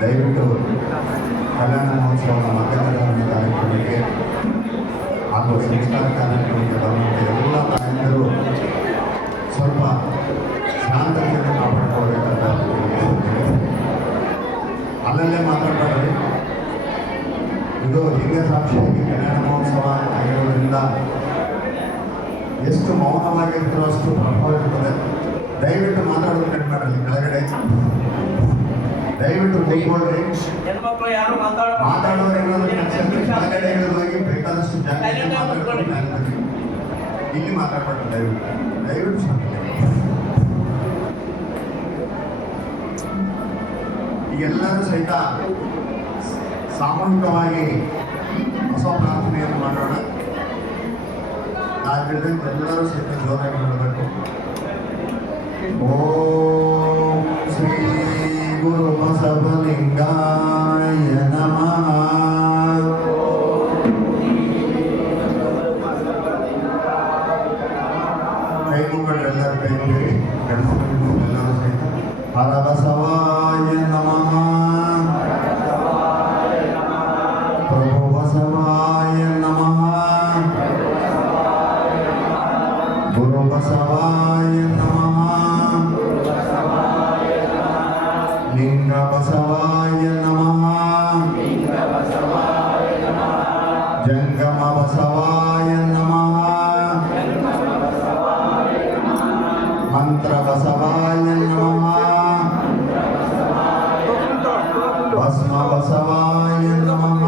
ದಯವಿಟ್ಟು ಕಲ್ಯಾಣ ಮಹೋತ್ಸವದ ಮಧ್ಯದಲ್ಲಿ ಕಾರ್ಯಕ್ರಮಕ್ಕೆ ಹಾಗೂ ಸಂಸ್ಕಾರ ಕಾರ್ಯಕ್ರಮಕ್ಕೆ ಬರುವಂಥ ಎಲ್ಲ ನಾಯಕರು ಸ್ವಲ್ಪ ಶಾಂತತೆಯನ್ನು ಕಾಪಾಡಿಕೊಳ್ಬೇಕಂತ ಅಲ್ಲಲ್ಲೇ ಮಾತಾಡಬೇಡ್ರಿ. ಇದು ಲಿಂಗ ಸಾಕ್ಷಿಯಾಗಿ ಕಲ್ಯಾಣ ಮಹೋತ್ಸವ ಆಗಿರೋದ್ರಿಂದ ಎಷ್ಟು ಮೌನವಾಗಿರ್ತಾರೋ ಅಷ್ಟು ಪ್ರಭಾವ ಇರ್ತದೆ. ದಯವಿಟ್ಟು ಮಾತಾಡೋದು ಕಡಿಮೆ ಮಾಡಲಿ. ಕೆಳಗಡೆ ದಯವಿಟ್ಟು ಕೂತ್ಕೊಳ್ರಿ. ಮಾತಾಡೋರು ಕೆಳಗಡೆ ಹೋಗಿ ಬೇಕಾದಷ್ಟು ಇಲ್ಲಿ ಮಾತಾಡ್ಬೇಡ್ರಿ. ದಯವಿಟ್ಟು ಈಗೆಲ್ಲರೂ ಸಹಿತ ಸಾಮೂಹಿಕವಾಗಿ ಹೊಸ ಪ್ರಾರ್ಥನೆಯನ್ನು ಮಾಡೋಣ. ನಾನು ಹೇಳಿದಂತೆ ಎಲ್ಲರೂ ಸಹಿತ ಜೋರಾಗಿ ಮಾಡಬೇಕು. ಓಂ ಶ್ರೀ ಗುರು ಬಸವಲಿಂಗಾಯ ನಮಃ. ಕೈ ಮುಖಂಡ್ರೆ ಎಲ್ಲರೂ ಕೈ ಮುಗಿರಿ. ಎಲ್ಲರೂ ಸಹಿತ ಹರ ಬಸವಾಯ ನಮಃ. ಪ್ರಭು ಬಸವಾಯ ನಮಃ. ಗುರು ಬಸವಾಯ ನಮಃ. ಲಿಂಗ ಬಸವಾಯ ನಮಃ. ಜಂಗಮ ಬಸವಾಯ ನಮಃ. ಮಂತ್ರ ಬಸವಾಯ ನಮಃ. ಭಸ್ಮ ಬಸವಾಯ ನಮಃ.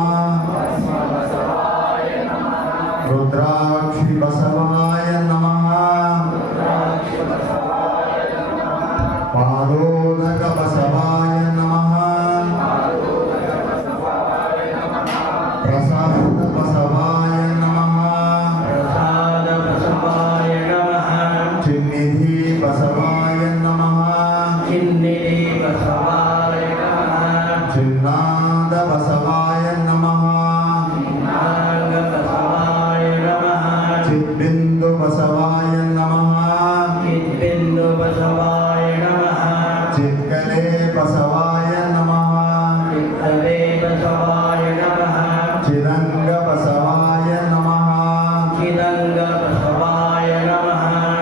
ರುದ್ರಾಕ್ಷಿ ಬಸವಾಯ ನಮಃ. ಪಾದೋದಕ ಬಸವಾಯ ನಮಃ. ಪ್ರಸಾದ ಬಸವಾಯ ನಮಃ. ಚಿನ್ನಿಧಿ ಬಸವಾಯ ನಮಃ. ಚಿನ್ನಾದ ಬಸವಾಯ ನಮಃ. ಚಿದ್ಬಿಂದು ಬಸವಾಯ ನಮಃ. ಚಿಕ್ಕಲೆ ಬಸವಾಯ ನಮಃ. ಚಿರಂಗ ಬಸವಾಯ ನಮಃ.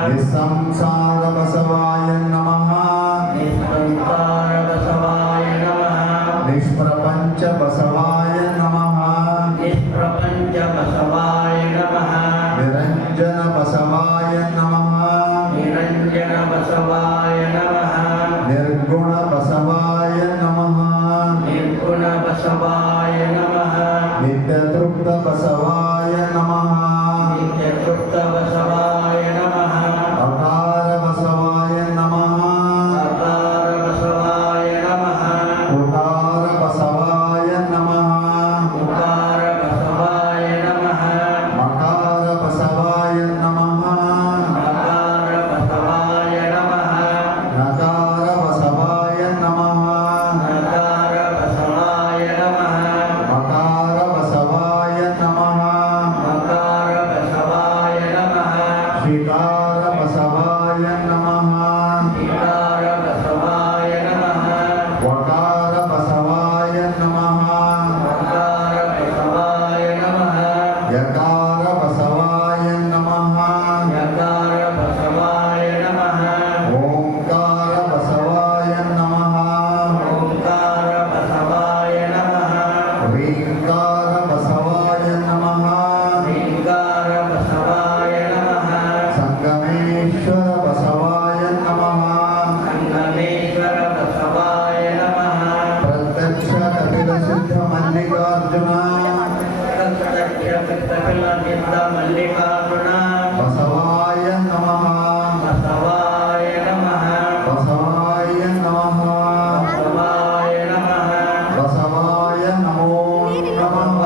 ನಿಸ್ಸಂಸಾರ ಬಸವಾಯ ನಮಃ. ನಿಷ್ಪ್ರಪಂಚ ಬಸವಾಯ ನಮಃ. ನಿರಂಜನ ಬಸವಾಯ ನಮಃ. ನಿರ್ಗುಣ ಬಸವಾಯ ನಮಃ. ನಿತ್ಯತೃಪ್ತ ಬಸವಾಯ ನಮಃ. ಅಕಾರ ಬಸವಾಯ ನಮಃ. ಉಕಾರ ಬಸವಾಯ ನಮಃ. ಮಕಾರ ಬಸವಾಯ ನಮಃ. ನಕಾರ ಬಸವಾಯ ನಮಃ. ಮಕಾರ ಬಸವಾಯ ನಮಃ. ಶಿಕಾರ ಬಸವಾಯ ನಮಃ. ವಕಾರ ಬಸವಾಯ ನಮಃ. ಯಕಾರ ಬಸವಾಯ ನಮಃ. ಓಂಕಾರ ಬಸವಾಯ ನಮಃ. ರೀಂಕಾರ ಬಸವಾಯ ನಮಃ. ಸಂಗಮೇಶ್ವರ ಬಸವಾಯ ನಮಃ. ಪ್ರತ್ಯಕ್ಷ ಕಪಿಲ ಸಿದ್ಧ ಮಲ್ಲಿಕಾರ್ಜುನ ಬಸವಾಯ ನಮಃ. ಬಸವಾಯ ನಮಃ. ಬಸವಾಯ ನಮೋ ನಮಃ.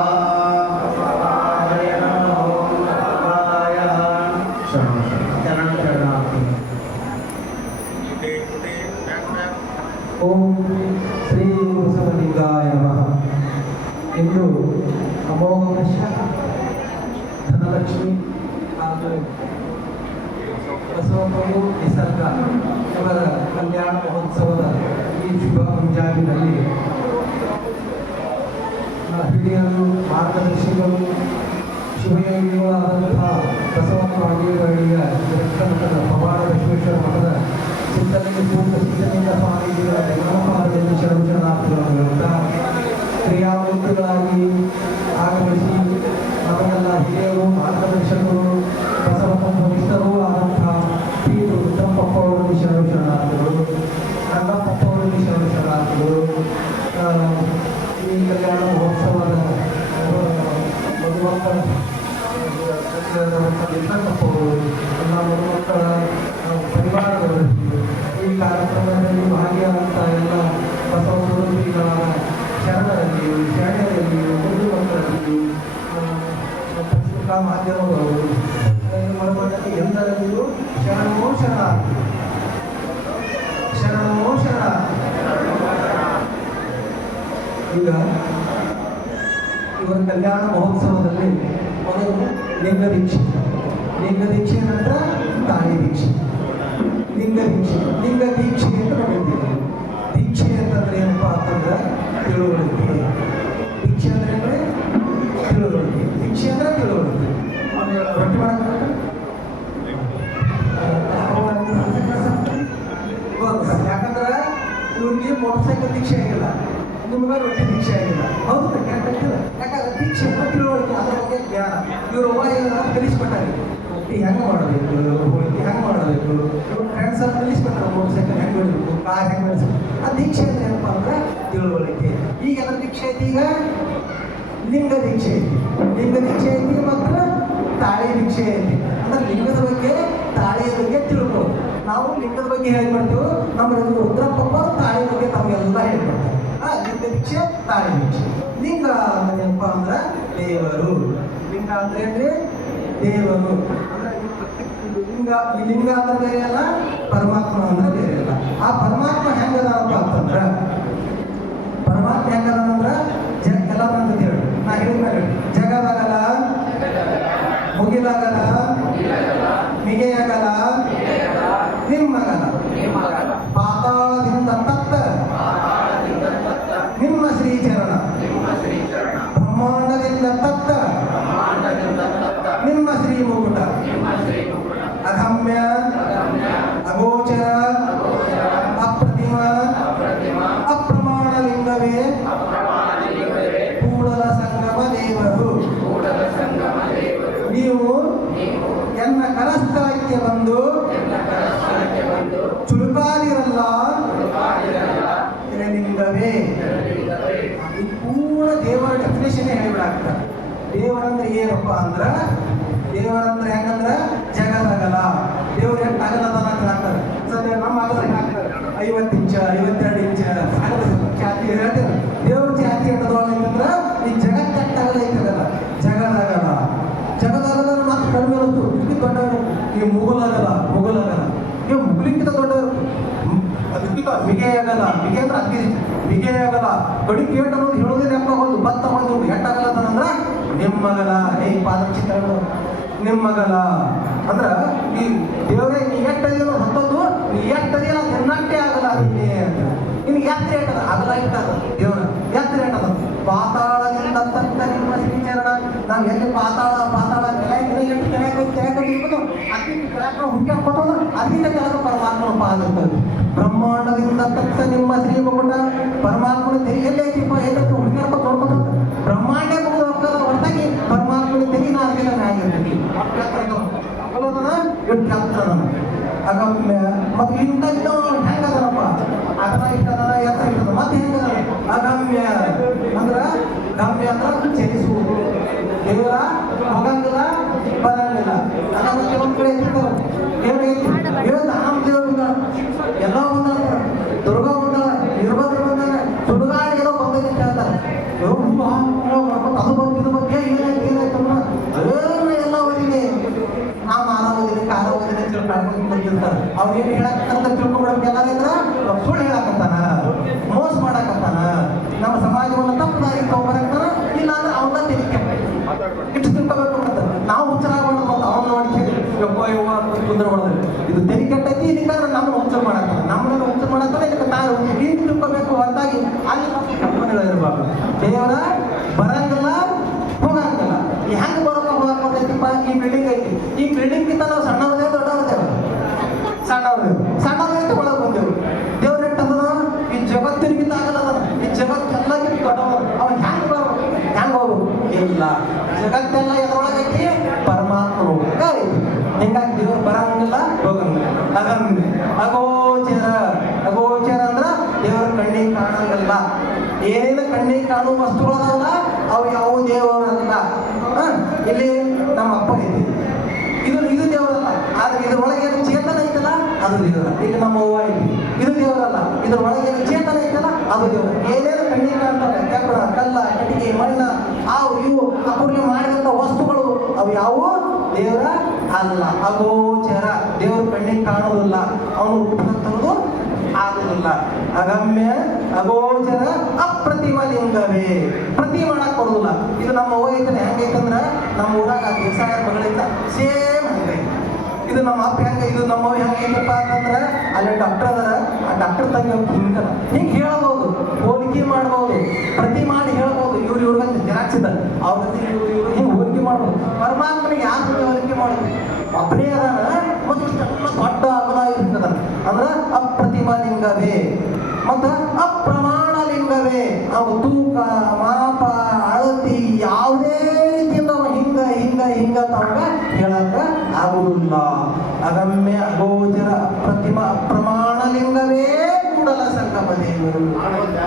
ಓಂ ಶ್ರೀ ಬಸವಲಿಂಗಾಯ ನಮಃ. ಇಂದು ಅಮೋಘ ವರ್ಷ ಧನಲಕ್ಷ್ಮಿ ಹಾಗೂ ಬಸವಪ್ರಭು ನಿಸರ್ಗ ಇವರ ಕಲ್ಯಾಣ ಮಹೋತ್ಸವದ ಈ ಶುಭ ಮುಂಜಾವಿನಲ್ಲಿ ಹಿರಿಯರು ಮಾರ್ಗದರ್ಶಿಗಳು ಶಿವಯೋಗಿಗಳಾದಂತಹ ಬಸವಣ್ಣ ಅಡಿಯವರಡಿಯ ರಕ್ತಮಠದ ಪವಾಡ ಬಸವೇಶ್ವರ ಮಠದ ಚಿಂತನೆಗೆ ಪೂರ್ಣ ಚಿಂತನೆಯಿಂದ ಸ್ವಾಮೀಜಿಗಳ ಜಗನ್ಮಾರ್ಗದಲ್ಲಿ ಶರಣಾರ್ಥಿಗಳನ್ನು ಹೇಳುತ್ತಾ ಕ್ರಿಯಾಮೂರ್ತಿಗಳಾಗಿ ಆಗಮಿಸಿ ನಮಗೆಲ್ಲ ಹಿರಿಯರು ಮಾರ್ಗದರ್ಶಕರು ಬಸವಣ್ಣ ಭಕ್ತರೂ ಆದಂತಹ ಶ್ರೀ ರುದ್ರಪ್ಪ ಅವರಲ್ಲಿ ಶರಣಾರ್ಥಿಗಳು ರಂಗಪ್ಪ ಅವರಲ್ಲಿ ಶರಣಾರ್ಥಿಗಳು ಈ ಕಲ್ಯಾಣ ಮಹೋತ್ಸವದ ಮಧುಮಕ್ಕಳ ವೆಂಕಟಪ್ಪವರು ಎಲ್ಲ ಮಧುಮಕ್ಕಳ ಪರಿವಾರದವರಿಗೆ ಈ ಕಾರ್ಯಕ್ರಮದಲ್ಲಿ ಭಾಗಿಯಾದಂಥ ಎಲ್ಲ ಬಸವ ಸ್ವರೂಪಿಗಳಾದ ಶರಣರಲ್ಲಿಯೂ ಶರಣರಲ್ಲಿಯೂ ಮುದ್ದು ಮಕ್ಕಳಲ್ಲಿಯೂ ಪತ್ರಿಕಾ ಮಾಧ್ಯಮದವರು ಒಳಗೊಂಡಂತೆ ಎಲ್ಲರಲ್ಲಿಯೂ ಶರಣೋ ಶರಣಾರ್ಥಿ ಶರಣೋ ಶರಣಾರ್ಥಿ. ಈಗ ಇವರ ಕಲ್ಯಾಣ ಮಹೋತ್ಸವದಲ್ಲಿ ಮೊದಲು ಲಿಂಗ ದೀಕ್ಷೆ ನಂತರ ತಾಳಿ ದೀಕ್ಷೆ ಲಿಂಗ ದೀಕ್ಷೆ ಅಂತ ಬಂದಿದೆ. ದೀಕ್ಷೆ ಅಂತಂದ್ರೆ ಏನಪ್ಪಾ ಅಂತಂದ್ರೆ ತಿಳುವಳಿಕೆ. ದೀಕ್ಷೆ ಅಂದ್ರೆ ತಿಳುವಳಿಕೆ. ದೀಕ್ಷೆ ಅಂದ್ರೆ ತಿಳುವಳಿಕೆ. ರೊಟ್ಟಿ ಮಾಡಕ್ಕೆ ಯಾಕಂದ್ರೆ ಇವ್ರಿಗೆ ಮೋಟರ್ ಸೈಕಲ್ ದೀಕ್ಷೆ ಆಗಿಲ್ಲ, ನಿಮ್ಗೆ ರೊಟ್ಟಿ ದೀಕ್ಷೆ ಆಗಿಲ್ಲ. ಹೌದು, ಯಾಕಂದ್ರೆ ದೀಕ್ಷೆ ಅಂತ ತಿಳುವಳಿಕೆ, ಅದ್ರ ಬಗ್ಗೆ ಜ್ಞಾನ. ಇವರು ಕಲಿಸ್ಕೊಟ್ಟಾರೆ ರೊಟ್ಟಿ ಹೆಂಗೆ ಮಾಡಬೇಕು, ಹೋಳಿಗೆ ಹೆಂಗೆ ಮಾಡಬೇಕು, ಫ್ರೆಂಡ್ಸ್ ಎಲ್ಲ ಕಲಿಸ್ಕೊಟ್ಟಾರೆ ಮೋಟರ್ ಸೈಕಲ್ ಹೆಂಗೆ ಹೊಡಿಬೇಕು, ಕಾರ್ ಹೆಂಗೆ ನಡೆಸಬೇಕು. ಆ ದೀಕ್ಷೆ ಅಂದ್ರೆ ಏನಪ್ಪ ಅಂದ್ರೆ ತಿಳುವಳಿಕೆ. ಈಗ ಅದ್ರ ದೀಕ್ಷೆ ಐತಿ. ಈಗ ಲಿಂಗ ದೀಕ್ಷೆ ಐತಿ ಮತ್ತು ತಾಳಿ ದೀಕ್ಷೆ ಐತಿ. ಅಂದ್ರೆ ಲಿಂಗದ ಬಗ್ಗೆ ತಾಳಿಯ ಬಗ್ಗೆ ತಿಳ್ಬೋದು. ನಾವು ಲಿಂಗದ ಬಗ್ಗೆ ಹೇಳ್ಕೊಡ್ತೀವಿ, ನಮ್ಮ ರುದ್ರಪ್ಪ ತಾಳಿ ಬಗ್ಗೆ ತಮಗೆಲ್ಲ ಹೇಳ್ಕೊಡ್ತಾರೆ. ಲಿಂಗ ದೀಕ್ಷೆ ತಾಳಿ ದೀಕ್ಷೆ. ಲಿಂಗ ಅಂದ್ರೆ ಏನಪ್ಪ ಅಂದ್ರೆ ದೇವರು. ಲಿಂಗ ಅಂದ್ರೆ ಏನ್ರಿ? ದೇವರು. ಅಂದ್ರೆ ಈ ಲಿಂಗ ಅಂದ್ರೆ ಬೇರೆ ಅಲ್ಲ, ಪರಮಾತ್ಮ ಅಂದ್ರೆ ಬೇರೆ ಅಲ್ಲ. ಆ ಪರಮಾತ್ಮ ಹೆಂಗದಾನಪ್ಪ ಅಂತಂದ್ರ ಎಲ್ಲ ಅಂತ ಹೇಳಿ ನಾ ಹೇಳಿದ್ಮೇಲೆ ಜಗದಾಗಲ್ಲ, ಮುಗಿಲಾಗಲ್ಲ, ಮಿಗೆಯಾಗಲ್ಲ, ನಿಮ್ಮಗಲ್ಲ, ಪಾತಾಳದಿಂದ ತತ್ತ ನಿಮ್ಮ ಶ್ರೀಚರಣ, ಬ್ರಹ್ಮಾಂಡದಿಂದ ತತ್ತ ನಿಮ್ಮ ಶ್ರೀ ಮುಕುಟ, ಅಗಮ್ಯ ಅಗೋಚರ ಅಪ್ರತಿಮ ಅಪ್ರಮಾಣ ಲಿಂಗವೇ ಕೂಡಲ ಸಂಗಮ ದೇವರು. ನೀವು ಎನ್ನ ಕರಸ್ಥಳಕ್ಕೆ ಬಂದು ಚುರುಕಾದಿರಲ್ಲ ಲಿಂಗವೇ. ಈ ಪೂರ್ಣ ದೇವರ ಡೆಫಿನೇಷನ್ ಹೇಳಿಬಿಡಾಕ್ತಾರೆ. ದೇವರಂದ್ರೆ ಏನಪ್ಪ ಅಂದ್ರ, ದೇವರಂದ್ರೆ ಹೆಂಗಂದ್ರ ಜಗದಗಲ. ದೇವ್ರ ಎಷ್ಟು ಅಗಲದನ ಅಂತ ಹಾಕ್ತಾರೆ. ಸದ್ಯ ನಮ್ಮ ಅಗಲ ಹಾಕ್ತಾರೆ 50 ಇಂಚ 52 ಇಂಚ ಚಾತಿ ಹೇಳ್ತೇವೆ. ದೇವ್ರ ಚಾತಿ ಎಟ್ಟದೊಳಗಂದ್ರ ಈ ಜಗತ್ತ ಎಟ್ಟಾಗಲ್ಲ ಐತಗಲ್ಲ ಜಗದಗಲ. ಜಗದಗಲ ಮಾತ್ರ ಕಡಿಮೆ ಇರುತ್ತು. ಇದಕ್ಕೆ ದೊಡ್ಡವರು ಈ ಮುಗುಲಾಗಲ್ಲ ಇವ್ ಮುಗುಲಿಕ್ಕಿಂತ ದೊಡ್ಡವರು. ಅದಕ್ಕಿಂತ ಮಿಗೆಯಾಗಲ್ಲ. ಮಿಗೆ ಅಂದ್ರೆ ಅತಿ ಮಿಗೆಯಾಗಲ್ಲ. ಕಡಿ ಕೇಟ್ ಅನ್ನೋದು ಹೇಳೋದೇ ನೆಪ್ಪ ಹೋದು ಭತ್ತ ಬಂದು ಎಟ್ಟಾಗಲ್ಲದನಂದ್ರ ನಿಮ್ಮಗಲ. ಪಾದ ಚಿತ್ರಗಳು ನಿಮ್ಮಗಲ ಅಂದ್ರ ಈ ದೇವರೇ ನೀ ಎಟ್ಟದಿರೋ ಹೊತ್ತದ್ದು, ನೀ ಎಟ್ಟದಿಲ್ಲ ನಿನ್ನಟ್ಟೆ ಆಗಲ್ಲ ನಿನ್ನೆ ಅಂತ. ನಿನ್ಗೆ ಯಾತ್ರೆ ಇಟ್ಟದ ಅಗಲ ಇಟ್ಟದ ದೇವರ ಯಾತ್ರೆ ಇಟ್ಟದ. ಪಾತಾಳದಿಂದ ತಕ್ಕ ನಿಮ್ಮ ಶ್ರೀಚರಣ. ನಾವು ಎಲ್ಲಿ ಪಾತಾಳ ಹುಟ್ಟಾಕೋದು ಅದರಿಂದ ಕೆಳಗೆ ಪರಮಾತ್ಮನ ಪಾದ ಇರ್ತದೆ. ಬ್ರಹ್ಮಾಂಡದಿಂದ ತಕ್ಕ ನಿಮ್ಮ ಶ್ರೀ ಮುಕುಟ. ಪರಮಾತ್ಮನ ತೆರಿಯಲ್ಲೇ ದೀಪ ಏನಕ್ಕೆ ಹುಡುಗಾಡ್ಕೊಂಡು ನೋಡ್ಕೊಂಡು ಬ್ರಹ್ಮಾಂಡ ಮುಗಿದು ಹೋಗ್ತದ ಹೊರತಾಗಿ ಪರಮಾತ್ಮನ ತೆರಿ ನಾಲ್ಕಿನ ಆಗಿರ್ತೀವಿ. ಅಗಮ್ಯ ಮತ್ತು ಇಂಥ ಹೆಂಗದನಪ್ಪ ಅಗಲ ಇಟ್ಟದ ಎತ್ತರ ಇಟ್ಟದ ಮತ್ತೆ ಹೆಂಗದ ಅಗಮ್ಯ ಅಂದ್ರ ಗಮ್ಯ ಅಂದ್ರ ಚಲಿಸುವುದು. ದೇವರ ಹೋಗಂಗಿಲ್ಲ ಬರಂಗಿಲ್ಲ. ಅಗಮ್ಯ ಒಂದ್ ಕಡೆ ಇರ್ತಾರ. ದೇವ್ರ ಆಮ್ ದೇವ್ರ ಎಲ್ಲ ಒಂದ ದುರ್ಗಾ ಒಂದ ನಿರ್ಬಂಧ ಬಂದಾಗ ಸುಡುಗಾಡಿಗೆಲ್ಲ ಬಂದೈತಿ ಹೇಳ್ತಾರೆ. ಅದು ಬಂದಿದ ಬಗ್ಗೆ ಏನಾಯ್ತಮ್ಮ ಎಲ್ಲ ಓದಿದೆ. ನಾವು ಆರೋಗ್ಯದಲ್ಲಿ ಆರೋಗ್ಯದಲ್ಲಿ ತಿಳ್ಕೊಂಡು ಬಂದಿರ್ತಾರೆ. ಅವ್ರು ಏನು ಹೇಳಕ್ಕಂತ ತಿಳ್ಕೊಂಡ್ಬಿಡಕ್ಕೆ ಎಲ್ಲಾರಿದ್ರ ಸುಳ್ಳು ಹೇಳಕತ್ತಾನ, ಮೋಸ ಮಾಡಕತ್ತಾನ, ನಮ್ಮ ಸಮಾಜವನ್ನು ತಪ್ಪು ದಾರಿ ತಗೊಂಬರಕ್ತಾನ. ಇಲ್ಲ ಅಂದ್ರೆ ಅವನ್ನ ತೆಲಿಕೆ ಇಷ್ಟು ತಿಳ್ಕೋಬೇಕು ಅಂತ ನಾವು ಹುಚ್ಚರಾಗೋಣ ಅವನ್ನ ನೋಡಿ ಕುಂದ್ರ ಮಾಡೋದು. ಇದು ತೆಲಿ ಕೆಟ್ಟೈತಿ. ಇದಕ್ಕಾದ್ರೆ ನಮ್ಮನ್ನ ಹುಚ್ಚರು ಮಾಡಕ್ಕ, ನಮ್ಮನ್ನ ಹುಚ್ಚರು ಮಾಡಕ್ಕ ಇದಕ್ಕೆ ತಾಯಿ ಹಿಂಗೆ ತಿಳ್ಕೋಬೇಕು ಹೊರತಾಗಿ ಅಲ್ಲಿ ಹೇಳಿರ್ಬಾರ್ದು. ದೇವರ ಬರಂಗಿಲ್ಲ ಹೋಗಂಗಿಲ್ಲ. ಹೆಂಗೆ ಬರೋಕ ಹೋಗಕ್ಕೋತೈತಿಪ್ಪ? ಈ ಬಿಲ್ಡಿಂಗ್ ಐತಿ, ಈ ಬಿಲ್ಡಿಂಗ್ಗಿಂತ ನಾವು ಸಣ್ಣವ್ರದೇ ದೊಡ್ಡವ್ರದೇವ? ಸಣ್ಣವ್ರೈತೆ ಒಳಗೆ ಬಂದೆವು. ದೇವ್ರ ಎಟ್ಟದ ಈ ಜಗತ್ತಿನಗಿಂತ ಆಗಲ್ಲ, ಈ ಜಗತ್ತೆಲ್ಲಕ್ಕಿಂತ ದೊಡ್ಡವ. ಅವ ಹೆಂಗೆ ಬರ್ಬೇಕು? ಹೆಂಗೆ ಹೋಗ್ಬೇಕು? ಇಲ್ಲ, ಜಗತ್ತೆಲ್ಲ ಎದ್ರೊಳಗೈತಿ, ಪರಮಾತ್ಮ ಐತಿ. ಹಿಂಗಾಗಿ ದೇವ್ರು ಬರಂಗಿಲ್ಲ ಹೋಗಂಗಿಲ್ಲ. ಅಗೋಚರ ಅಂದ್ರ ದೇವ್ರ ಕಣ್ಣಿಗೆ ಕಾಣಂಗಿಲ್ಲ. ಏನೇನು ಕಣ್ಣಿಗೆ ಕಾಣುವ ವಸ್ತುಗಳದಾವಲ್ಲ ಅವು ಯಾವ ದೇವರಲ್ಲ. ಇಲ್ಲಿ ನಮ್ಮ ಅಪ್ಪ ಐತಿ, ಇದು ದೇವರಲ್ಲ. ಆದ್ರೆ ಇದ್ರೊಳಗೆ ಏನು ಚೇತನ ಐತಲ್ಲ ಅದು ದೇವರ. ಈಗ ನಮ್ಮ ಅವ್ವ ಐತಿ, ಇದು ದೇವರಲ್ಲ. ಇದ್ರೊಳಗೆ ಏನು ಚೇತನ ಐತಲ್ಲ ಅದು ದೇವರ. ಏನೇನು ಕಣ್ಣಿಗೆ ಕಾಣ್ತವೆ, ಕಬ್ಬಣ, ಕಲ್ಲ, ಕಟ್ಟಿಗೆ, ಮಣ್ಣ, ಅವು ಇವು ಅಪೂರ್ಣ ಮಾಡಿದಂಥ ವಸ್ತುಗಳು ಅವು ಯಾವುವು ದೇವರ ಅಲ್ಲ. ಅಗೋಚರ, ದೇವರು ಕಣ್ಣಿಗೆ ಕಾಣೋದಿಲ್ಲ, ಅವನು ರೂಪ ತರೋದು ಆಗುದಿಲ್ಲ. ಅಗಮ್ಯ, ಅಗೋಚರ, ಅಪ್ರತಿಮ ಲಿಂಗವೇ. ಪ್ರತಿ ಮಾಡಕ್ ಕೊಡುದಿಲ್ಲ. ಇದು ನಮ್ಮ ಅವ್ವ ಐತಲ್ಲ, ಹೆಂಗೈತಂದ್ರ ನಮ್ಮ ಊರಾಗ ದೇಸಾಯ ಮಗಳೈತ ಸೇಮ್ ಹಂಗೈತೆ. ಇದು ನಮ್ಮ ಅಪ್ಪ ಹೆಂಗ, ಇದು ನಮ್ಮ ಅವ್ವ ಹೆಂಗೈತಪ್ಪ ಅಂತಂದ್ರ ಅಲ್ಲಿ ಡಾಕ್ಟರ್ ಅದರ, ಆ ಡಾಕ್ಟರ್ ತಂಗಿ ಹಿಂಗಲ್ಲ. ಹಿಂಗೆ ಹೇಳ್ಬೋದು, ಹೋಲಿಕೆ ಮಾಡ್ಬೋದು, ಪ್ರತಿ ಮಾಡಿ ಹೇಳ್ಬೋದು. ಇವ್ರಿಗೆ ಜನಾಕ್ಸಿದ ಅವ್ರ ಇವ್ರು ಹಿಂಗೆ ಹೋಲಿಕೆ ಮಾಡ್ಬೋದು. ಪರಮಾತ್ಮನಿಗೆ ಯಾರ ಹೋಲಿಕೆ ಮಾಡೋದು? ಒಬ್ಬನೇ ಅದಾನ ಮತ್ತು ಇಷ್ಟೆಲ್ಲ ದೊಡ್ಡ ಅಗಲ ಇರ್ತದ. ಅಂದ್ರ ಅಪ್ರತಿಮ ಲಿಂಗವೇ ಮತ್ತು ಅಪ್ರಮಾಣ ಲಿಂಗವೇ. ಅವು ತೂಕ, ಮಾಪ, ಅಳತಿ ಯಾವುದೇ ರೀತಿಯಿಂದ ಹಿಂಗ ತವಾಗ ಹೇಳಕ ಆಗುವುದಿಲ್ಲ. ಅಗಮ್ಯ, ಅಗೋಚರ, ಅಪ್ರತಿಮ, ಅಪ್ರಮಾಣ ಲಿಂಗವೇ ಕೂಡಲ ಸಂಗಮ ದೇವರು.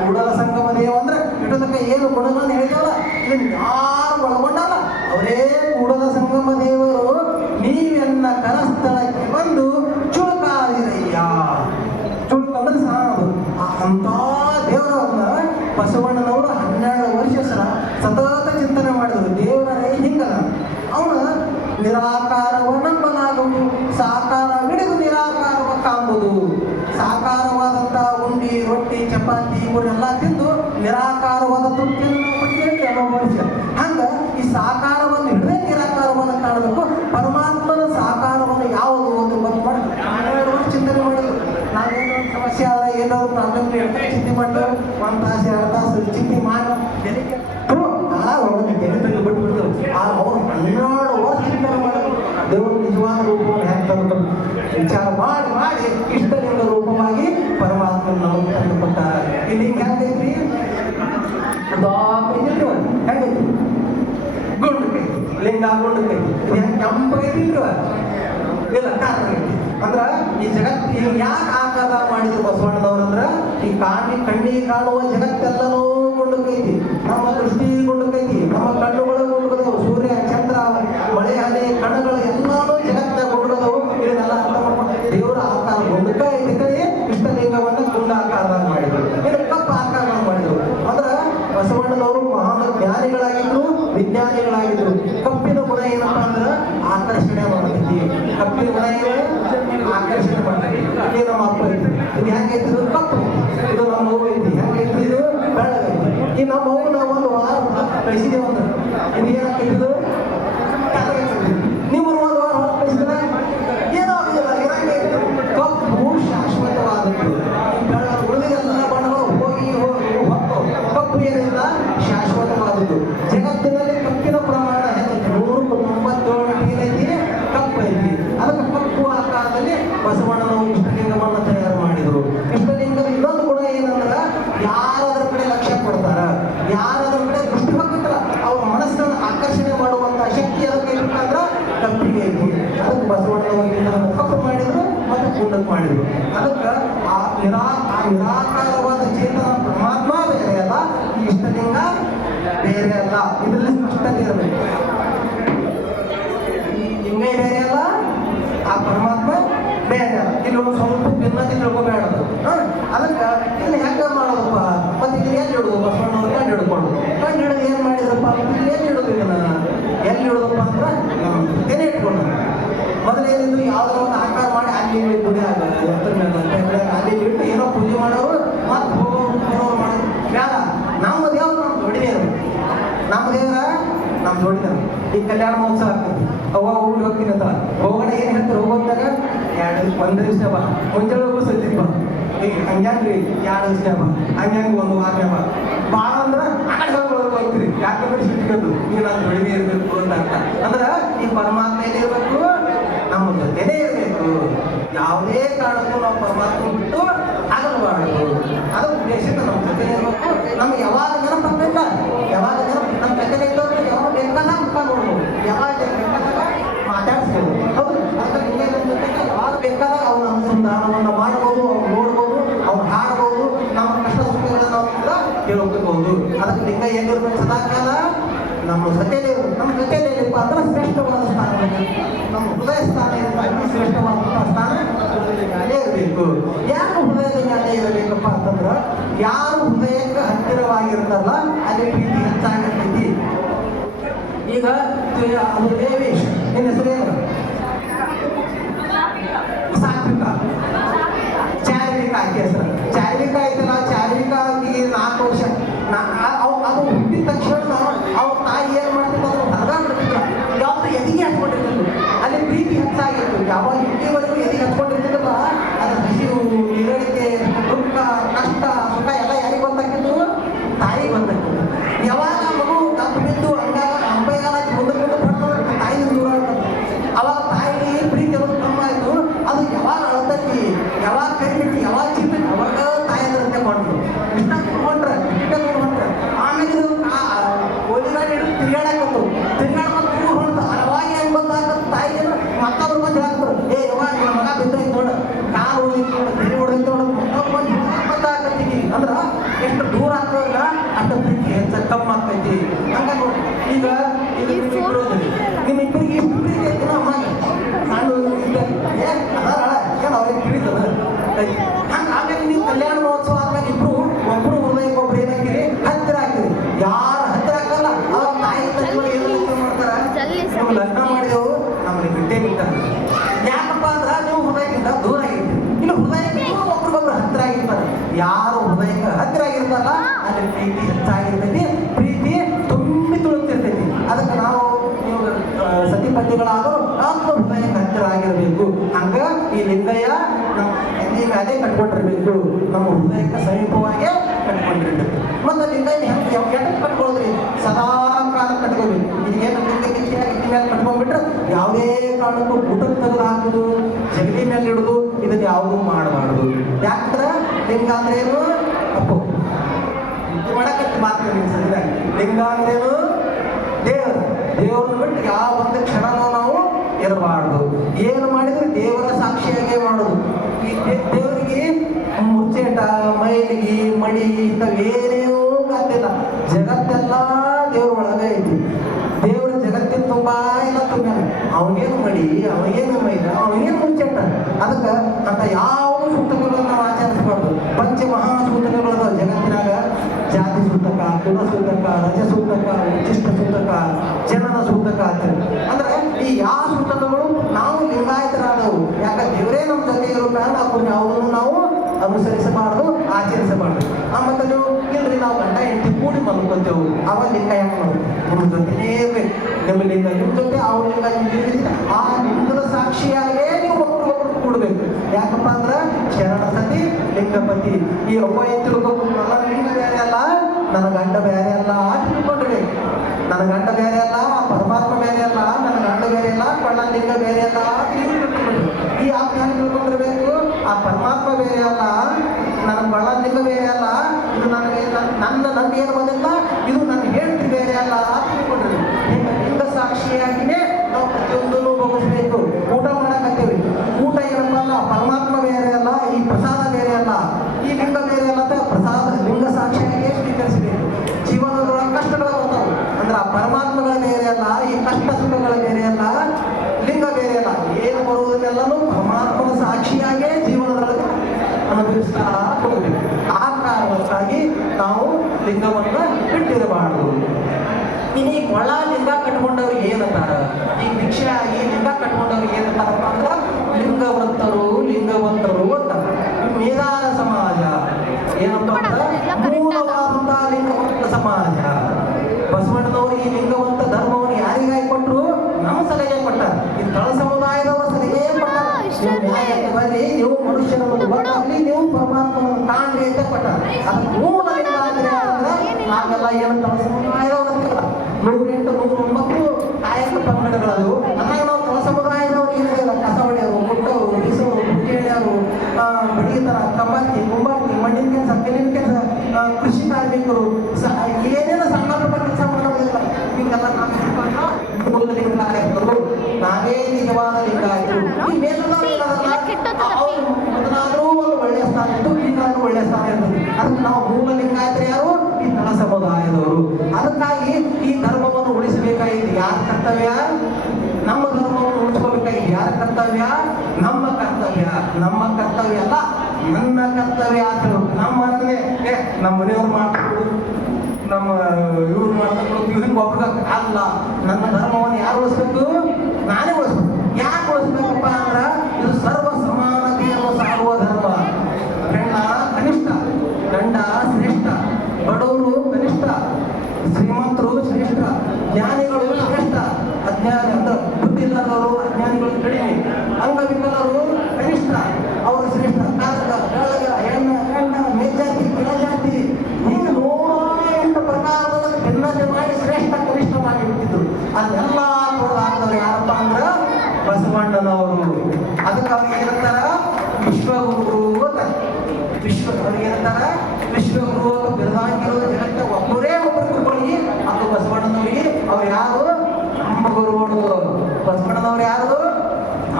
ಕೂಡಲ ಸಂಗಮ ದೇವ ಅಂದ್ರೆ ಇಟ್ಟದಕ್ಕೆ ಏನು ಗುಣಗಳನ್ನು ಹೇಳಿದಲ್ಲ, ಇದನ್ನು ಯಾರು ಒಳಗೊಂಡಲ್ಲ ಅವರೇ ಕೂಡಲ ಸಂಗಮ ದೇವರು. ನೀವೆನ್ನ ಕರಸ್ಥಳಕ್ಕೆ ಬಂದು ಚುಳುಕಾದಿರಯ್ಯ. ಚುಳುಕಂದ್ರೆ ಸಾಣದು. ಅಂತ ದೇವರನ್ನ ಬಸವಣ್ಣನವರು 12 ವರ್ಷ ಸತತ ಚಿಂತನೆ ಮಾಡಿದರು. ದೇವರೇ ಹಿಂಗದ, ಅವನು ನಿರಾಕಾರವ ನಂಬಲಾಗುವುದು, ಸಾಕಾರ ಹಿಡಿದು ನಿರಾಕಾರವ ಕಾಂಬುದು. ಸಾಕಾರವಾದಂಥ ಉಂಡಿ, ರೊಟ್ಟಿ, ಚಪಾತಿ ಇವನ್ನೆಲ್ಲ ತಿಂದು ನಿರಾಕಾರವಾದ ತೃಪ್ತಿಯನ್ನು ಅನುಭವಿಸ. ಹಂಗ ಈ ಸಾಕಾರವನ್ನು ಹಿಡಿದೇ ನಿರಾಕಾರವನ್ನು ಕಾಣಬೇಕು. ಪರಮಾತ್ಮನ ಸಾಕಾರವನ್ನು ಯಾವುದು ಒಂದು ಬಂದು ಮಾಡಿ 12 ವರ್ಷ ಚಿಂತನೆ ಮಾಡಿದ್ರು. ನಾವೇನೋ ಸಮಸ್ಯೆ ಆದ್ರೆ ಏನೋ ಪ್ರಾಬ್ಲಮ್ ಚಿಂತೆ ಮಾಡಿದ್ರು. 1 ತಾಸು 2 ತಾಸು ಚಿಂತೆ ಮಾಡಿ ಬಿಟ್ಬಿಡ್ತಾರೆ. ಅವ್ರು 12 ವರ್ಷ ಚಿಂತನೆ ಮಾಡಿದ್ರು. ದೇವರು ನಿಜವಾದ ರೂಪವನ್ನು ಹೆಂಗೆ ವಿಚಾರ ಮಾಡಿ ಇಷ್ಟಲಿಂಗ ರೂಪವಾಗಿ ಪರಮಾತ್ಮನ ನಮಗೆ ತಂದುಕೊಟ್ಟಾರ. ಇಲ್ಲಿ ಹೆಂಗೈತ್ರಿ? ಹೆಂಗೈತಿ? ಗುಂಡು ಕೈ ಲಿಂಗ, ಗುಂಡು ಕೈ. ಇದು ಹೆಂಗೆ ಕೆಂಪಗೈತಿಲ್ವ? ಇಲ್ಲ, ಕಾರಣೈತಿ. ಅಂದ್ರ ಈ ಜಗತ್ ಇದು ಯಾಕೆ ಆಕಾರ ಮಾಡಿದ್ರು ಬಸವಣ್ಣನವ್ರು ಅಂದ್ರ ಈ ಕಣ್ಣಿಗೆ ಕಾಣುವ ಜಗತ್ತೆಲ್ಲನೂ ಗುಂಡುಕೈತಿ. ನಮ್ಮ ದೃಷ್ಟಿ ಗುಂಡುಕೈತಿ, ನಮ್ಮ ಕಣ್ಣುಗಳು ಗುಂಡುಕದವು. ಸೂರ್ಯ, ಚಂದ್ರ, ಮಳೆ, ಹನಿ, ಕಣಗಳು ಎಲ್ಲಾನು ಜಗತ್ತಿನ ಗುಂಡುಕದವು. ಇದನ್ನೆಲ್ಲ ಅರ್ಥ ಮಾಡ್ಕೊಂಡು ದೇವರ ಆಕಾರ ಗುಂಡುಕ ಐತಿ. ಇಷ್ಟಲಿಂಗವನ್ನ ಗುಂಡ ಆಕಾರದಾಗ ಮಾಡಿದ್ರು, ಇದು ಕಪ್ಪ ಆಕಾರ ಮಾಡಿದ್ರು. ಅಂದ್ರ ಬಸವಣ್ಣನವರು ಮಹಾನ್ ಜ್ಞಾನಿಗಳಾಗಿದ್ರು, ವಿಜ್ಞಾನಿಗಳಾಗಿದ್ರು. ಕಪ್ಪಿನ ಗುಣ ಏನಪ್ಪಾ ಅಂದ್ರ ಆಕರ್ಷಣೆ ಮಾಡ್ತೈತಿ. ಕಪ್ಪಿನ ಗುಣ ಏನು? ಆಕರ್ಷಣೆ ಮಾಡ್ತೈತಿ. ಇಲ್ಲಿ ನಮ್ಮ ಅಪ್ಪ ಐತಿ, ಇದು ಹೆಂಗೈತಿ? ಇದು ಕಪ್ಪು. ಇದು ನಮ್ಮ ಅವ್ವ ಐತಿ, ಹೆಂಗೈತಿ? ಇದು ಬೆಳ್ಳಗೈತಿ. ಈ ನಮ್ಮ ಅವ್ವ ನಾವು ಒಂದು ವಾರ ಕಳಿಸಿದೇವು ಅಂದ್ರೆ ಇದು ಏನಾಕೈತಿ? ಇದು ನೀವು ಒಂದು ವಾರ ಹೊರ ಕಳಿಸಿದ್ರೆ ಏನೋ ಆಗುದಿಲ್ಲ. ಏನಾಗೈತಿ? ಕಪ್ಪು ಶಾಶ್ವತವಾದದ್ದು. ಈ ಬೆಳ್ಳ ಉಳಿದೆಲ್ಲ ಬಣ್ಣಗಳು ಹೋಗಿ ಹೊತ್ತು. ಕಪ್ಪು ಏನಿಲ್ಲ, ಶಾಶ್ವತವಾದದ್ದು. ಜಗತ್ತಿನಲ್ಲಿ ಕಪ್ಪಿನ ಪ್ರಮಾಣ ಹೆಚ್ಚೈತಿ. 197 ಐತಿ, ಕಪ್ಪು ಐತಿ. ಅದಕ್ಕೆ ಕಪ್ಪು ಆಕಾರದಲ್ಲಿ ಬಸವಣ್ಣನವರು ಇಷ್ಟಲಿಂಗವನ್ನು ತಯಾರು ಮಾಡಿದರು. ಇಷ್ಟಲಿಂಗದ ಇನ್ನೊಂದು ಗುಣ ಏನಂದ್ರೆ ಯಾರದ್ರ ಕಡೆ ಲಕ್ಷ್ಯ ಕೊಡ್ತಾರ, ಯಾರದ್ರ ಕಡೆ ದೃಷ್ಟಿ ಹೋಗ್ಬೇಕಲ್ಲ, ಅವ್ರ ಮನಸ್ಸನ್ನು ಆಕರ್ಷಣೆ ಮಾಡುವಂತ ಶಕ್ತಿ ಅದಕ್ಕೆ ಇರ್ಬೇಕಂದ್ರ ಕಪ್ಪಿಗೆ ಐತಿ. ಅದಕ್ಕೆ ಬಸವಣ್ಣನವರು ಕಪ್ಪು ಮಾಡಿದ್ರು ಮತ್ತು ಗುಂಡಕ್ಕೆ ಮಾಡಿದ್ರು. ಅದಕ್ಕೆ ಆ ನಿರಾಕಾರವಾದ ಚೇತನ ಪರಮಾತ್ಮ ಬೇರೆ ಅಲ್ಲ, ಈ ಇಷ್ಟಲಿಂಗ ಬೇರೆ ಅಲ್ಲ. ಇದರಲ್ಲಿ ಸ್ಪಷ್ಟತೆ ಇರಬೇಕು. ಲಿಂಗ ಬೇರೆ ಅಲ್ಲ, ಆ ಪರಮಾತ್ಮ ಬೇರೆ ಅಲ್ಲ. ಇಲ್ಲಿ ಒಂದು ಸ್ವಲ್ಪ ಭಿನ್ನತೆ ತಿಳ್ಕೊಬೇಡದು. ಅದಕ್ಕೆ ಇಲ್ಲಿ ಹೆಂಗ ಮಾಡೋದಪ್ಪ? ಮತ್ತೆ ಇಲ್ಲಿ ಎಲ್ಲಿ ಇಡೋದು? ಬಸವಣ್ಣವ್ರು ಕಂಡು ಹಿಡ್ಕೊಂಡು ಏನ್ ಮಾಡಿದ್ರಪ್ಪ? ಇಲ್ಲಿ ಎಲ್ಲಿ ಇಡೋದು? ಇದನ್ನ ಎಲ್ಲಿ ಇಡೋದಪ್ಪ ಅಂದ್ರೆ ತೆನೆ ಇಟ್ಕೊಂಡು ಮೊದಲೇನಿದ್ದು ಯಾವ್ದಾರ ಒಂದು ಆಕಾರ ಮಾಡಿ ಅಲ್ಲಿ ಗುಡಿ ಆಗಲ್ಲ, ಅಲ್ಲಿ ಇಟ್ಟು ಏನೋ ಪೂಜೆ ಮಾಡೋರು ಮತ್ತೆ ಹೋಗೋರು ಮಾಡೋರು ಬೇಡ. ನಮ್ಮ ದೇವ್ರು ನಮ್ಮ ದೊಡ್ಡದೇವ್ರು, ನಮ್ಮ ದೇವ್ರ ನಮ್ಮ ದೊಡ್ಡದೇವ್ರು. ಈ ಕಲ್ಯಾಣ ಮಹೋತ್ಸವ ಆಗ್ತದೆ, ಅವ್ವ ಊರಿಗೆ ಹೋಗ್ತೀನಿ ಅಂತ ಹೋಗೋಣ. ಏನು ಹೇಳ್ತಾರೆ? ಹೋಗೋದಾಗ 1 ದಿವಸ ಬಾ, ಮುಂಚೆ ಹೋಗೋ ಸತ್ತಿ ಬಾ. ಈಗ ಹಂಗ್ಯಾಂಗ್ರಿ 2 ದಿವಸ ಬಾ, ಹಂಗ್ಯಾಂಗ 1 ವಾರ ಬಾ. ಭಾಳ ಅಂದ್ರೆ ಆ ಕಡೆ ಹೋಗ್ತೀರಿ. ಯಾಕಂದ್ರೆ ಸಿಟ್ಕೊಂಡು ನೀನು ಅದು ಬೆಳಿಗ್ಗೆ ಇರಬೇಕು ಅಂತ ಅರ್ಥ. ಅಂದ್ರೆ ಈ ಪರಮಾತ್ಮ ಏನಿರ್ಬೇಕು, ನಮ್ಮ ಜೊತೆನೇ ಇರಬೇಕು. ಯಾವುದೇ ಕಾರಣಕ್ಕೂ ನಾವು ಪರಮಾತ್ಮ ಬಿಟ್ಟು ಆಗಲಬಾರ್ದು. ಅದು ಉದ್ದೇಶಕ್ಕೆ ನಮ್ಮ ಜೊತೆ ಇರಬೇಕು. ನಮ್ಗೆ ಯಾವಾಗ ನೆನಪಾಗಲ್ಲ, ಯಾವಾಗ ನೆನಪು ನಮ್ಮ ಜೊತೆ ಇದ್ದವ್ರಿಗೆ ಯಾವಾಗ ಬೇಕಾದ ಮುಖ ನೋಡ್ಬೋದು, ಯಾವಾಗ ಬೇಕಾದಾಗ ಮಾತಾಡಿಸ್ಬೋದು. ಹೌದು, ಅದಕ್ಕೆ ನಿಮಗೆ ನಮ್ಮ ಜೊತೆಗೆ ಯಾವಾಗ ಬೇಕಾದಾಗ ಅವ್ನ ಅನುಸಂಧಾನವನ್ನು ಮಾಡ್ಬೋದು, ಅವ್ನು ನೋಡ್ಬೋದು, ಅವ್ನು ಹಾಡ್ಬೋದು, ನಮ್ಮ ಕಷ್ಟ ಸುಖಗಳನ್ನು ನಾವು ಕೂಡ ಕೇಳ್ಕೋಬಹುದು. ಅದಕ್ಕೆ ಲಿಂಗ ಏನಿರ್ಬೇಕು ಸದಾಕಾಲ ನಮ್ಮ ಜೊತೆಯಲ್ಲೇ ಇರಬೇಕು. ನಮ್ಮ ಜೊತೆಯಲ್ಲೇ ಇರಬೇಕು ಅಂದ್ರೆ ಶ್ರೇಷ್ಠವಾದ ಸ್ಥಾನ, ನಮ್ಮ ಹೃದಯ ಸ್ಥಾನ ಇರಬೇಕು. ಶ್ರೇಷ್ಠವಾದಂತಹ ಸ್ಥಾನ ಹೃದಯದಲ್ಲೇ ಇರಬೇಕು. ಯಾರು ಹೃದಯದ ಜ್ಞಾನ ಇರಬೇಕಪ್ಪ ಅಂತಂದ್ರೆ, ಯಾರು ಹೃದಯಕ್ಕೆ ಹತ್ತಿರವಾಗಿರ್ತಾರಲ್ಲ ಅಲ್ಲಿ ಪ್ರೀತಿ ಹೆಚ್ಚಾಗಿರ್ತೈತಿ. ಈಗ ಅದು ದೇವೇಶ್, ನಿನ್ನ ಹೆಸರೇನು? ಸಾತ್ವಿಕ, ಚಾರಿಕ ಆಕೆ ಹೆಸರು. ಚಾರಿಕ ಐತಲ್ಲ, ಚಾರಿಕ ಆಗಿ 4 ವರ್ಷ ಅದು ಹುಟ್ಟಿದ ತಕ್ಷಣ ಅವ್ರ ತಾಯಿ ಏನು ಮಾಡ್ತಿದ್ರು, ಹರಗಾಡ್ತಿದ್ರು. ಯಾವ್ದು ಎದಿಗೆ ಹಚ್ಕೊಂಡಿರ್ತಿದ್ರು, ಅಲ್ಲಿ ಪ್ರೀತಿ ಹೆಚ್ಚಾಗಿತ್ತು. ಯಾವಾಗ ಇಲ್ಲಿವರೆಗೂ ಎದಿಗೆ ಹಚ್ಕೊಂಡಿರ್ತಿದ್ರಲ್ಲ, ಅದು ಹಸಿವು, ನೀರಡಿಕೆ, ದುಃಖ, ಕಷ್ಟ, ಸುಖ ಎಲ್ಲ ಯಾರಿಗೆ ಬಂದಾಕಿತ್ತು? ತಾಯಿಗೆ ಬಂದಾಕಿತ್ತು. ಯಾವಾಗ ಮಗು ತಪ್ಪು ಬಿದ್ದು ಅಂಬೈಗಾಲ ಮುಂದಕ್ಕೆ ಪಡ್ಕೊಂಡು ತಾಯಿ ದೂರ ಆಗ್ತದೆ, ಅವಾಗ ತಾಯಿಗೆ ಪ್ರೀತಿ ಅನ್ನೋದು ಕಮ್ಮಿ ಆಯಿತು. ಅದು ಯಾವಾಗ ಅಳತೈತಿ, ಯಾವಾಗ ಕೈ ಬಿಟ್ಟು, ಯಾವಾಗ ಚಿಪ್ಪಿ, ಅವಾಗ ತಾಯಿ ಅಂದ್ರೆ ಮಾಡ್ರು. ಇಷ್ಟ ಹೊಂಟ್ರೆ ಆಮೇಲೆ ಇದು ಓದಿಗಾಡಿ ಹಿಡಿದು ತಿರುಗಾಡಕತ್ತು, ತಿರುಗಾಡ್ಕೊಂಡು ಹೊಂಟ ಅವಾಗ ಹೆಂಗ್ ಬಂದಾಗ ತಾಯಿಗೆ ಮತ್ತೊಬ್ರು ಬಂದು ಹೇಳ್ತಾರೆ, ಏ ಯಾವಾಗ ನಿಮ್ಮ ಮಗ ಬಿದ್ದೈತೆ ನೋಡು, ಕಾಲು ಹೊಡಿತು ನೋಡು, ತಿರುಗಿ ಹೊಡಿತು ನೋಡು, ಮತ್ತೊಬ್ಬ ಬಂದಾಕತ್ತೀವಿ ಅಂದ್ರೆ ಎಷ್ಟು ದೂರ ಆಗ್ತದಲ್ಲ ಅಷ್ಟು ಪ್ರೀತಿ ಹೆಚ್ಚು ಕಮ್ಮಿ ಆಗ್ತೈತಿ. ಹಂಗ ನೋಡಿ, ಈಗ ನಿಮ್ಮ ಇಬ್ಬರಿಗೆ ಎಷ್ಟು ಪ್ರೀತಿ ಐತಿ ನಮ್ಮ ಸಣ್ಣ ಏನು ಅವ್ರಿಗೆ ತಿಳಿತದ. ಹಂಗೆ ಆಮೇಲೆ ನೀವು ಕಲ್ಯಾಣ ಮಹೋತ್ಸವ ಆದ್ಮೇಲೆ ಇಬ್ರು ಒಬ್ರು ಹೃದಯಕ್ಕೆ ಒಬ್ರು ಏನಾಗಿರಿ ಹತ್ತಿರ ಆಗ್ತೀರಿ. ಯಾರು ಹತ್ತಿರ ಆಗಲ್ಲ ಅವಾಗ ತಾಯಿ ತಂದೆ ಏನು ಮಾಡ್ತಾರ, ನೀವು ಲಗ್ನ ಮಾಡಿದೆವು ನಮ್ಮಲ್ಲಿ ಬಿಟ್ಟೇ ಬಿಡ್ತಾರೆ. ಯಾಕಪ್ಪ ಅಂದ್ರೆ ನೀವು ಹೃದಯದಿಂದ ದೂರ ಆಗಿರ್ತೀರಿ. ಇನ್ನು ಹೃದಯಕ್ಕೆ ಒಬ್ರಿಗೊಬ್ರು ಹತ್ತಿರ ಆಗಿರ್ತಾರೆ. ಯಾರು ಹೃದಯಕ್ಕೆ ಹತ್ತಿರ ಆಗಿರ್ತಾರಲ್ಲ ಅಲ್ಲಿ ಪ್ರೀತಿ ಹೆಚ್ಚಾಗಿರ್ತೈತಿ, ಪ್ರೀತಿ ತುಂಬಿ ತುಳುತ್ತಿರ್ತೈತಿ. ಅದಕ್ಕೆ ನಾವು ನೀವು ಸತಿಪತಿಗಳಾದರೂ ನಾವು ಹೃದಯಕ್ಕೆ ಹತ್ತಿರ ಆಗಿರಬೇಕು. ಹಂಗ ಈ ಲಿಂಗಯ್ಯ ನಮ್ಮ ಎಲ್ಲಿ ಮೇಲೆ ಕಟ್ಕೊಂಡಿರ್ಬೇಕು, ನಮ್ಮ ಹೃದಯಕ್ಕೆ ಸಮೀಪವಾಗಿ ಕಟ್ಕೊಂಡಿರ್ಬೇಕು. ಮತ್ತು ಲಿಂಗಯ್ಯ ಹೆಂಗೆ ಕಟ್ಕೊಳ್ಳೋದ್ರಿ, ಸದಾ ಕಾಲ ಕಟ್ಕೋಬೇಕು. ಈಗೇನು ಲಿಂಗ ಕಿಚ್ಚಿಯಾಗಿ ಮೇಲೆ ಕಟ್ಕೊಂಡ್ಬಿಟ್ರೆ ಯಾವುದೇ ಕಾರಣಕ್ಕೂ ಊಟಕ್ಕೆ ತೆಗೆದು ಹಾಕೋದು, ಜಗಲಿ ಮೇಲೆ ಇಡೋದು, ಇದನ್ನ ಯಾವುದೂ ಮಾಡಬಾರ್ದು. ಯಾಕಂದ್ರೆ ಲಿಂಗ ಅಂದ್ರೆ ಏನು ಅಪ್ಪು ಮಾಡಕ್ಕೆ ಮಾತ್ರ ಲಿಂಗ ಅಂದ್ರೇನು ದೇವರು. ದೇವ್ರನ್ನ ಬಿಟ್ಟು ಯಾವ ಒಂದು ಕ್ಷಣನೂ ನಾವು ಇರಬಾರ್ದು. ಏನು ಮಾಡಿದ್ರೆ ದೇವರ ಸಾಕ್ಷಿಯಾಗೇ ಮಾಡೋದು. ಈ ದೇವರಿಗೆ ಮುಚ್ಚೇಟ, ಮೈಲಿಗೆ, ಮಡಿ ಇಂಥವೇನೇನೂ ಗೊತ್ತಿಲ್ಲ. ಜಗತ್ತೆಲ್ಲ ದೇವ್ರ ಒಳಗೆ ಐತಿ. ದೇವ್ರ ಜಗತ್ತಿನ ತುಂಬಾ ಇಲ್ಲ ತುಂಬ. ಅವನಿಗೇನು ಮಡಿ, ಅವನಿಗೇನು ಮೈಲ, ಅವನಿಗೇನು ಮುಚ್ಚೇಟ. ಅದಕ್ಕೆ ಅಂತ ಯಾವ ಸೂತಕಗಳನ್ನು ನಾವು ಆಚರಿಸಬಾರ್ದು. ಪಂಚಮಹಾಸೂತಕಗಳು ಜಗತ್ತಿನಾಗ ಜಾತಿ ಸೂತಕ, ಕುಲ ಸೂತಕ, ರಜ ಸೂತಕ, ಉಚ್ಚಿಷ್ಟ ಸೂತಕ, ಜನನ ಸೂತಕ ಅಂತೇಳಿ. ಅಂದ್ರೆ ಈ ಯಾವ ಸೂತಕಗಳು ನಾವು ಲಿಂಗಾಯತರಾದವು. ಯಾಕೆ ದೇವರೇ ನಮ್ಮ ಜೊತೆ ಇರೋ ಕಾರಣ ಅವ್ರನ್ನ ಯಾವುದನ್ನು ನಾವು ಅನುಸರಿಸಬಾರ್ದು, ಆಚರಿಸಬಾರ್ದು. ಮತ್ತೆ ನೀವು ಇಲ್ರಿ ನಾವು ಗಂಡ ಹೆಂಡತಿ ಕೂಡಿ ಮಲ್ಕೊಂತೇವು, ಅವಾಗ ಲಿಂಗ ಯಾಕೆ ಮಾಡೋದು? ನಿಮ್ಮ ಜೊತೆನೇ ಇರ್ಬೇಕು. ನಿಮ್ಮ ಲಿಂಗ ನಿಮ್ಮ ಜೊತೆ, ಅವ್ರ ಲಿಂಗ ನಿಮ್ಮ ಆ ಲಿಂಗದ ಸಾಕ್ಷಿಯಾಗೇ ನೀವು ಒಬ್ಬರು ಕೂಡಬೇಕು. ಯಾಕಪ್ಪ ಅಂದ್ರೆ ಶರಣ ಸತಿ ಲಿಂಗಪತಿ. ಈ ಒಬ್ಬ ತಿಳ್ಕೊಂಡು ನನ್ನ ಲಿಂಗ ಬೇರೆ ಅಲ್ಲ, ನನ್ನ ಗಂಡ ಬೇರೆ ಅಲ್ಲ ಅಂತ ತಿಳ್ಕೊಂಡಿರ್ಬೇಕು. ನನ್ನ ಗಂಡ ಬೇರೆ ಅಲ್ಲ, ಪರಮಾತ್ಮ ಬೇರೆ ಅಲ್ಲ, ನನ್ನ ಗಂಡ ಬೇರೆ ಅಲ್ಲ, ಕೊಳ್ಳ ಲಿಂಗ ಬೇರೆ ಅಲ್ಲ ಅಂತ ತಿಳ್ಕೊಂಡಿರ್ಬೇಕು. ಈ ಆಜ್ಞಾನ ತಿಳ್ಕೊಂಡಿರ್ಬೇಕು. ಆ ಪರಮಾತ್ಮ ಬೇರೆ ಅಲ್ಲ, ನನ್ನ ಕೊಳ್ಳ ಲಿಂಗ ಬೇರೆ ಅಲ್ಲ, ಇದು ನನಗೆ ನನ್ನ ಏನು ಬಂದಿಲ್ಲ, ಇದು ನನ್ನ ಹೆಂಡತಿ ಬೇರೆ ಅಲ್ಲ ಅಂತ ತಿಳ್ಕೊಂಡಿರ್ಬೇಕು. ಲಿಂಗ ಸಾಕ್ಷಿಯಾಗಿನೇ ನಾವು ಪ್ರತಿಯೊಂದನ್ನು ಭೋಗಿಸ್ಬೇಕು. ಊಟ ಮಾಡಕತ್ತೇವೆ, ಊಟ ಏನಪ್ಪ ಅಲ್ಲ, ಪರಮಾತ್ಮ ಬೇರೆ ಅಲ್ಲ, ಈ ಪ್ರಸಾದ ಬೇರೆ ಅಲ್ಲ, ಈ ಲಿಂಗ ಬೇರೆ ಅಲ್ಲ ಅಂತ ಪ್ರಸಾದ ಲಿಂಗ ಸಾಕ್ಷಿಯಾಗಿಯೇ ಸ್ವೀಕರಿಸಬೇಕು. ಜೀವನದೊಳಗೆ ಕಷ್ಟಗಳು ಬರ್ತಾವೆ ಅಂದ್ರೆ ಆ ಪರಮಾತ್ಮಗಳ ಬೇರೆ ಅಲ್ಲ, ಈ ಕಷ್ಟ ಸುಖಗಳ ಬೇರೆ ಅಲ್ಲ, ಲಿಂಗ ಬೇರೆ ಅಲ್ಲ. ಏನು ಬರುವುದನ್ನೆಲ್ಲನೂ ಪರಮಾತ್ಮನ ಸಾಕ್ಷಿಯಾಗೇ ಜೀವನದೊಳಗೆ ಅನುಭವಿಸ್ತಾ ಹೋಗಬೇಕು. ಆ ಕಾರಣಕ್ಕಾಗಿ ನಾವು ಲಿಂಗವನ್ನು ಬಿಟ್ಟಿರಬಾರದು. ಇನ್ನು ಈ ಒಳ ಲಿಂಗ ಕಟ್ಕೊಂಡವ್ರು ಏನಂತಾರ, ಈ ಭಿಕ್ಷೆ ಆಗಿ ಲಿಂಗ ಕಟ್ಕೊಂಡವ್ರು ಏನಂತಾರಪ್ಪ ಅಂದ್ರೆ ಲಿಂಗವಂತರು, ಲಿಂಗವಂತರು ಅಂತ. ಮೇದಾನ ಸಮಾಜ ಏನಪ್ಪ ಅಂದ್ರೆ ಮೂಲವಾದಂತಹ ಲಿಂಗವಂತ ಸಮಾಜ. ಬಸವಣ್ಣನವರು ಈ ಲಿಂಗವಂತ ಧರ್ಮವನ್ನು ಯಾರಿಗಾಗಿ ಕೊಟ್ಟರು? ನಮ್ಮ ಸಲಹೆ ಕೊಟ್ಟಾರ. ಈ ತಳ ಸಮುದಾಯದವರ ಸಲಹೆ ಕೊಟ್ಟಾರ. ಬರ್ರಿ, ನೀವು ಮನುಷ್ಯನನ್ನು ಗೊತ್ತಾಗ್ಲಿ, ನೀವು ಪರಮಾತ್ಮನನ್ನು ಕಾಣ್ರಿ ಅಂತ ಕೊಟ್ಟಾರ. ಅದು ಮೂಲ ಲಿಂಗ ಅಂದ್ರೆ ನಾವೆಲ್ಲ ಏನು ತಳ ಸಮುದಾಯದವ್ರು ಅಂತೀವಲ್ಲ 108, 109 ಕಾಯಕ ಪಂಗಡಗಳದು. ಅದ್ರಾಗ ನಾವು ತಳ ಸಮುದಾಯದವ್ರು ಏನಿದೆಯಲ್ಲ, ಕಸ ಹೊಡೆಯೋರು, ಮುಟ್ಟೋರು, ಬೀಸೋರು, ಬುಟ್ಟಿ ಎಳೆಯೋರು, ಬಡಗಿತರ, ಕಬ್ಬಾಕಿ, ಕುಂಬಾರ್ತಿ, ಮಣ್ಣಿನ ಕೆಲಸ, ಕಲ್ಲಿನ ಕೆಲಸ, ಕೃಷಿ ಕಾರ್ಮಿಕರು, ಏನೇನು ಸಣ್ಣ ಪುಟ್ಟ ಕೆಲಸ ಮಾಡೋದಿಲ್ಲ, ಹಿಂಗೆಲ್ಲ ನಾವು ಲಿಂಗಾಯತರು, ನಾವೇ ನಿಜವಾದ ಲಿಂಗಾಯತರು. ಈ ಮೇಲದವ್ರು ಏನದಲ್ಲ, ಅವ್ರು ಮೊದಲಾದ್ರೂ ಒಂದು ಒಳ್ಳೆಯ ಸ್ಥಾನ ಇತ್ತು, ಈಗಾದ್ರೂ ಒಳ್ಳೆಯ ಸ್ಥಾನ ಇರ್ತದೆ. ಅದಕ್ಕೆ ನಾವು ಮೂಲ ಲಿಂಗಾಯತರು ಯಾರು? ಈ ತಳ ಸಮುದಾಯದವರು. ಅದಕ್ಕಾಗಿ ಈ ಧರ್ಮವನ್ನು ಉಳಿಸಬೇಕಾಗಿದೆ ಯಾರ ಕರ್ತವ್ಯ? ನಮ್ಮ ಧರ್ಮವನ್ನು ಉಳಿಸ್ಕೋಬೇಕಾಗಿದೆ ಯಾರ ಕರ್ತವ್ಯ? ನಮ್ಮ ಕರ್ತವ್ಯ. ನಮ್ಮ ಕರ್ತವ್ಯ ಅಲ್ಲ, ನನ್ನ ಕರ್ತವ್ಯ ಆದ್ರು. ನಮ್ಮ ಅಂದ್ರೆ ನಮ್ಮ ಮನೆಯವ್ರು ಮಾಡ್ಕೊಂಡು, ನಮ್ಮ ಇವ್ರು ಮಾಡ್ಕೊಂಡು ಇವ್ರಿಗೆ ಒಬ್ಬರಿಗೆ ಅಲ್ಲ. ನನ್ನ ಧರ್ಮವನ್ನು ಯಾರು ಉಳಿಸ್ಬೇಕು? ನಾನೇ ಉಳಿಸ್ಬೇಕು. ಯಾಕೆ ಉಳಿಸ್ಬೇಕಪ್ಪ ಅಂದ್ರ ಇದು ಸರ್ವ ಸಮಾನತೆಯನ್ನು ಸಾರುವ ಧರ್ಮ. ಹೆಣ್ಣ ಕನಿಷ್ಠ, ಗಂಡ ಶ್ರೇಷ್ಠ, ಬಡವರು ಕನಿಷ್ಠ, ಶ್ರೀಮಂತರು ಶ್ರೇಷ್ಠ, ಜ್ಞಾನಿಗಳು ಶ್ರೇಷ್ಠ, ಅಜ್ಞಾನಿ ಅಂದ್ರೆ ಬುದ್ಧಿಲ್ಲದವರು ಅಜ್ಞಾನಿಗಳು ಕಡಿಮೆ, ಅಂಗವಿಕಲರು ಕನಿಷ್ಠ, ಅವರು ಶ್ರೇಷ್ಠ, ಹೆಣ್ಣ ಮೇಲ್ಜಾತಿ ಕೆಳಜಾತಿ, ಹೀಗೆ 108 ಪ್ರಕಾರದಲ್ಲಿ ಭಿನ್ನತೆ ಮಾಡಿ ಶ್ರೇಷ್ಠ ಕನಿಷ್ಠ ಮಾಡಿ ಬಿಟ್ಟಿದ್ರು. ಅದೆಲ್ಲ ತೊಡೆದಾಕ್ದವ್ರು ಯಾರಪ್ಪ ಅಂದ್ರ ಬಸವಣ್ಣನವರು. ಅದಕ್ಕೆ ಅವ್ರಿಗೆ ಏನಂತಾರ? ವಿಶ್ವಗುರು ಅಂತ. ಅವ್ರಿಗೆ ಏನಂತಾರ? ವಿಶ್ವಗುರು ಅಂತ ಬಿರುದಾಗಿರೋದು ಜಗತ್ತ ಒಬ್ಬರೇ ಒಬ್ಬರು ಗುರುಗಳಿಗೆ. ಅದು ಬಸವಣ್ಣನವರಿಗೆ. ಅವ್ರು ಯಾರು? ಅಮ್ಮ ಗುರುಗಳು. ಬಸವಣ್ಣನವ್ರು ಯಾರು?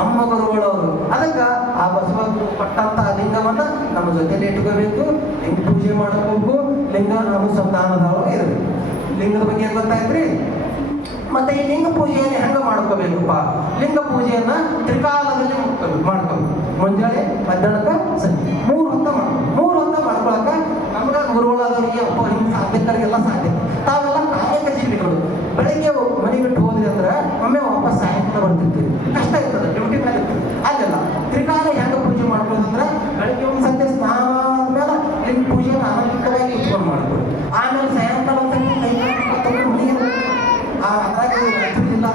ಅಮ್ಮ ಗುರುಗಳವರು. ಅದಕ್ಕೆ ಆ ಬಸವ ಕೊಟ್ಟಂತ ಲಿಂಗವನ್ನ ನಮ್ಮ ಜೊತೆಲಿ ಇಟ್ಕೋಬೇಕು, ಲಿಂಗ ಪೂಜೆ ಮಾಡ್ಕೋಬೇಕು, ಲಿಂಗ ಅನುಸಂಧಾನದೊಳಗೆ ಇರಬೇಕು. ಲಿಂಗದ ಬಗ್ಗೆ ಏನ್ ಗೊತ್ತಾಯ್ತ್ರಿ? ಮತ್ತೆ ಈ ಲಿಂಗ ಪೂಜೆಯನ್ನು ಹೆಂಗ ಮಾಡ್ಕೋಬೇಕಪ್ಪ? ಲಿಂಗ ಪೂಜೆಯನ್ನ ತ್ರಿಕಾಲದಲ್ಲಿ ಮಾಡ್ಕೋಬೇಕು. ಮುಂಜಾನೆ, ಮಧ್ಯಾಹ್ನಕ್ಕ, ಸಂಜೆ 3 ಹೊತ್ತ ಮಾಡ್ಬೇಕು. 3 ಹೊತ್ತ ಮಾಡ್ಕೊಳಕ ನಮ್ಗ ಗುರುಗಳಾದವರಿಗೆ ಹಿಂಗೆ ಸಾಧ್ಯಕರಿಗೆಲ್ಲ ಸಾಧ್ಯ. ತಾವೆಲ್ಲ ಕಾಯಕ ಜೀವಿಗಳು. ಬೆಳಿಗ್ಗೆ ಮನೆ ಬಿಟ್ಟು ಹೋದ್ರಿ ಅಂದ್ರೆ ಒಮ್ಮೆ ವಾಪಸ್ ಸಾಯಂಕಾಲ ಬರ್ತಿರ್ತೀವಿ. ಕಷ್ಟ ಇರ್ತದೆ, ಡ್ಯೂಟಿ ಮೇಲೆ ಇರ್ತದೆ. ಅಲ್ಲೆಲ್ಲ ತ್ರಿಕಾಲ ಹೆಂಗ ಪೂಜೆ ಮಾಡ್ಕೋದಂದ್ರೆ ಬೆಳಿಗ್ಗೆ ಒಂದು ಸಂಜೆ ಸ್ನಾನ ಆದ್ಮೇಲೆ ಲಿಂಗ ಪೂಜೆಯನ್ನು ಆನಂದಿಕವಾಗಿ ಇಟ್ಕೊಂಡು ಮಾಡ್ಬೋದು. ಆಮೇಲೆ ಸಾಯಂಕಾಲ ಒಂದು ಕೈ ತಗೊಂಡು ಮನೆಗೆ ಅದ್ರಾಗ ಇಲ್ಲ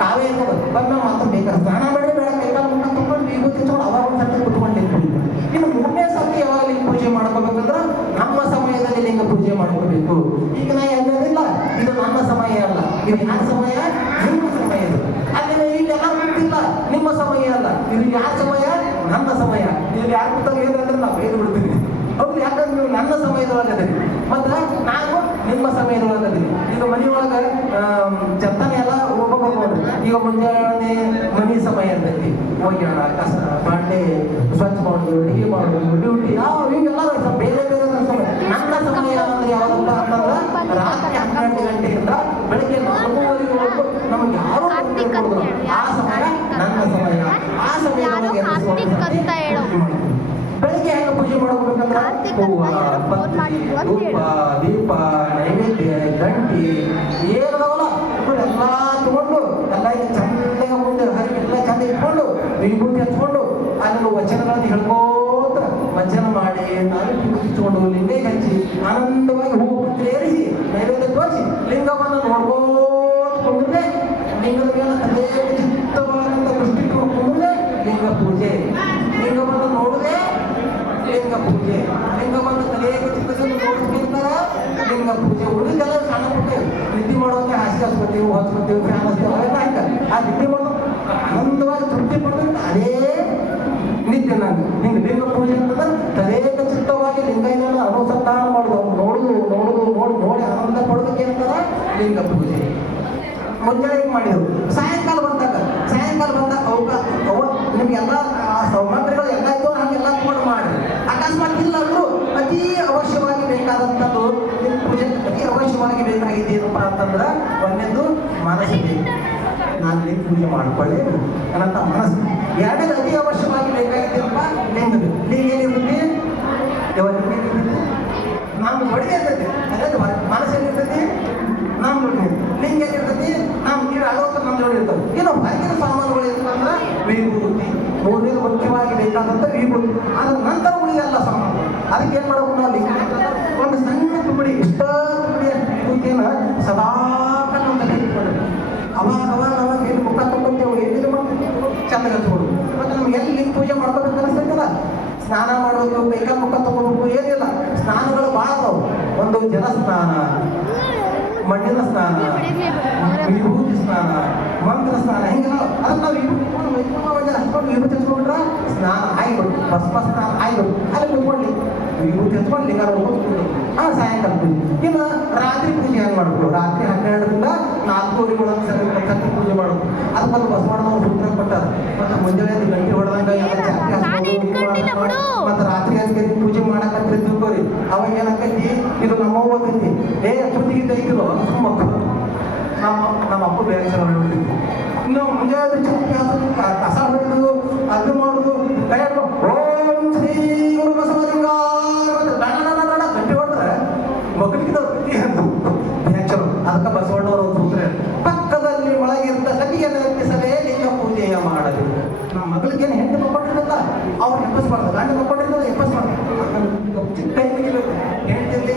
ತಾವೇ ಇರ್ತದೆ. ಬಂದ ಮಾತ್ರ ಬೇಕಾದ್ರೆ ಸ್ನಾನ ಮಾಡಿ ಬೇಡ ಕೈಕಾಲ ಮುಖ ತಗೊಂಡು ವಿಭೂತಿ ತಗೊಂಡು ಅವಾಗ ಒಂದು ಸರ್ತಿ ಕುತ್ಕೊಂಡಿರ್ತೀವಿ. ಇನ್ನು 3ನೇ ಸರ್ತಿ ಯಾವಾಗ ಲಿಂಗ ಪೂಜೆ ಮಾಡ್ಕೋಬೇಕಂದ್ರೆ ನಮ್ಮ ಸಮಯದಲ್ಲಿ ಲಿಂಗ ಪೂಜೆ ಮಾಡ್ಕೋಬೇಕು. ಈಗ ನಾ ಹೇಳೋದಿಲ್ಲ, ಇದು ನನ್ನ ಸಮಯ ಅಲ್ಲ, ಇದು ಯಾರ ಸಮಯ? ನಿಮ್ಮ ಸಮಯ. ಇದು ಅಲ್ಲಿ ಇಲ್ಲೆಲ್ಲ ಗೊತ್ತಿಲ್ಲ, ನಿಮ್ಮ ಸಮಯ ಅಲ್ಲ, ಇದು ಯಾರ ಸಮಯ? ನನ್ನ ಸಮಯ. ಇಲ್ಲಿ ಯಾರು ಕೂತಾಗ ಏನಂದ್ರೆ ನಾವು ಏನು ಬಿಡ್ತೀವಿ. ಹೌದು, ಯಾಕಂದ್ರೆ ನೀವು ನನ್ನ ಸಮಯದೊಳಗದೀರಿ, ಮತ್ತು ನಾನು ನಿಮ್ಮ ಸಮಯದೊಳಗದೀನಿ. ಈಗ ಮನೆಯೊಳಗೆ ಚತ್ತನೆ ಎಲ್ಲ ಒಬ್ಬೊಬ್ಬರು ನೋಡ್ರಿ. ಈಗ ಮುಂಜಾನೆ ಮನೆ ಸಮಯ ಇರ್ತೈತಿ, ಒಗ್ಯಾಣ, ಕಸ, ಬಾಂಡೆ ಸ್ವಚ್ಛ ಮಾಡೋದು, ಅಡುಗೆ ಮಾಡೋದು, ಡ್ಯೂಟಿ, ಈಗೆಲ್ಲ ಬೇರೆ ಬೇರೆ ಸಮಯ. ನನ್ನ ಸಮಯ ಅಂದ್ರೆ ಯಾವಾಗಪ್ಪ ಅಂತಂದ್ರೆ ರಾತ್ರಿ 12 ಗಂಟೆಯಿಂದ ಬೆಳಗ್ಗೆ 4:30ವರೆಗೂ ನಮ್ಗೆ ಯಾರು ಆ ಸಮಯ ನನ್ನ ಸಮಯ. ಆ ಸಮಯದೊಳಗೆ ಬೆಳಿಗ್ಗೆ ಹೆಂಗ ಪೂಜೆ ಮಾಡ್ಕೋಬೇಕಂದ್ರೆ ಹೂವ, ಬತ್ತಿ, ಧೂಪ, ದೀಪ, ನೈವೇದ್ಯ, ಗಂಟಿ ಏನದವಲ್ಲ ಎಲ್ಲ ತಗೊಂಡು ಎಲ್ಲ ಚಂದ ಮುಂದೆ ಹರಿವೆಲ್ಲ ಚಂದ ಇಟ್ಕೊಂಡು ವಿಭೂತಿ ಹಚ್ಕೊಂಡು ಅಲ್ಲಿ ವಚನಗಳನ್ನು ಹೇಳ್ಕೋತ ವಚನ ಮಾಡಿ ನಾನು ಕಿಚ್ಚಿಕೊಂಡು ಲಿಂಗ ಹಚ್ಚಿ ಆನಂದವಾಗಿ ಹೂವು ಪತ್ರೆ ಏರಿಸಿ ನೈವೇದ್ಯ ತೋರಿಸಿ ಲಿಂಗವನ್ನು ನೋಡ್ಕೋತ ಕುಂದ್ರೆ ಲಿಂಗದ ಮೇಲೆ ಅದೇ ಚಿತ್ತವಾದಂಥ ದೃಷ್ಟಿ ಕುಂದ್ರೆ ಲಿಂಗ ಪೂಜೆ. ಲಿಂಗವನ್ನು ನೋಡದೆ ಲಿಂಗ ಪೂಜೆ. ಲಿಂಗವನ್ನು ತಲೆಗೆ ಚಿಕ್ಕದನ್ನು ನೋಡ್ತಿರ್ತಾರ ಲಿಂಗ ಪೂಜೆ. ಉಳಿದೆಲ್ಲ ಸಣ್ಣ ಪುಟ್ಟ ನಿದ್ದೆ ಮಾಡೋಕೆ ಹಾಸಿಗೆ ಹಚ್ಕೋತೀವಿ, ಹೊಚ್ಕೋತೀವಿ, ಫ್ಯಾನ್ ಹಚ್ತೀವಿ, ಅವೆಲ್ಲ ಆಯ್ತು. ಆ ನಿದ್ದೆ ಮಾಡೋದು ಆನಂದವಾಗಿ ತೃಪ್ತಿ ಪಡ್ಬೇಕು, ಅದೇ ನಿದ್ದೆ. ನಂಗೆ ಹಿಂಗೆ ಲಿಂಗ ಪೂಜೆ ಅಂತಂದ್ರೆ ತದೇಕ ಚಿತ್ತವಾಗಿ ಲಿಂಗೈನ ಅನುಸಂಧಾನ ಮಾಡೋದು, ನೋಡುದು ನೋಡುದು ನೋಡಿ ಆನಂದ ಪಡೋದಕ್ಕೆ ಏನಂತಾರ ಲಿಂಗ ಪೂಜೆ. ಮುಂಜಾನೆ ಮಾಡಿದ್ರು. ಸಾಯಂಕಾಲ ಬಂದಾಗ ನಿಮ್ಗೆಲ್ಲ ಸೌಮಂತ್ರಿಗಳು ಎಲ್ಲ ಇದ್ದು ಹಂಗೆಲ್ಲ ತಗೊಂಡು ಮಾಡಿ. ಅಕಸ್ಮಾತ್ ಇಲ್ಲ ಅಂದ್ರು ಅತಿ ಅವಶ್ಯವಾಗಿ ಬೇಕಾದಂಥದ್ದು ನಿಮ್ಮ ಪೂಜೆ ಅತಿ ಅವಶ್ಯವಾಗಿ ಬೇಕಾಗಿದೆ ಏನಪ್ಪ ಅಂತಂದ್ರೆ ಒಂದನೇದು ಮನಸ್ಸು ಬೇಕು. ನಾನು ಲಿಂಗ ಪೂಜೆ ಮಾಡ್ಕೊಳ್ಳಿ ಅನ್ನಂತ ಮನಸ್ಸು. ಎರಡನೇದು ಅತಿ ಅವಶ್ಯವಾಗಿ ಬೇಕಾಗಿದ್ದೀರಪ್ಪ ಲಿಂಗ ಬೇಕು. ಲಿಂಗ ಏನಿರ್ತೈತಿ? ನಮ್ಮ ಹೊಡಿಗೆ ಇರ್ತೈತಿ, ಅದೇ ಮನಸ್ಸೇನಿರ್ತೈತಿ? ನಮ್ಮ ನೋಡಿ ಲಿಂಗ ಏನಿರ್ತೈತಿ? ನಮ್ಮ ನೀರು ಆಗೋದು ನಮ್ಮ ನೋಡಿ ಇರ್ತವೆ. ಏನು ಹೊರಗಿನ ಸಾಮಾನುಗಳು ಏನಪ್ಪ ಅಂದ್ರೆ ವಿಭೂತಿ. 3ನೇದು ಮುಖ್ಯವಾಗಿ ಬೇಕಾದಂಥ ವಿಭೂತಿ. ಅದ್ರ ನಂತರ ಉಳಿದೆಲ್ಲ ಸಾಮಾನು. ಅದಕ್ಕೆ ಏನು ಮಾಡಬೇಕು ನಾವು? ಲಿಂಗ ಒಂದು ಸಣ್ಣ ತುಮಡಿ, ಇಷ್ಟ ತುಮಡಿಯ ವಿಭೂತಿಯನ್ನು ಸದಾ ನಮ್ಮ ತಲೆ ಇಟ್ಕೊಂಡು ಅವಾಗ ಏನು ಮುಖ ತಗೊಂತೇವೆ, ಏನಿದೆ ಮಾಡ್ತೀವಿ ಚಂದ ಹಚ್ಕೊಂಡು. ಮತ್ತು ನಮ್ಗೆ ಎಲ್ಲಿ ಲಿಂಗ ಪೂಜೆ ಮಾಡ್ಕೋಬೇಕು ಅನಿಸ್ತೈತಲ್ಲ, ಸ್ನಾನ ಮಾಡೋದು, ಕೈಕಾಲು ಮುಖ ತಗೋಬೇಕು, ಏನಿಲ್ಲ. ಸ್ನಾನಗಳು ಭಾಳ ಅದಾವು. ಒಂದು ಜಲಸ್ನಾನ, ಮಣ್ಣಿನ ಸ್ನಾನ, ವಿಭೂತಿ ಸ್ನಾನ, ಮಂತ್ರ ಸ್ನಾನ, ಹಿಂಗೆಲ್ಲ ಅದನ್ನ ನಾವು ಹಚ್ಕೊಂಡು ವಿಭೂತಿ ಹಚ್ಕೊಂಡ್ರೆ ಸ್ನಾನ ಆಯ್ಬಿಡು, ಭಸ್ಮ ಸ್ನಾನ ಆಯ್ಬಿಡು, ಅಲ್ಲಿ ಕುತ್ಕೊಳ್ಳಿ ವಿಭೂತಿ ಹಚ್ಕೊಂಡು ಲಿಂಗ ನೋಡ್ಕೊಂಡು ಸಾಯಂಕಾಲ ಪೂಜೆ. ಇನ್ನು ರಾತ್ರಿ ಪೂಜೆ ಹೆಂಗೆ ಮಾಡ್ಬೋದು? ರಾತ್ರಿ 12ರಿಂದ 4:30 ಒಳಗೆ ಸತಿ ಪೂಜೆ ಮಾಡೋದು. ಅದಕ್ಕೊಂದು ಬಸವಣ್ಣ ಸೂತ್ರ ಕೊಟ್ಟಾರ. ಮತ್ತು ಮುಂಜಾನೆ ಗಂಟೆ ಹೊಡೆದಂಗ ಎಲ್ಲ ಜಾಸ್ತಿ ಮತ್ತು ರಾತ್ರಿ ಹಂಗೆ ಪೂಜೆ ಮಾಡಕತ್ರಿ ತಿಳ್ಕೊರಿ. ಅವಾಗ ಏನಾಕೈತಿ, ಇದು ನಮ್ಮ ಹೋಗ್ತೈತಿ ತುದಿಗಿದ್ದ ಐತಿರೋ ಮಕ್ಕಳು ನಮ್ಮ ಅಪ್ಪ ಬೇರೆ ಸಲ ಹೊಡಿತೀವಿ. ಇನ್ನು ಮುಂಜಾನೆ ಕಸ ಹೊಡೆದು ಅದು ಮಾಡೋದು ಕೈ ಓಂ ಶ್ರೀ ಗುರು ಬಸವಲಿಂಗ ಗಂಟೆ ಹೊಡೆದ್ರೆ ಮಕ್ಕಳಿಗೆ ಚಲೋ. ಅದಕ್ಕೆ ಬಸವಣ್ಣವರು ಸೂತ್ರ ಪಕ್ಕದಲ್ಲಿ ಒಳಗಿರ್ತ ಸತಿಯನ್ನು ಎತ್ತಿಸಲೇ ಲಿಂಗ ಪೂಜೆಯ ಮಾಡಲು. ನಮ್ಮ ಮಕ್ಕಳಿಗೇನು ಹೆಂಡತಿ ಮಕ್ಕೊಂಡಿರಲ್ಲ, ಅವ್ರು ಎಪ್ಪಿಸ್ಬಾರ್ದು, ಗಂಡ ಮಕ್ಕೊಂಡಿರೋದು ಎಪ್ಪಿಸ್ಬಾರ್ದು. ಚಿಕ್ಕ ಕೈಬೇಕು ಹೆಂಡತಿ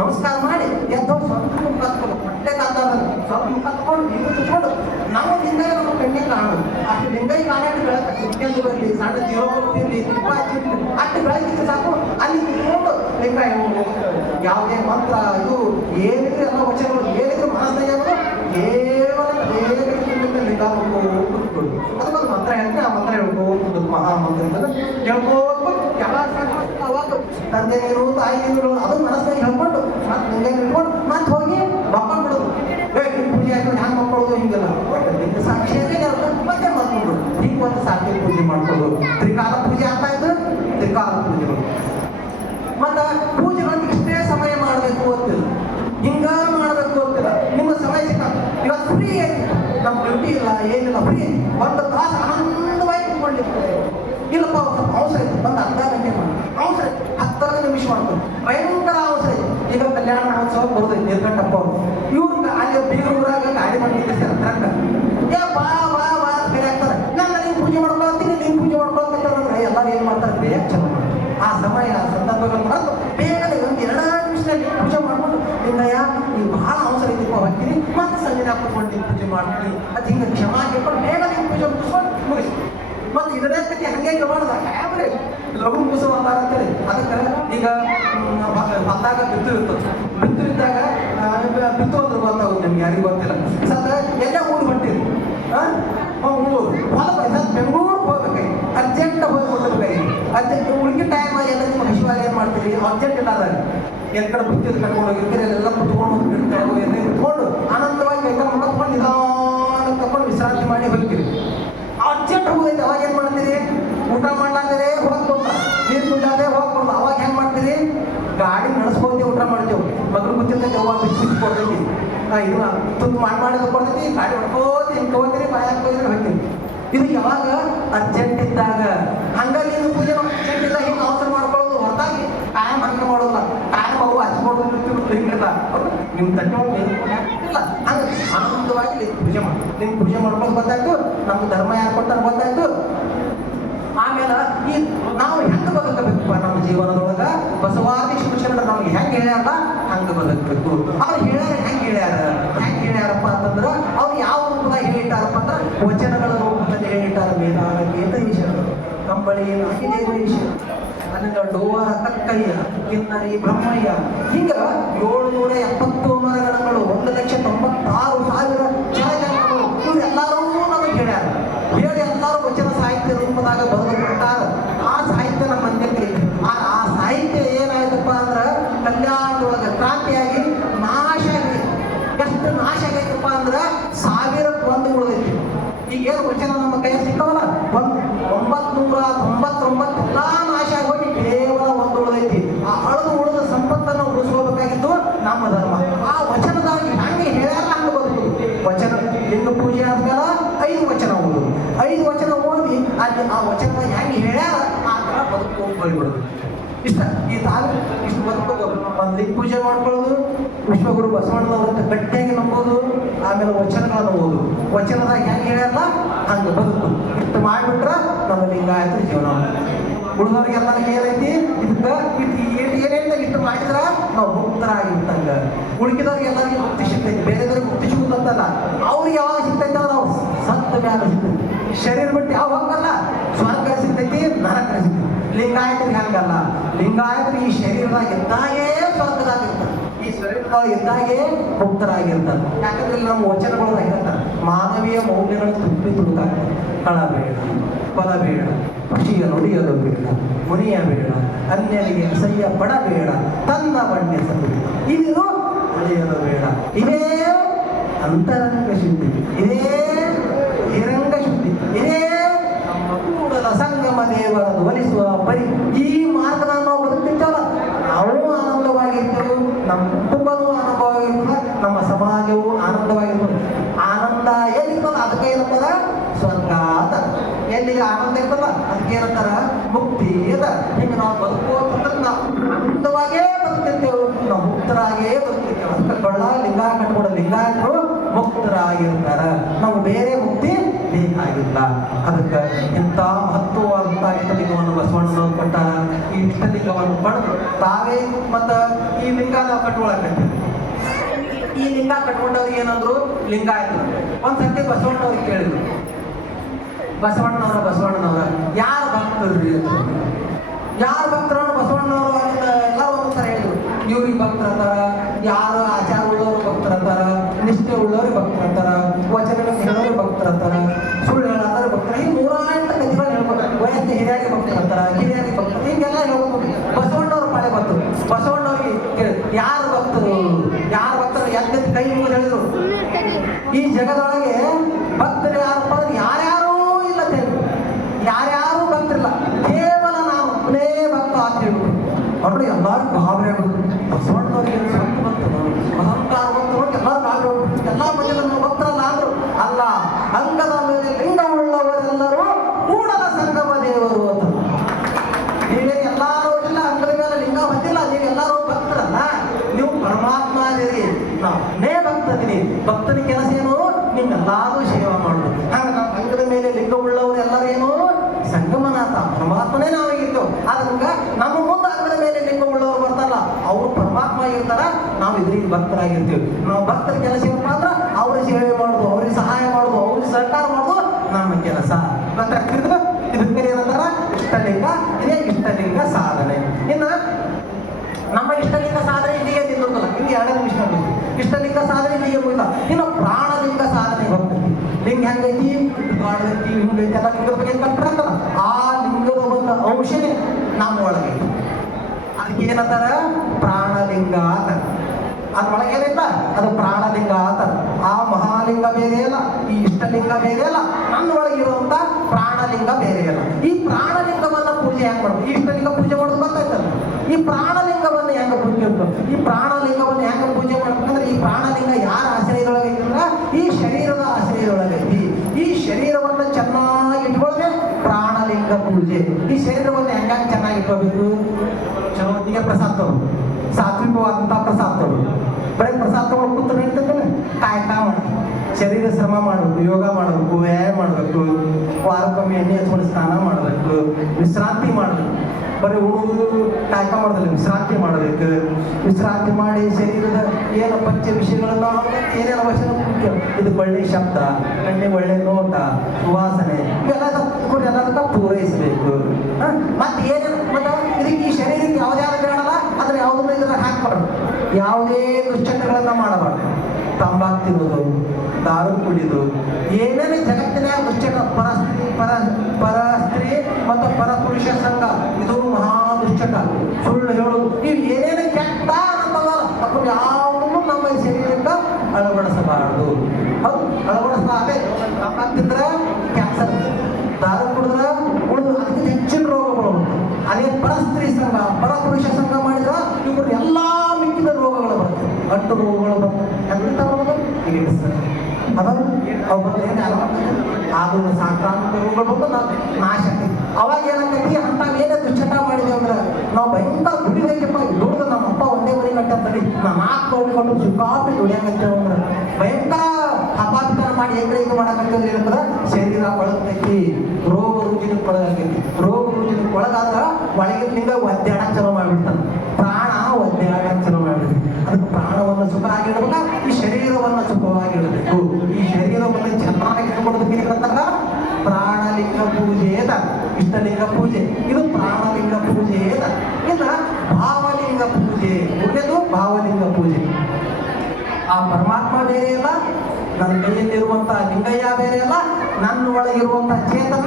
ನಮಸ್ಕಾರ ಮಾಡಿ ಎದ್ದೋ ಸ್ವಲ್ಪ ಕತ್ಕೊಂಡು ಹೊಟ್ಟೆ ಕಾತಾರ ಸ್ವಲ್ಪ ಕತ್ಕೊಂಡು ಇಟ್ಕೊಂಡು ನಾವು ಲಿಂಗೈ ನಮ್ಮ ಕಣ್ಣಿಗೆ ಕಾಣೋದು. ಅಷ್ಟು ಲಿಂಗೈ ಕಾಣಾಟ ಬೆಳಕ ಚಿಕ್ಕಂದು ಬರಲಿ, ಸಣ್ಣ ಜೀವ ಬರ್ತಿರ್ಲಿ, ತುಪ್ಪ ಹಚ್ಚಿರ್ಲಿ, ಅಷ್ಟು ಬೆಳಕಿತ್ತು ಸಾಕು. ಅಲ್ಲಿ ಇಟ್ಕೊಂಡು ಲಿಂಗಾಯ ಯಾವುದೇ ಮಂತ್ರ ಇದು ಏನಿದ್ರೆ ಎಲ್ಲ ವಚನಗಳು ಏನಿದ್ರು ಮನಸ್ಸಿಗೆ ಕೇವಲ ಲಿಂಗ ಕೂತ್ಕೊಳ್ಳಿ. ಅದಕ್ಕೊಂದು ಮಂತ್ರ ಹೇಳ್ತೀನಿ, ಆ ಮಂತ್ರ ಹೇಳ್ಕೊಂಡು ಮಹಾಮಂತ್ರ ಹೇಳ್ಕೊಂಡು ಎಲ್ಲ ಅವಾಗ ತಂದೆ ನೀರು ತಾಯಿ ನೀರು ಅದನ್ನ ಮನಸ್ಸಿಗೆ ಹೇಳ್ಕೊಂಡು ಮತ್ತೆ ಲಿಂಗ ಇಟ್ಕೊಂಡು ಮತ್ತೆ ಹೋಗಿ ಮಕ್ಕೊಂಡ್ಬಿಡೋದು. ಪೂಜೆ ಆಯ್ತು ಹ್ಯಾಂಗೆ ಮಕ್ಕಳೋದು ಹಿಂಗೆಲ್ಲ ಲಿಂಗ ಸಾಕ್ಷಿಯಾಗಿ ಮತ್ತೆ ಮಕ್ಕೊಂಡು ಹಿಂಗೆ ಒಂದು ಸಾಕ್ಷಿ ಪೂಜೆ ಮಾಡ್ಕೊಳ್ಳೋದು. ತ್ರಿಕಾಲ ಪೂಜೆ ಆಗ್ತಾ ಇದ್ದು ತ್ರಿಕಾಲ ಪೂಜೆಗಳು. ಮತ್ತು ಪೂಜೆಗಳನ್ನು ಇಷ್ಟೇ ಸಮಯ ಮಾಡಬೇಕು ಅಂತಿಲ್ಲ, ಹಿಂಗ ಮಾಡಬೇಕು ಅಂತಿಲ್ಲ. ನಿಮ್ಮ ಸಮಯ ಸಿಕ್ಕ ಇವತ್ತು ಫ್ರೀ ಐತಿ, ನಮ್ಮ ಡ್ಯೂಟಿ ಇಲ್ಲ ಏನಿಲ್ಲ, ಫ್ರೀ ಒಂದು ತಾಸು ಆನಂದವಾಗಿ ಕುತ್ಕೊಳ್ಳಿಕ್ಕೆ ಇಲ್ಲಪ್ಪ. ಸ್ವಲ್ಪ ಅವಸರ ಐತಿ, ಒಂದು ಅರ್ಧ ಗಂಟೆ ಮಾಡಿ ಅವಸರ ಐತಿ, 10 ನಿಮಿಷ ಮಾಡ್ಕೊಂಡು ಭಯಂಕರ ಅವಸರ ಐತಿ. ಈಗ ಕಲ್ಯಾಣ ಮಹೋತ್ಸವ ಬರೋದೈತಿ ನೀರ್ಕಂಠಪ್ಪ ಅವರು ಇವ್ರು ಅಲ್ಲಿ ಬೀರೂರಾಗ ಗಾಡಿ ಮಾಡ್ತಿದ್ದೆ ಸರ್ ಹತ್ರಕ್ಕ ಬಾ ಬಾ ಬಾ ಬೇರೆ ಆಗ್ತಾರೆ. ನಾನು ನೀನು ಪೂಜೆ ಮಾಡ್ಕೊಳ್ತೀನಿ, ನೀನು ಪೂಜೆ ಮಾಡ್ಕೊಳ್ತಾರೆ. ಎಲ್ಲರೂ ಏನು ಮಾಡ್ತಾರೆ, ಬೇಗ ಚಲೋ ಆ ಸಮಯ ಸಂದರ್ಭಗಳು ಮರೆತು ಬೇಗನೆ ಒಂದು 2 ನಿಮಿಷದಲ್ಲಿ ಪೂಜೆ ಮಾಡ್ಕೊಂಡು ನಿನ್ನಯ್ಯ ನೀವು ಬಹಳ ಅವಸರ ಇದೀಪ ಹೋಗ್ತೀನಿ, ಮತ್ತೆ ಸಂಜೆ ಹಾಕೊಂಡು ಪೂಜೆ ಮಾಡ್ತೀನಿ ಅದು ಹಿಂಗೆ ಕ್ಷಮ ಕೇಳ್ಕೊಂಡು ಬೇಗ ನೀವು ಪೂಜೆ ಮುಗಿಸ್ಕೊಂಡು ಮುಗಿಸಿ. ಮತ್ತು ಇದನ್ನೇ ಕಟ್ಟಿ ಹಂಗೆ ಮಾಡ್ದ ಯಾವ್ರೆ ಲಘು ಮುಗಿಸುವ ಅಂತೇಳಿ. ಅದಕ್ಕೆ ಈಗ ಹೊಲ್ದಾಗ ಬಿತ್ತು ಇರ್ತದೆ, ಬಿತ್ತು ಇದ್ದಾಗ ಬಿತ್ತು ಅಂದ್ರೆ ಗೊತ್ತಾಗುತ್ತೆ ನಿಮ್ಗೆ, ಯಾರಿಗೂ ಗೊತ್ತಿಲ್ಲ. ಸದ ಎಲ್ಲ ಊರು ಹೊಂಟಿರಿ ಊರು ಹೊಲ ಬೆಂಗಳೂರು ಹೋಗ್ಬೇಕಾಗಿ ಅರ್ಜೆಂಟ್ ಹೋಗಿ ಕೊಡ್ಬೇಕಾಗಿ ಅರ್ಜೆಂಟ್ ಉಳಿಕೆ ಟೈಮ್ ಎಲ್ಲ ನಿಮ್ಮ ಹಸಿವಾಗ ಏನು ಮಾಡ್ತೀರಿ, ಅರ್ಜೆಂಟ್ ಇಲ್ಲ ಅದಾಗ ಎಲ್ಲ ಕಡೆ ಬುತ್ತಿದ್ದು ಕಟ್ಕೊಂಡು ಹೋಗಿರ್ತೀರಿ, ಎಲ್ಲ ಕುತ್ಕೊಂಡು ಬಿಡ್ತಾವೆ ಎಲ್ಲ ಕುತ್ಕೊಂಡು ಆನಂದವಾಗಿ ಕೈಕಾಲ ಮಾಡ್ಕೊಂಡು ನಿಧಾನ ತಗೊಂಡು ವಿಶ್ರಾಂತಿ ಮಾಡಿ ಹೋಗ್ತೀರಿ. ಅರ್ಜೆಂಟ್ ಹೋಗೈತೆ ಅವಾಗ ಏನು ಮಾಡ್ತೀರಿ, ಊಟ ಮಾಡ್ಲಾದ್ರೆ ಹೋಗ್ಕೊಂಡ ನೀರು ಕುಡಿಯಾದೆ ಹೋಗ್ಕೊಂಡು ಅವಾಗ ಹೆಂಗೆ ಮಾಡ್ತೀರಿ, ಗಾಡಿ ನಡೆಸ್ಕೊಂಡಿ ಊಟ ಮಾಡ್ತೇವೆ. ಮಕ್ಕಳು ಗೊತ್ತಿರ್ತೈತೆ ಅವಾಗ ಬಿಸಿ ಕೊಡ್ತೈತಿ, ಇದು ತುತ್ತು ಮಾಡೋದು ಕೊಡ್ತೈತಿ, ಗಾಡಿ ಹೊಡ್ಕೋತಿ ಹಿಂಗೆ ತೊಗೊಂತೀರಿ, ಬಾಯಿ ಹಾಕೋದ್ರೆ ಹೋಗ್ತೀವಿ. ಇದು ಯಾವಾಗ ಅರ್ಜೆಂಟ್ ಇದ್ದಾಗ. ಹಂಗಾಗಿ ನೀವು ಪೂಜೆ ಅರ್ಜೆಂಟ್ ಇಲ್ಲ ಹಿಂಗೆ ಅವಸರ ಮಾಡ್ಕೊಳ್ಳೋದು ಹೊರತಾಗಿ ಕಾಯಂ ಹಂಗೆ ಮಾಡೋಲ್ಲ. ಕಾಯಂ ಅವು ಹಚ್ಕೊಂಡು ಹಿಂಗಿಲ್ಲ ನಿಮ್ಮ ತಟ್ಟೆ ಇಲ್ಲ ಹಂಗೆ ಆನಂದವಾಗಿ ಪೂಜೆ ಮಾಡಿ ನಿಮ್ಗೆ ಪೂಜೆ ಮಾಡ್ಕೊಂಡು ಗೊತ್ತಾಯ್ತು, ನಮ್ಗೆ ಧರ್ಮ ಯಾರು ಕೊಟ್ಟಾರ ಗೊತ್ತಾಯ್ತು. ಆಮೇಲೆ ಈ ನಾವು ಹೆಂಗೆ ಬದುಕಬೇಕಪ್ಪ ನಮ್ಮ ಜೀವನದೊಳಗೆ ಬಸವಾದಿ ಶಿವಶರಣರು ನಮ್ಗೆ ಹೆಂಗೆ ಹೇಳ್ಯಾರ ಹಂಗೆ ಬದುಕಬೇಕು. ಅವ್ರು ಹೇಳ್ಯಾರ ಹೆಂಗೆ ಹೇಳ್ಯಾರಪ್ಪ ಅಂತಂದ್ರೆ ಅವ್ರು ಯಾವ ರೂಪದಾಗ ಹೇಳಿಟ್ಟಾರಪ್ಪ ಅಂದ್ರೆ ವಚನಗಳ ರೂಪದಲ್ಲಿ ಹೇಳಿಟ್ಟಾರ. ವೇದಾನ ವೇದೈಶರು ಕಂಬಳಿ ನಾಗಿದೇವೈಶರು ನನಗ ಡೋವರ ಕಕ್ಕಯ್ಯ ಕಿನ್ನರಿ ಬ್ರಹ್ಮಯ್ಯ ಹಿಂಗ 770 ಮರಗಣಗಳು 1,96,000 ಜಲಜನಗಳು ಇವರೆಲ್ಲರೂ ನಮಗೆ ಹೇಳ್ಯಾರ. ಹೇಳಿ ಎಲ್ಲರೂ ವಚನ ಸಾಹಿತ್ಯ ರೂಪದಾಗ ಬರೆದು ಕೊಟ್ಟಾರ. ಆ ಸಾಹಿತ್ಯ ನಮ್ಮ ಮಂದಿರಕ್ಕೆ ಆ ಸಾಹಿತ್ಯ ಏನಾಯ್ತಪ್ಪ ಅಂದ್ರೆ ಕಲ್ಯಾಣದೊಳಗೆ ಕ್ರಾಂತಿಯಾಗಿ ನಾಶ ಆಗಿ ಎಷ್ಟು ನಾಶ ಆಗೈತಪ್ಪ ಅಂದ್ರೆ 1000 ಉಳಿದೈತಿ. ಈಗ ಏನು ವಚನ ನಮ್ಮ ಕೈ ಸಿಕ್ಕವಲ್ಲ 999 ಎಲ್ಲ ನಾಶ ಆಗೋಗಿ ಕೇವಲ ಒಂದು ಉಳಿದೈತಿ. ಆ ಉಳಿದ ಸಂಪತ್ತನ್ನು ಉಳಿಸ್ಕೋಬೇಕಾಗಿದ್ದು ನಮ್ಮ ಧರ್ಮ. ಆ ವಚನದಾಗಿ ಹಂಗೆ ಹೇಳ್ಯಾರ ಹಂಗೆ ಬದುಕು. ವಚನ ಲಿಂಗ ಪೂಜೆ ಆದ್ಮೇಲೆ 5 ವಚನ ಓದು, 5 ವಚನ ಓದಿ ಅಲ್ಲಿ ಆ ವಚನ ಹೆಂಗೆ ಹೇಳ್ಯಾರ ಆ ಥರ ಬದುಕು ಬೈಬಿಡೋದು. ಇಷ್ಟ ಈ ತಾವು ಇಷ್ಟು ಬದುಕೋದು. ಒಂದು ಲಿಂಗ ಪೂಜೆ ಮಾಡ್ಕೊಳ್ಳೋದು, ವಿಶ್ವಗುರು ಬಸವಣ್ಣನವರನ್ನ ಗಟ್ಟಿಯಾಗಿ ನಂಬೋದು, ಆಮೇಲೆ ವಚನಗಳನ್ನು ಓದು. ವಚನದಾಗ ಹೆಂಗೆ ಹೇಳ್ಯಾರಲ್ಲ ಹಂಗೆ ಬದುಕು. ಇಷ್ಟು ಮಾಡಿಬಿಟ್ರೆ ನಮ್ಮ ಲಿಂಗಾಯತ ಜೀವನ. ಉಳಿದವ್ರಿಗೆಲ್ಲ ಏನೈತಿ ಇದಕ್ಕೆ ಏನೇನಿಂದ ಇಷ್ಟು ಮಾಡಿದ್ರೆ ನಾವು ಮುಕ್ತರಾಗಿರ್ತಂಗ. ಉಳಿಕಿದವ್ರಿಗೆ ಎಲ್ಲರಿಗೂ ಮುಕ್ತಿ ಸಿಗ್ತೈತಿ, ಬೇರೆದವ್ರಿಗೆ ಮುಕ್ತಿ ಸಿಗುತ್ತಂತಲ್ಲ. ಅವ್ರಿಗೆ ಯಾವಾಗ ಸಿಗ್ತೈತೆ ಅಂದ್ರೆ ಅವ್ರು ಸತ್ತ ಮ್ಯಾಲ ಸಿಗ್ತೈತಿ. ಶರೀರ ಬಿಟ್ಟು ಯಾವ ಹೋಗಲ್ಲ, ಸ್ವರ್ಗ ಸಿಗ್ತೈತಿ, ನರಕ ಸಿಗ್ತೈತಿ. ಲಿಂಗಾಯತರಿಗೆ ಹಂಗಲ್ಲ. ಲಿಂಗಾಯತರಿಗೆ ಈ ಶರೀರದಾಗ ಇದ್ದಾಗೇ ಸ್ವರ್ಗದಾಗಿರ್ತಾರೆ. ಈ ಶರೀರದೊಳಗೆ ಇದ್ದಾಗೆ ಮುಕ್ತರಾಗಿರ್ತಾರೆ. ಯಾಕಂದ್ರೆ ಇಲ್ಲಿ ನಮ್ಮ ವಚನಗಳು ಹೇಳ್ತಾರೆ, ಮಾನವೀಯ ಮೌಲ್ಯಗಳು ತುಂಬಿ ತುಡುಕಾಗ್ತದೆ. ಕಳಬೇಡ, ಕೊಲಬೇಡ, ಖುಷಿಯ ನುಡಿಯಲು ಬೇಡ, ಮುನಿಯ ಬೇಡ, ಅನ್ಯರಿಗೆ ಅಸಹ್ಯ ಪಡಬೇಡ, ತನ್ನ ಬಣ್ಣಿಸಲು ಇದು ಉಳಿಯಲು ಬೇಡ. ಇದೇ ಅಂತರಂಗ ಶುದ್ಧಿ, ಇದೇ ಹಿರಂಗ ಶುದ್ಧಿ, ಇದೇ ನಮ್ಮ ಕೂಡಲ ಸಂಗಮ ದೇವರನ್ನು ಒಲಿಸುವ ಬರಿ. ಈ ಮಾರ್ಗನ ನಾವು ಬದುಕ್ತಿರ್ತೇವಲ್ಲ, ನಾವು ಆನಂದವಾಗಿರ್ತೇವೆ, ನಮ್ಮ ಕುಟುಂಬವೂ ಆನಂದವಾಗಿರ್ತದೆ, ನಮ್ಮ ಸಮಾಜವೂ ಆನಂದವಾಗಿರ್ತದೆ. ಆನಂದ ಏನಿರ್ತದ ಅದಕ್ಕೆ ಏನಂತಾರ ಸ್ವರ್ಗ ಅದ. ಎಲ್ಲಿಗೆ ಆನಂದ ಇರ್ತಲ್ಲ ಅದಕ್ಕೆ ಏನಂತಾರ ಮುಕ್ತಿ ಅದ. ಹಿಂಗೆ ನಾವು ಬದುಕೋತಂದ್ರೆ ನಾವು ಆನಂದವಾಗೇ ಬದುಕ್ತಿರ್ತೇವೆ, ನಾವು ಮುಕ್ತರಾಗೇ ಬದುಕ್ತಿರ್ತೇವೆ. ಅದಕ್ಕೆ ಕೊಳ್ಳ ಲಿಂಗ ಕಟ್ಕೊಡ ಲಿಂಗಾಯತರು ಮುಕ್ತರಾಗಿರ್ತಾರ. ನಾವು ಬೇರೆ ಮುಕ್ತಿ ಬೇಕಾಗಿಲ್ಲ. ಅದಕ್ಕೆ ಇಂಥ ಮಹತ್ವವಾದಂಥ ಇಷ್ಟಲಿಂಗವನ್ನು ಬಸವಣ್ಣನವರು ಕೊಟ್ಟಾರ. ಈ ಇಷ್ಟಲಿಂಗವನ್ನು ಪಡೆದು ತಾವೇ ಮತ್ತು ಈ ಲಿಂಗ ನಾವು ಕಟ್ಕೊಳಕತ್ತೀವಿ. ಈ ಲಿಂಗ ಕಟ್ಕೊಂಡವ್ರಿಗೆ ಏನಂದ್ರು ಲಿಂಗಾಯತರು. ಒಂದ್ಸತಿ ಬಸವಣ್ಣವ್ರಿಗೆ ಕೇಳಿದ್ರು, ಬಸವಣ್ಣನವರ ಯಾರು ಭಕ್ತರ್ರಿ ಅಂತ. ಯಾರು ಭಕ್ತರನ್ನು ಬಸವಣ್ಣನವರು ಎಲ್ಲರೂ ಒಂದ್ಸಲ ಹೇಳಿದ್ರು, ಇವ್ರಿಗೆ ಭಕ್ತರಂತಾರ, ಯಾರು ಆಚಾರ ಉಳ್ಳವರು ಭಕ್ತರಂತಾರ, ನಿಷ್ಠೆ ಉಳ್ಳವ್ರಿಗೆ ಭಕ್ತರಂತಾರ, ವಚನಗಳು ಹೇಳೋರು ಭಕ್ತರಂತಾರ, ಸುಳ್ಳು ಹೇಳೋರು ಭಕ್ತರ. ಈ 108 ಕಥೆಗಳು ಹೇಳ್ಬೋದು. ವಯಸ್ಸು ಹಿರಿಯಾಗಿ ಭಕ್ತರಂತಾರ, ಕಿರಿಯಾಗಿ ಭಕ್ತರು, ಹಿಂಗೆಲ್ಲ ಹೇಳ್ಬೋದು. ಬಸವಣ್ಣವ್ರ ಪಾಳೆ ಬಂತು. ಬಸವಣ್ಣವ್ರಿಗೆ ಕೇಳಿ ಯಾರು ಭಕ್ತರು, ಯಾರು ಭಕ್ತರು ಎದ್ದ ಕೈ ಮುಗಿದು ಹೇಳಿದ್ರು, ಈ ಜಗದೊಳಗೆ ಭಕ್ತರು ಯಾರಪ್ಪ ಅಂದ್ರೆ ಯಾರ್ಯಾರೂ ಇಲ್ಲ ತಿಳಿದು, ಯಾರ್ಯಾರೂ ಭಕ್ತರಿಲ್ಲ, ಕೇವಲ ನಾವು ಒಬ್ಬನೇ ಭಕ್ತ ಅಂತ ಹೇಳ್ಬಿಟ್ಟು ಅವ್ರು ಎಲ್ಲರೂ ಗಾಬರಿ ಆಗೋದು. ಬಸವಣ್ಣವ್ರಿಗೆ ಸ್ವಂತ ಭಕ್ತರು, ಅಹಂಕಾರ ಭಕ್ತರು, ಎಲ್ಲರೂ ಗಾಬರಿ ಆಗೋದು. ಎಲ್ಲ ಮಂದಿ ನಮ್ಮ ಭಕ್ತರಲ್ಲ ಅಂದ್ರು. ಅಲ್ಲ, ಅಂಗದ ಮೇಲೆ ಲಿಂಗವುಳ್ಳವರೆಲ್ಲರೂ ಕೂಡಲ ಸಂಗಮ ದೇವರು ಅಂತ. ನೀವೇ ಎಲ್ಲರೂ ಇಲ್ಲ, ಅಂಗದ ಮೇಲೆ ಲಿಂಗ ಬಂದಿಲ್ಲ, ನೀವೆಲ್ಲರೂ ಭಕ್ತರಲ್ಲ, ನೀವು ಪರಮಾತ್ಮ ಅದೀರಿ. ನಾನೇ ಭಕ್ತದೀನಿ. ಭಕ್ತನ ಕೆಲಸ ಏನು? ನಿಮ್ಮೆಲ್ಲಾರು ಸೇವಾ ಮಾಡೋದು. ಹಾಗೆ ನಾವು ಅಂಗದ ಮೇಲೆ ಲಿಂಗ ಉಳ್ಳವರು ಎಲ್ಲರೇನು ಸಂಗಮನಾಥ ಪರಮಾತ್ಮನೇ ನಾವಾಗಿರ್ತೇವೆ. ಅದಕ್ಕೆ ನಮ್ಮ ಮುಂದೆ ಅಂಗದ ಮೇಲೆ ಲಿಂಗ ಉಳ್ಳವರು ಬರ್ತಾರಲ್ಲ, ಅವರು ಪರಮಾತ್ಮ ಆಗಿರ್ತಾರ, ನಾವು ಇದ್ರಿಗೆ ಭಕ್ತರಾಗಿರ್ತೀವಿ. ನಾವು ಭಕ್ತರ ಕೆಲಸ ಏನು ಮಾತ್ರ ಅವ್ರಿಗೆ ಸೇವೆ ಮಾಡೋದು, ಅವ್ರಿಗೆ ಸಹಾಯ ಮಾಡೋದು, ಅವ್ರಿಗೆ ಸಹಕಾರ ಮಾಡೋದು ನಮ್ಮ ಕೆಲಸ. ಗೊತ್ತಾಗ್ತಿರ್ತದೆ. ಇದಕ್ಕೆ ಏನಂತಾರ ಇಷ್ಟಲಿಂಗ. ಇದೇ ಇಷ್ಟಲಿಂಗ ಸಾಧನೆ. ಇನ್ನು ನಮ್ಮ ಇಷ್ಟಲಿಂಗ ಸಾಧನೆ ಇಲ್ಲಿಗೆ ನಿಲ್ಲುತ್ತಲ್ಲ, ಹಿಂಗೆ 2 ನಿಮಿಷ ಇಷ್ಟಲಿಂಗ ಸಾಧನೆ ಇಲ್ಲಿಗೆ ಮುಗಿಲ್ಲ. ಇನ್ನು ಪ್ರಾಣಲಿಂಗ ಸಾಧನೆ ಹೋಗ್ತದೆ. ಲಿಂಗ ಹೆಂಗೈತಿ, ಗಾಢೈತಿ, ಹಿಂಗೈತಿ, ಎಲ್ಲ ಲಿಂಗದ ಬಗ್ಗೆ ಕಟ್ಟಿರ್ತಲ್ಲ, ಆ ಲಿಂಗದ ಒಂದು ಅಂಶನೇ ನಮ್ಮ ಒಳಗೆ. ಅದಕ್ಕೆ ಏನಂತಾರ ಪ್ರಾಣಲಿಂಗ ಅಂತ. ಅದ್ರೊಳಗೆ ಏನಿಲ್ಲ ಅದು ಪ್ರಾಣಲಿಂಗ ಅಂತ. ಆ ಮಹಾಲಿಂಗ ಬೇರೆ ಅಲ್ಲ, ಈ ಇಷ್ಟಲಿಂಗ ಬೇರೆ ಅಲ್ಲ, ನನ್ನ ಒಳಗೆ ಇರುವಂತ ಪ್ರಾಣಲಿಂಗ ಬೇರೆ ಅಲ್ಲ. ಈ ಪ್ರಾಣಲಿಂಗವನ್ನ ಪೂಜೆ ಹೆಂಗ್ ಮಾಡ್ಬೇಕು? ಈ ಇಷ್ಟಲಿಂಗ ಪೂಜೆ ಮಾಡೋದು ಗೊತ್ತಾಯ್ತಲ್ಲ. ಈ ಪ್ರಾಣಲಿಂಗವನ್ನು ಹೆಂಗ ಪೂಜೆ ಮಾಡ್ಬೇಕು? ಈ ಪ್ರಾಣಲಿಂಗವನ್ನು ಹೆಂಗ ಪೂಜೆ ಮಾಡ್ಬೇಕಂದ್ರೆ, ಈ ಪ್ರಾಣಲಿಂಗ ಯಾರ ಆಶ್ರಯದೊಳಗೆ ಐತಿಲ್ಲ, ಈ ಶರೀರದ ಆಶ್ರಯದೊಳಗೆ ಐತಿ. ಈ ಶರೀರವನ್ನು ಚೆನ್ನಾಗಿ ಇಟ್ಕೊಳ್ಳದೆ ಪ್ರಾಣಲಿಂಗ ಪೂಜೆ. ಈ ಶರೀರವನ್ನು ಹೆಂಗ ಚೆನ್ನಾಗಿ ಇಟ್ಕೋಬೇಕು? ಚಲೋತ್ತಿಗೆ ಪ್ರಸಾದ ತಗೋದು, ಸಾತ್ವಿಕವಾದಂತಹ ಪ್ರಸಾದ ತಗೋದು. ಬರೀ ಪ್ರಸಾದ ತಗೊಂಡು ಕೂತು ನಡೀತದೆ. ಕಾಯಕ ಮಾಡಬೇಕು, ಶರೀರ ಶ್ರಮ ಮಾಡಬೇಕು, ಯೋಗ ಮಾಡಬೇಕು, ವ್ಯಾಯಾಮ ಮಾಡಬೇಕು, ವಾರಕ್ಕೊಮ್ಮೆ ಎಣ್ಣೆ ಹಚ್ಕೊಂಡು ಸ್ನಾನ ಮಾಡಬೇಕು, ವಿಶ್ರಾಂತಿ ಮಾಡಬೇಕು. ಬರೀ ಹುಡುಗರು ಕಾಯಕ ಮಾಡೋದಿಲ್ಲ, ವಿಶ್ರಾಂತಿ ಮಾಡಬೇಕು. ವಿಶ್ರಾಂತಿ ಮಾಡಿ ಶರೀರದ ಏನು ಪಂಚ ವಿಷಯಗಳನ್ನು ಏನೇನು ಅವಶ್ಯಕ ಮುಖ್ಯ, ಇದು ಒಳ್ಳೆ ಶಬ್ದ, ಕಣ್ಣಿಗೆ ಒಳ್ಳೆ ನೋಟ, ಸುವಾಸನೆ, ಎಲ್ಲದಕ್ಕ ಪೂರೈಸಬೇಕು. ಮತ್ತೆ ಏನೇನು ಮತ್ತೆ ಇದಕ್ಕೆ ಈ ಶರೀರಕ್ಕೆ ಯಾವುದ್ಯಾವುದು ಬೇಡಲ್ಲ ಆದರೆ ಯಾವುದನ್ನು ಇದನ್ನ ಹಾಕಬಾರ್ದು. ಯಾವುದೇ ದುಶ್ಚಟಗಳನ್ನು ಮಾಡಬಾರ್ದು. ತಂಬಾಕು ತಿನ್ನೋದು, ದಾರು ಕುಡಿದು, ಏನೇನು ಜಗತ್ತಿನ ದುಶ್ಚಟ, ಪರ ಸ್ತ್ರೀ ಮತ್ತು ಪರಪುರುಷ ಸಂಘ, ಇದು ಮಹಾ ದುಶ್ಚಟ. ಸುಳ್ಳು ಹೇಳೋದು, ನೀವು ಏನೇನು ಕೆಟ್ಟ ಅಂತಲ್ಲ ಅದು ಯಾವುದನ್ನು ನಮ್ಮ ಶರೀರಕ್ಕೆ ಅಳವಡಿಸಬಾರದು. ಹೌದು, ಅಳವಡಿಸಬಾರದೆ. ತಂಬಾಕು ತಿಂದ್ರೆ ಕ್ಯಾನ್ಸರ್, ದಾರು ಕುಡಿದ್ರೆ ಉಳಿದು ಅದಕ್ಕೆ ಹೆಚ್ಚಿನ ರೋಗಗಳು. ಅದೇ ಪರಸ್ತ್ರೀ ಸಂಘ, ಪರಪುರುಷ ಸಂಘ ಮಾಡಿದ್ರೆ ಇವರು ಎಲ್ಲ ಮಿಕ್ಕಿದ ರೋಗಗಳು ಬರ್ತವೆ. ಗಂಟು ರೋಗಗಳು ಬರ್ತವೆ. ಎಂತ ರೋಗಗಳು ಅದನ್ನು ಅವು ಅದು ಸಾಂಕ್ರಾಮಿಕ ರೋಗಗಳು ಬಂದು ನಾವು ನಾಶ ಆಗ್ತೈತಿ. ಅವಾಗ ಏನಾಗ್ತೈತಿ, ಅಂತಾಗ ಏನೇ ದುಶ್ಚಟ ಮಾಡಿದೇವೆ ಅಂದ್ರೆ ನಾವು ಭಯಂಕರ ದುಡಿದೈತಪ್ಪ. ದುಡ್ದು ನಮ್ಮ ಅಪ್ಪ ಒಂದೇ ಮನೆ ಕಟ್ಟಂತಡಿ ನಾವು 4 ಕೋಟಿ ಕೊಟ್ಟು ಸುಖಾಪಿ ದುಡಿಯಾಕತ್ತೇವೆ ಅಂದ್ರೆ ಭಯಂಕರ ಹಪಾಪಿತನ ಮಾಡಿ ಇದು ಮಾಡಕತ್ತೇವೆ ಏನಂದ್ರೆ ಶರೀರ ಒಳಗೈತಿ, ರೋಗ ರುಜಿನಕ್ಕೆ ಒಳಗಾಗೈತಿ. ರೋಗ ರುಜಿನಕ್ಕೆ ಒಳಗಾದ್ರ ಒಳಗಿನಿಂದ ಒದ್ದಾಡಕ್ಕೆ ಚಲೋ ಮಾಡಿಬಿಡ್ತಾನೆ. ಪ್ರಾಣ ಒದ್ದಾಡಕ್ಕೆ ಚಲೋ ಮಾಡಿಬಿಡ್ತೀವಿ. ಅದಕ್ಕೆ ಪ್ರಾಣವನ್ನು ಸುಖ ಆಗಿಡಬೇಕ, ಈ ಶರೀರವನ್ನು ಸುಖವಾಗಿಡಬೇಕು. ಈ ಶರೀರವನ್ನು ಚೆನ್ನಾಗಿ ಇಟ್ಕೊಳ್ಳೋದಕ್ಕಿಂತ ಪ್ರಾಣಲಿಂಗ ಪೂಜೆ ಅದ, ಇಷ್ಟಲಿಂಗ ಪೂಜೆ, ಇದು ಪ್ರಾಣಲಿಂಗ ಪೂಜೆ ಅದ. ಇನ್ನು ಭಾವಲಿಂಗ ಪೂಜೆ. ಆ ಪರಮಾತ್ಮ ಬೇರೆ ಅಲ್ಲ, ನನ್ನ ಕೈಯಲ್ಲಿರುವಂತ ಲಿಂಗಯ್ಯ ಬೇರೆ ಅಲ್ಲ, ನನ್ನ ಒಳಗಿರುವಂತ ಚೇತನ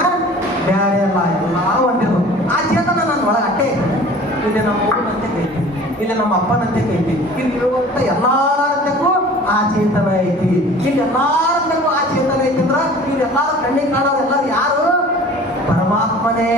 ಬೇರೆ ಅಲ್ಲ, ಎಲ್ಲ ಒಂದಿರು. ಆ ಚೇತನ ನನ್ನ ಒಳಗೆ ಅಟ್ಟೆ ಇದೆ. ಇಲ್ಲಿ ನಮ್ಮ ಊರಿನಂತೆ ಕೈತಿ, ಇಲ್ಲಿ ನಮ್ಮ ಅಪ್ಪನಂತೆ ಕೈತಿ, ಇಲ್ಲಿರುವಂತ ಎಲ್ಲಾರಂತೆಗೂ ಆ ಚೇತನ ಐತಿ, ಇಲ್ಲಿ ಎಲ್ಲಾರಂತೆಗೂ ಆ ಚೇತನ ಐತಿ ಅಂದ್ರ ಇಲ್ಲಿ ಎಲ್ಲಾರು ಕಣ್ಣಿಗೆ ಕಾಣೋರು ಎಲ್ಲರೂ ಯಾರು? ಪರಮಾತ್ಮನೇ.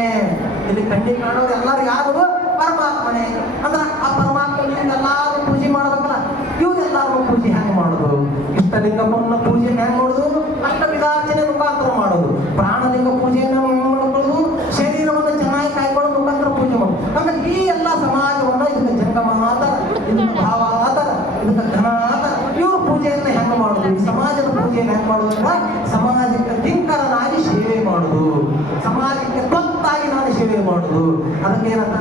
ಇಲ್ಲಿ ಕಣ್ಣಿಗೆ ಕಾಣೋರು ಎಲ್ಲರೂ ಯಾರು? ಪರಮಾತ್ಮನೇ. ಅಂದ್ರ ಆ ಪರಮಾತ್ಮನಿಂದ ಎಲ್ಲಾರು ಪೂಜೆ ಮಾಡ್ಬೇಕಲ್ಲ, ಇವ್ರೆಲ್ಲಾರು ಪೂಜೆ ಹೆಂಗ್ ಮಾಡೋದು? ಇಷ್ಟಲಿಂಗಪ್ಪನ ಪೂಜೆ ಹೆಂಗ್ ಮಾಡೋದು? ಅಷ್ಟವಿಧಾರ್ಚನೆ ಮುಖಾಂತರ ಮಾಡೋದು. ಪ್ರಾಣಲಿಂಗ ಪೂಜೆಯನ್ನು ಮಾಡ್ಕೊಳ್ಳೋದು, ಶರೀರವನ್ನು ಚೆನ್ನಾಗಿ ಕಾಯ್ಕೊಳ್ಳೋ ಮುಖಾಂತರ ಪೂಜೆ ಮಾಡೋದು. ಅಂದ್ರೆ ಈ ಎಲ್ಲ ಸಮಾಜವನ್ನ ಇದಕ್ಕೆ ಜಂಗಮ ಆತರ, ಇದಕ್ಕೆ ಭಾವ ಆತರ, ಇದಕ್ಕೆ ಘನ ಆತರ, ಇವ್ರ ಪೂಜೆಯನ್ನ ಹೆಂಗ್ ಮಾಡೋದು? ಈ ಸಮಾಜದ ಪೂಜೆಯನ್ನು ಹೆಂಗ್ ಮಾಡೋದು ಅಂದ್ರೆ ಸಮಾಜಕ್ಕೆ ಕಿಂಕರನಾಗಿ ಸೇವೆ ಮಾಡೋದು, ಸಮಾಜಕ್ಕೆ ತೊತ್ತಾಗಿ ನಾನು ಸೇವೆ ಮಾಡೋದು. ಅದಕ್ಕೆ ಏನಂತ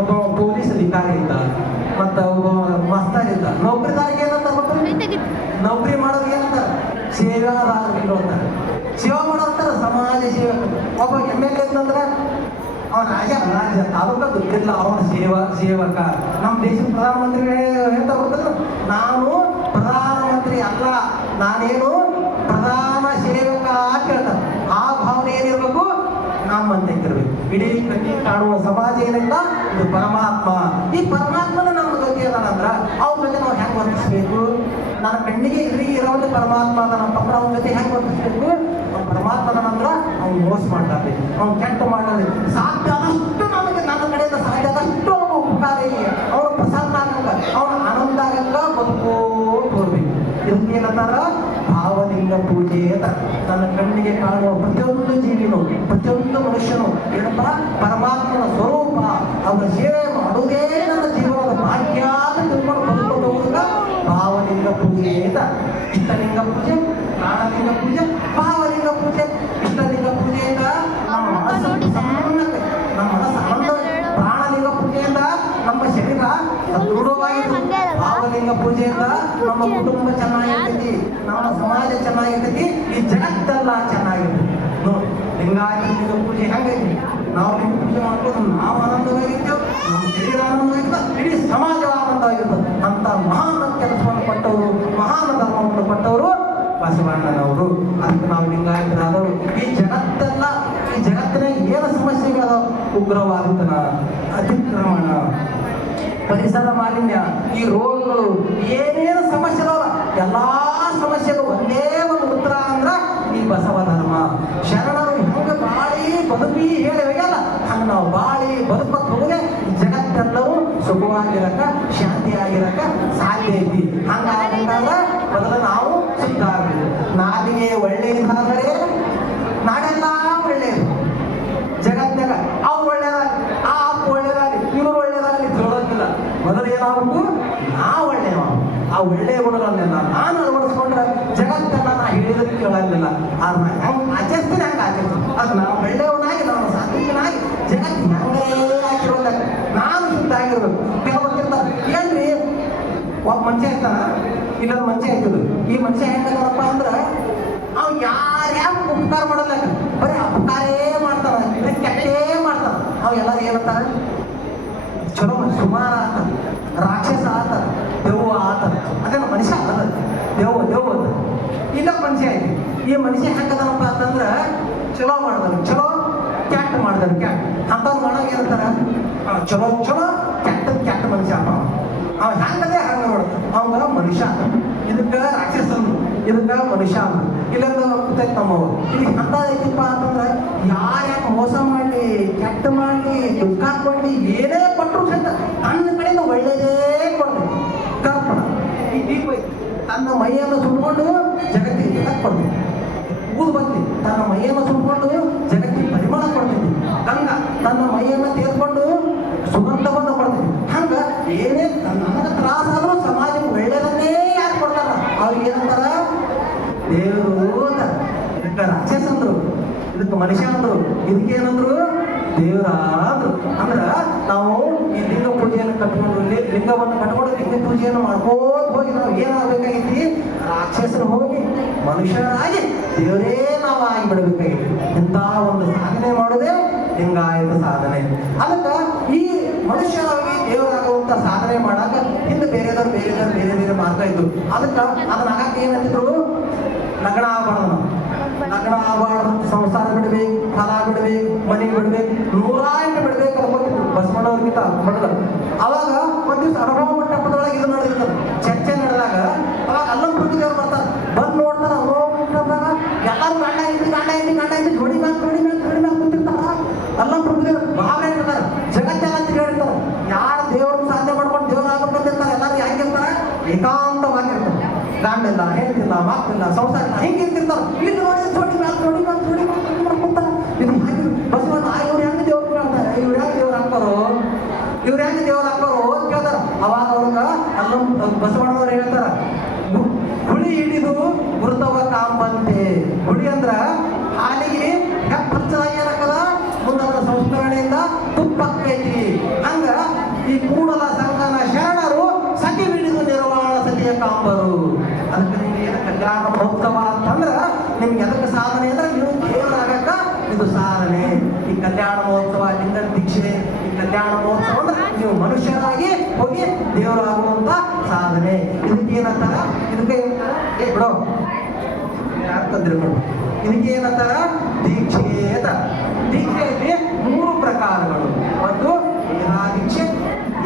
ಒಬ್ಬ ಪೊಲೀಸ್ ಅಧಿಕಾರಿ ಇದ್ದ, ಮತ್ತ ಒಬ್ಬ ಮಾಸ್ತರ್ ಇದ್ದ. ನೌಕರಿದಾರಿಗೆ ಏನಂತ ನೌಕರಿ ಮಾಡೋದು ಏನಂತ? ಸೇವಾದಾರರು ಅಂತಾರೆ. ಸೇವಾ ಮಾಡೋಂತಾರೆ ಸಮಾಜ ಸೇವಕ. ಒಬ್ಬ MLA ಇದ್ದಂದ್ರೆ ಅವನ ರಾಜ ತಾಲೂಕ ದುಡ್ಡಿಲ್ಲ, ಅವನ ಸೇವಕ. ನಮ್ಮ ದೇಶದ ಪ್ರಧಾನಮಂತ್ರಿ ಹೇಳ್ತಾ ಬರ್ತಾರೆ, ನಾನು ಪ್ರಧಾನಮಂತ್ರಿ ಅಲ್ಲ, ನಾನೇನು ಪ್ರಧಾನ ಸೇವಕ ಅಂತ ಹೇಳ್ತಾರೆ. ಆ ಭಾವನೆ ಏನಿರ್ಬೇಕು? ನಮ್ಮಂತೆ ಇರ್ಬೇಕು. ಇಡೀ ಕಟ್ಟಿ ಕಾಣುವ ಸಮಾಜ ಏನಿಲ್ಲ, ಇದು ಪರಮಾತ್ಮ. ಈ ಪರಮಾತ್ಮನ ನಮ್ಮ ಜೊತೆ ಅದಾನಂದ್ರ ಅವ್ರ ಜೊತೆ ನಾವು ಹೆಂಗ್ ವರ್ತಿಸ್ಬೇಕು? ನನ್ನ ಕಣ್ಣಿಗೆ ಇರೋದು ಪರಮಾತ್ಮ ಅದ, ನಮ್ಮ ಪಕ್ಕ ಅವನ ಜೊತೆ ಹೆಂಗ್ ವರ್ತಿಸ್ಬೇಕು? ಅವ್ನು ಪರಮಾತ್ಮನ ನಂತರ ಅವ್ನು ಮೋಸ ಮಾಡ್ತಾರೆ, ಅವ್ನು ಕೆಟ್ಟ ಮಾಡ್ತಾರೆ. ಸಾಧ್ಯ ಆದಷ್ಟು ನಮಗೆ ನನ್ನ ಕಡೆಯಿಂದ ಸಾಧ್ಯ ಆದಷ್ಟು ಅವನು ಉಪಕಾರ, ಅವನು ಪ್ರಸನ್ನ ಆಗಂಗ, ಅವನು ಆನಂದ ಆಗಂಗ ಬದುಕೋ ತೋರ್ಬೇಕು. ಇದಕ್ಕೆ ಏನಂತಾರ? ಭಾವಲಿಂಗ ಪೂಜೆ ಅಂತ. ನನ್ನ ಕಣ್ಣಿಗೆ ಕಾಣುವ ಪ್ರತಿಯೊಂದು ಜೀವಿನು, ಪ್ರತಿಯೊಂದು ಮನುಷ್ಯನು ಏನಪ್ಪ? ಪರಮಾತ್ಮನ ಸ್ವರೂಪ. ಅವರ ಸೇವೆ ಮಾಡುವುದೇ ನನ್ನ ಜೀವನದ ಭಾಗ್ಯ ಅಂತ ತಿಳ್ಕೊಂಡು ಬದುಕೊಂಡು ಹೋಗುವಾಗ ಭಾವಲಿಂಗ ಪೂಜೆ ಅಂತ. ಇಷ್ಟಲಿಂಗ ಪೂಜೆ, ಪ್ರಾಣಲಿಂಗ ಪೂಜೆ, ಭಾವಲಿಂಗ ಪೂಜೆ. ಇಷ್ಟಲಿಂಗ ಪೂಜೆಯಿಂದ ನಮ್ಮ ಮನಸ್ಸು ಸಣ್ಣಕ್ಕೆ, ನಮ್ಮ ಮನಸ್ಸು ಆನಂದ. ಪ್ರಾಣಲಿಂಗ ಪೂಜೆಯಿಂದ ನಮ್ಮ ಶರೀರ ದೃಢವಾಗಿರ್ತದೆ. ಭಾವಲಿಂಗ ಪೂಜೆಯಿಂದ ನಮ್ಮ ಕುಟುಂಬ ಚೆನ್ನಾಗಿರ್ತೈತಿ, ನಮ್ಮ ಸಮಾಜ ಚೆನ್ನಾಗಿರ್ತೈತಿ, ಈ ಜಗತ್ತೆಲ್ಲ ಚೆನ್ನಾಗಿರ್ತೈತಿ. ನೋಡಿ, ಲಿಂಗಾಯತ ಪೂಜೆ ಹೆಂಗೈತಿ? ನಾವು ಲಿಂಗ ಪೂಜೆ ಮಾಡ್ಕೊಂಡು ನಾವು ಆನಂದವಾಗಿರ್ತೇವೆ, ನಮ್ಮ ಶರೀರ ಆನಂದವಾಗಿರ್ತದೆ, ಇಡೀ ಸಮಾಜ ಆನಂದವಾಗಿರ್ತದೆ. ಅಂತ ಮಹಾನ್ ಕೆಲಸವನ್ನು ಕೊಟ್ಟವರು, ಮಹಾನ್ ಧರ್ಮವನ್ನು ಕೊಟ್ಟವರು ಬಸವಣ್ಣನವರು. ಅದಕ್ಕೆ ನಾವು ಲಿಂಗಾಯತರಾದವರು. ಈ ಜಗತ್ತೆಲ್ಲ, ಈ ಜಗತ್ತಿನ ಏನು ಸಮಸ್ಯೆಗಳದಾವ? ಉಗ್ರವಾದಿತನ, ಅತಿಕ್ರಮಣ, ಪರಿಸರ ಮಾಲಿನ್ಯ, ಈ ರೋಗಗಳು, ಏನೇನು ಸಮಸ್ಯೆಗಳಲ್ಲ, ಎಲ್ಲಾ ಸಮಸ್ಯೆಗಳು ಒಂದೇ ಒಂದು ಉತ್ತರ ಅಂದ್ರ ಈ ಬಸವ ಧರ್ಮ. ಶರಣರು ಹೆಂಗ ಬಾಳಿ ಬದುಕಿ ಹೇಳಿ ಹೋಗಲ್ಲ, ಹಂಗ ನಾವು ಬಾಳಿ ಬದುಕತ್ ಹೋಗದೆ ಜಗತ್ತೆಲ್ಲವೂ ಸುಖವಾಗಿರಕ, ಶಾಂತಿಯಾಗಿರಕ ಸಾಧ್ಯ ಐತಿ. ಹಂಗಾದ್ರೆ ಮೊದಲು ನಾವು ಶುದ್ಧ ಆಗಬೇಕು. ನಾಲಿಗೆ ಒಳ್ಳೆಯದಾದರೆ ನಾಡೆಲ್ಲ ಒಳ್ಳೆಯದು. ಜಗತ್ತಾಗ ಅವ್ರು ಒಳ್ಳೆಯದಾಗಲಿ, ಆ ಅಪ್ಪ ಒಳ್ಳೆಯದಾಗಲಿ, ಇವರು ಒಳ್ಳೆಯದಾಗಲಿ ತಿಳೋದಿಲ್ಲ. ಮೊದಲು ಏನಾಗಬೇಕು? ನಾ ಒಳ್ಳೆಯವ. ಆ ಒಳ್ಳೆಯ ಗುಣಗಳನ್ನೆಲ್ಲ ನಾನು ಅಳವಡಿಸ್ಕೊಂಡ್ರೆ ಜಗತ್ತೆಲ್ಲ ನಾ ಹೇಳಿದ್ರೆ ಕೇಳಂಗಿಲ್ಲ. ಅದನ್ನ ಹೆಂಗೆ ಆಚರಿಸ್ತೀನಿ, ಹಂಗೆ ಆಚರಿಸ್ತೀನಿ. ಅದು ನಾವು ಒಳ್ಳೆಯವನಾಗಿ, ನಾವು ಸಾತ್ವಿಕನಾಗಿ ಜಗತ್ತು ಹೆಂಗೇ ಆಗಿರೋದಾಗ ನಾನು ಶುದ್ಧ ಆಗಿರ್ಬೇಕು. ಕೆಲವೊಂದಿರ್ತಾರೆ, ಏನ್ರಿ ಒಬ್ಬ ಮನುಷ್ಯ ಇರ್ತಾನ, ಇನ್ನೊಂದು ಮನುಷ್ಯ ಇರ್ತದೆ. ಈ ಮನುಷ್ಯ ಹೆಂಗಪ್ಪ ಅಂದ್ರೆ ಅವ್ ಯಾರ್ಯಾರು ಉಪಕಾರ ಮಾಡಲ್ಲ, ಬರೀ ಅಪಕಾರೇ ಮಾಡ್ತಾನ, ಕೆಟ್ಟೇ ಮಾಡ್ತಾನ. ಅವ್ ಎಲ್ಲರೂ ಏನಂತಾರ? ಚಲೋ ಸುಮಾರ ಆತ, ರಾಕ್ಷಸ ಆತ, ದೆವ್ವ ಆತ. ಅದೇನ ಮನುಷ್ಯ ಅದ, ದೆವ್ವ ಅಂತ. ಇನ್ನೊಬ್ಬ ಮನುಷ್ಯ ಐತಿ. ಈ ಮನುಷ್ಯ ಹೆಂಗದನಪ್ಪ ಅಂತಂದ್ರ ಚಲೋ ಮಾಡ್ದಾನ, ಚಲೋ ಕೆಟ್ಟ ಮಾಡ್ದಾನ, ಕೆಟ್ಟ ಅಂತವ್ರು ಮಾಡೋ ಏನಂತಾರ? ಚಲೋ ಕೆಟ್ಟ ಮನುಷ್ಯ ಅಪ್ಪ. ಅವ ಹೆಂಗದೆ ಹಂಗ ನೋಡ್ತ, ಅವಂಗ ಮನುಷ್ಯ ಅಂತ. ಇದಕ್ಕ ರಾಕ್ಷಸ ಅಂದ್ರು, ಇದಕ್ಕ ಮನುಷ್ಯ ಅಂದ್ರು. ಇಲ್ಲೊಂದು ಗೊತ್ತೈತಿ ನಮ್ಮವ. ಇಲ್ಲಿ ಅಂತ ಐತಿಪ್ಪ ಅಂತಂದ್ರ ಯಾರ್ಯಾಕೆ ಮೋಸ ಮಾಡ್ಲಿ, ಕೆಟ್ಟ ಮಾಡ್ಲಿ, ದುಃಖ ಕೊಡ್ಲಿ, ಏನೇ ಕೊಟ್ಟರು ಸಹಿತ ತನ್ನ ಕಡೆಯಿಂದ ಒಳ್ಳೇದೇ ಕೊಡ್ಬೇಕು. ಕರ್ಪಣ ಈ ದೀಪ ತನ್ನ ಮೈಯನ್ನು ಸುಟ್ಕೊಂಡು ಜಗತ್ತಿಗೆ ಬೆಳಕು ಕೊಡ್ಬೇಕು. ಊದು ಬತ್ತಿ ತನ್ನ ಮೈಯನ್ನು ಸುಟ್ಕೊಂಡು ಜಗತ್ತಿಗೆ ಪರಿಮಳ ಕೊಡ್ತೈತಿ. ಗಂಗಾ ತನ್ನ ಮೈಯನ್ನು ತೀರ್ಕೊಂಡು ಸುಗಂಧವನ್ನು ಕೊಡ್ತೈತಿ. ಹಂಗ ಏನೇ ನನಗೆ ತ್ರಾಸಾದ್ರೂ ಸಮಾಜಕ್ಕೆ ಒಳ್ಳೇದನ್ನೇ ಯಾರು ಕೊಡ್ತಾರ? ಅವ್ರಿಗೆ ಏನಂತಾರ? ದೇವರು ಅಂತ. ಇದಕ್ಕೆ ರಾಕ್ಷಸ ಅಂದ್ರು, ಇದಕ್ಕೆ ಮನುಷ್ಯ ಅಂದ್ರು, ಇದಕ್ಕೇನಂದ್ರು? ದೇವರ ಅಂದ್ರು. ಅಂದ್ರ ನಾವು ಈ ಲಿಂಗ ಪೂಜೆಯನ್ನು ಕಟ್ಕೊಂಡು, ಲಿಂಗವನ್ನು ಕಟ್ಕೊಂಡು ಲಿಂಗ ಪೂಜೆಯನ್ನು ಮಾಡ್ಕೋತ ಹೋಗಿ ನಾವು ಏನಾಗಬೇಕಾಗೈತಿ? ರಾಕ್ಷಸರು ಹೋಗಿ ಮನುಷ್ಯರಾಗಿ ದೇವರೇ ನಾವು ಆಗಿಬಿಡ್ಬೇಕಾಗೈತಿ. ಇಂಥ ಒಂದು ಸಾಧನೆ ಮಾಡೋದೇ ಲಿಂಗಾಯತ ಸಾಧನೆ. ಅದಕ್ಕೆ ಈ ಮನುಷ್ಯರಾಗಿ ದೇವರಾಗುವಂತ ಸಾಧನೆ ಮಾಡಾಕ ಹಿಂದೆ ಬೇರೆ ಬೇರೆ ಮಾರ್ಗ ಇದ್ದು ಅದಕ್ಕೆ ಅದನ್ನ ಆಗಾಕ ಏನಂತಿದ್ರು, ಲಗ್ನ ಆಗಬಾರ್ದು, ಲಗ್ನ ಆಗಬಾರ್ದು, ಸಂಸಾರ ಬಿಡ್ಬೇಕು, ಫಲ ಬಿಡ್ಬೇಕು, ಮನೆ ಬಿಡ್ಬೇಕು, 108 ಬಿಡ್ಬೇಕು ಅನ್ಕೋತಿದ್ರು ಬಸವಣ್ಣವ್ರಿಗಿಂತ ಮಾಡಿದ್ರು. ಅವಾಗ ಒಂದ್ ದಿವ್ಸ ಅನುಭವ ಮಂಟಪದೊಳಗೆ ಇದು ನಡೆದಿರ್ತದೆ, ಚರ್ಚೆ ನಡೆದಾಗ ಅವಾಗ ಅಲ್ಲಂ ಪ್ರಭುದೇವ್ರು ಬರ್ತಾರೆ, ಬಂದು ನೋಡ್ತಾರ ಅನುಭವ ಮಂಟಪದಾಗ ಎಲ್ಲರೂ ಗಂಡ ಹಿಂದಿ ಜೋಡಿ ಮ್ಯಾಲ ಕೂತಿರ್ತಾರ. ಅಲ್ಲಂ ಪ್ರಭುದೇವ್ರು ಭಾವನೆ ಇರ್ತಾರೆ, ಜಗತ್ತೆಲ್ಲ ತಿರುಗಾಡಿರ್ತಾರೆ, ಯಾರು ದೇವ್ರನ್ನ ಸಾಧನೆ ಮಾಡ್ಕೊಂಡು ದೇವ್ರ ಆಗ್ಬೇಕಂತಿರ್ತಾರೆ, ಎಲ್ಲರೂ ಹೆಂಗಿರ್ತಾರೆ, ಏಕಾಂತವಾಗಿರ್ತಾರೆ, ಗಂಡಿಲ್ಲ, ಹೆಣ್ಣಿಲ್ಲ, ಮಕ್ಕಳಿಲ್ಲ, ಸಂಸಾರ ಇಲ್ಲ, ಹಿಂಗೆ ಇರ್ತಿರ್ತಾರೆ. ಇಲ್ಲಿ ನೋಡಿ ಜೋಡಿ ಮಾಡ್ಕೊಂತಾರೆ. ಇದು ಬಸವಣ್ಣ ಇವ್ರು ಹೆಂಗೆ ದೇವ್ರು ಅಂತಾರೆ, ಇವ್ರು ಹೆಂಗೆ ದೇವ್ರು ಹಾಕೋರು ಅಂತ ಕೇಳ್ತಾರ. ಅವಾಗ ಅವ್ರಂಗ ಅಲ್ಲಂ ಬಸವಣ್ಣವ್ರು ಹೇಳ್ತಾರ, ಹುಳಿ ಹಿಡಿದು ಗುರುತವ ಕಾಂಬಂತೆ. ಹುಳಿ ಅಂದ್ರ ಹಾಲಿಗೆ ಹೆಚ್ಚಾಗಿ ಏನಾಕದ ಮುಂದರ ಸಂಸ್ಕರಣೆಯಿಂದ ತುಪ್ಪಕ್ಕೈತಿ. ಹಂಗ ಈ ಕೂಡಲ ಸಂಗನ ಶರಣರು ಸತಿ ಹಿಡಿದು ನಿರ್ವಾಣ ಸತಿಯ ಕಾಂಬರು. ಅದಕ್ಕೆ ನಿಮ್ಗೆ ಏನು ಕಲ್ಯಾಣ ಮಹೋತ್ಸವ ಅಂತಂದ್ರ ನಿಮ್ಗೆ ಎದಕ್ಕೆ ಸಾಧನೆ ಅಂದ್ರೆ ನೀವು ದೇವರಾಗಕ್ಕ ಇದು ಸಾಧನೆ. ಈ ಕಲ್ಯಾಣ ಮಹೋತ್ಸವ, ಲಿಂಗ ದೀಕ್ಷೆ, ಈ ಕಲ್ಯಾಣ ಮಹೋತ್ಸವ ಅಂದ್ರೆ ನೀವು ಮನುಷ್ಯರಾಗಿ ಹೋಗಿ ದೇವರಾಗುವಂತ ಸಾಧನೆ. ಇದಕ್ಕೆ ಏನಂತಾರ, ಇದಕ್ಕೆ ಬಿಡೋ ಯಾಕಂದ್ರೆ ಇದಕ್ಕೆ ಏನಂತಾರ, ದೀಕ್ಷೆ ಅಂತ. ದೀಕ್ಷೆಯಲ್ಲಿ 3 ಪ್ರಕಾರಗಳು. ಒಂದು ವೇದಾದೀಕ್ಷೆ,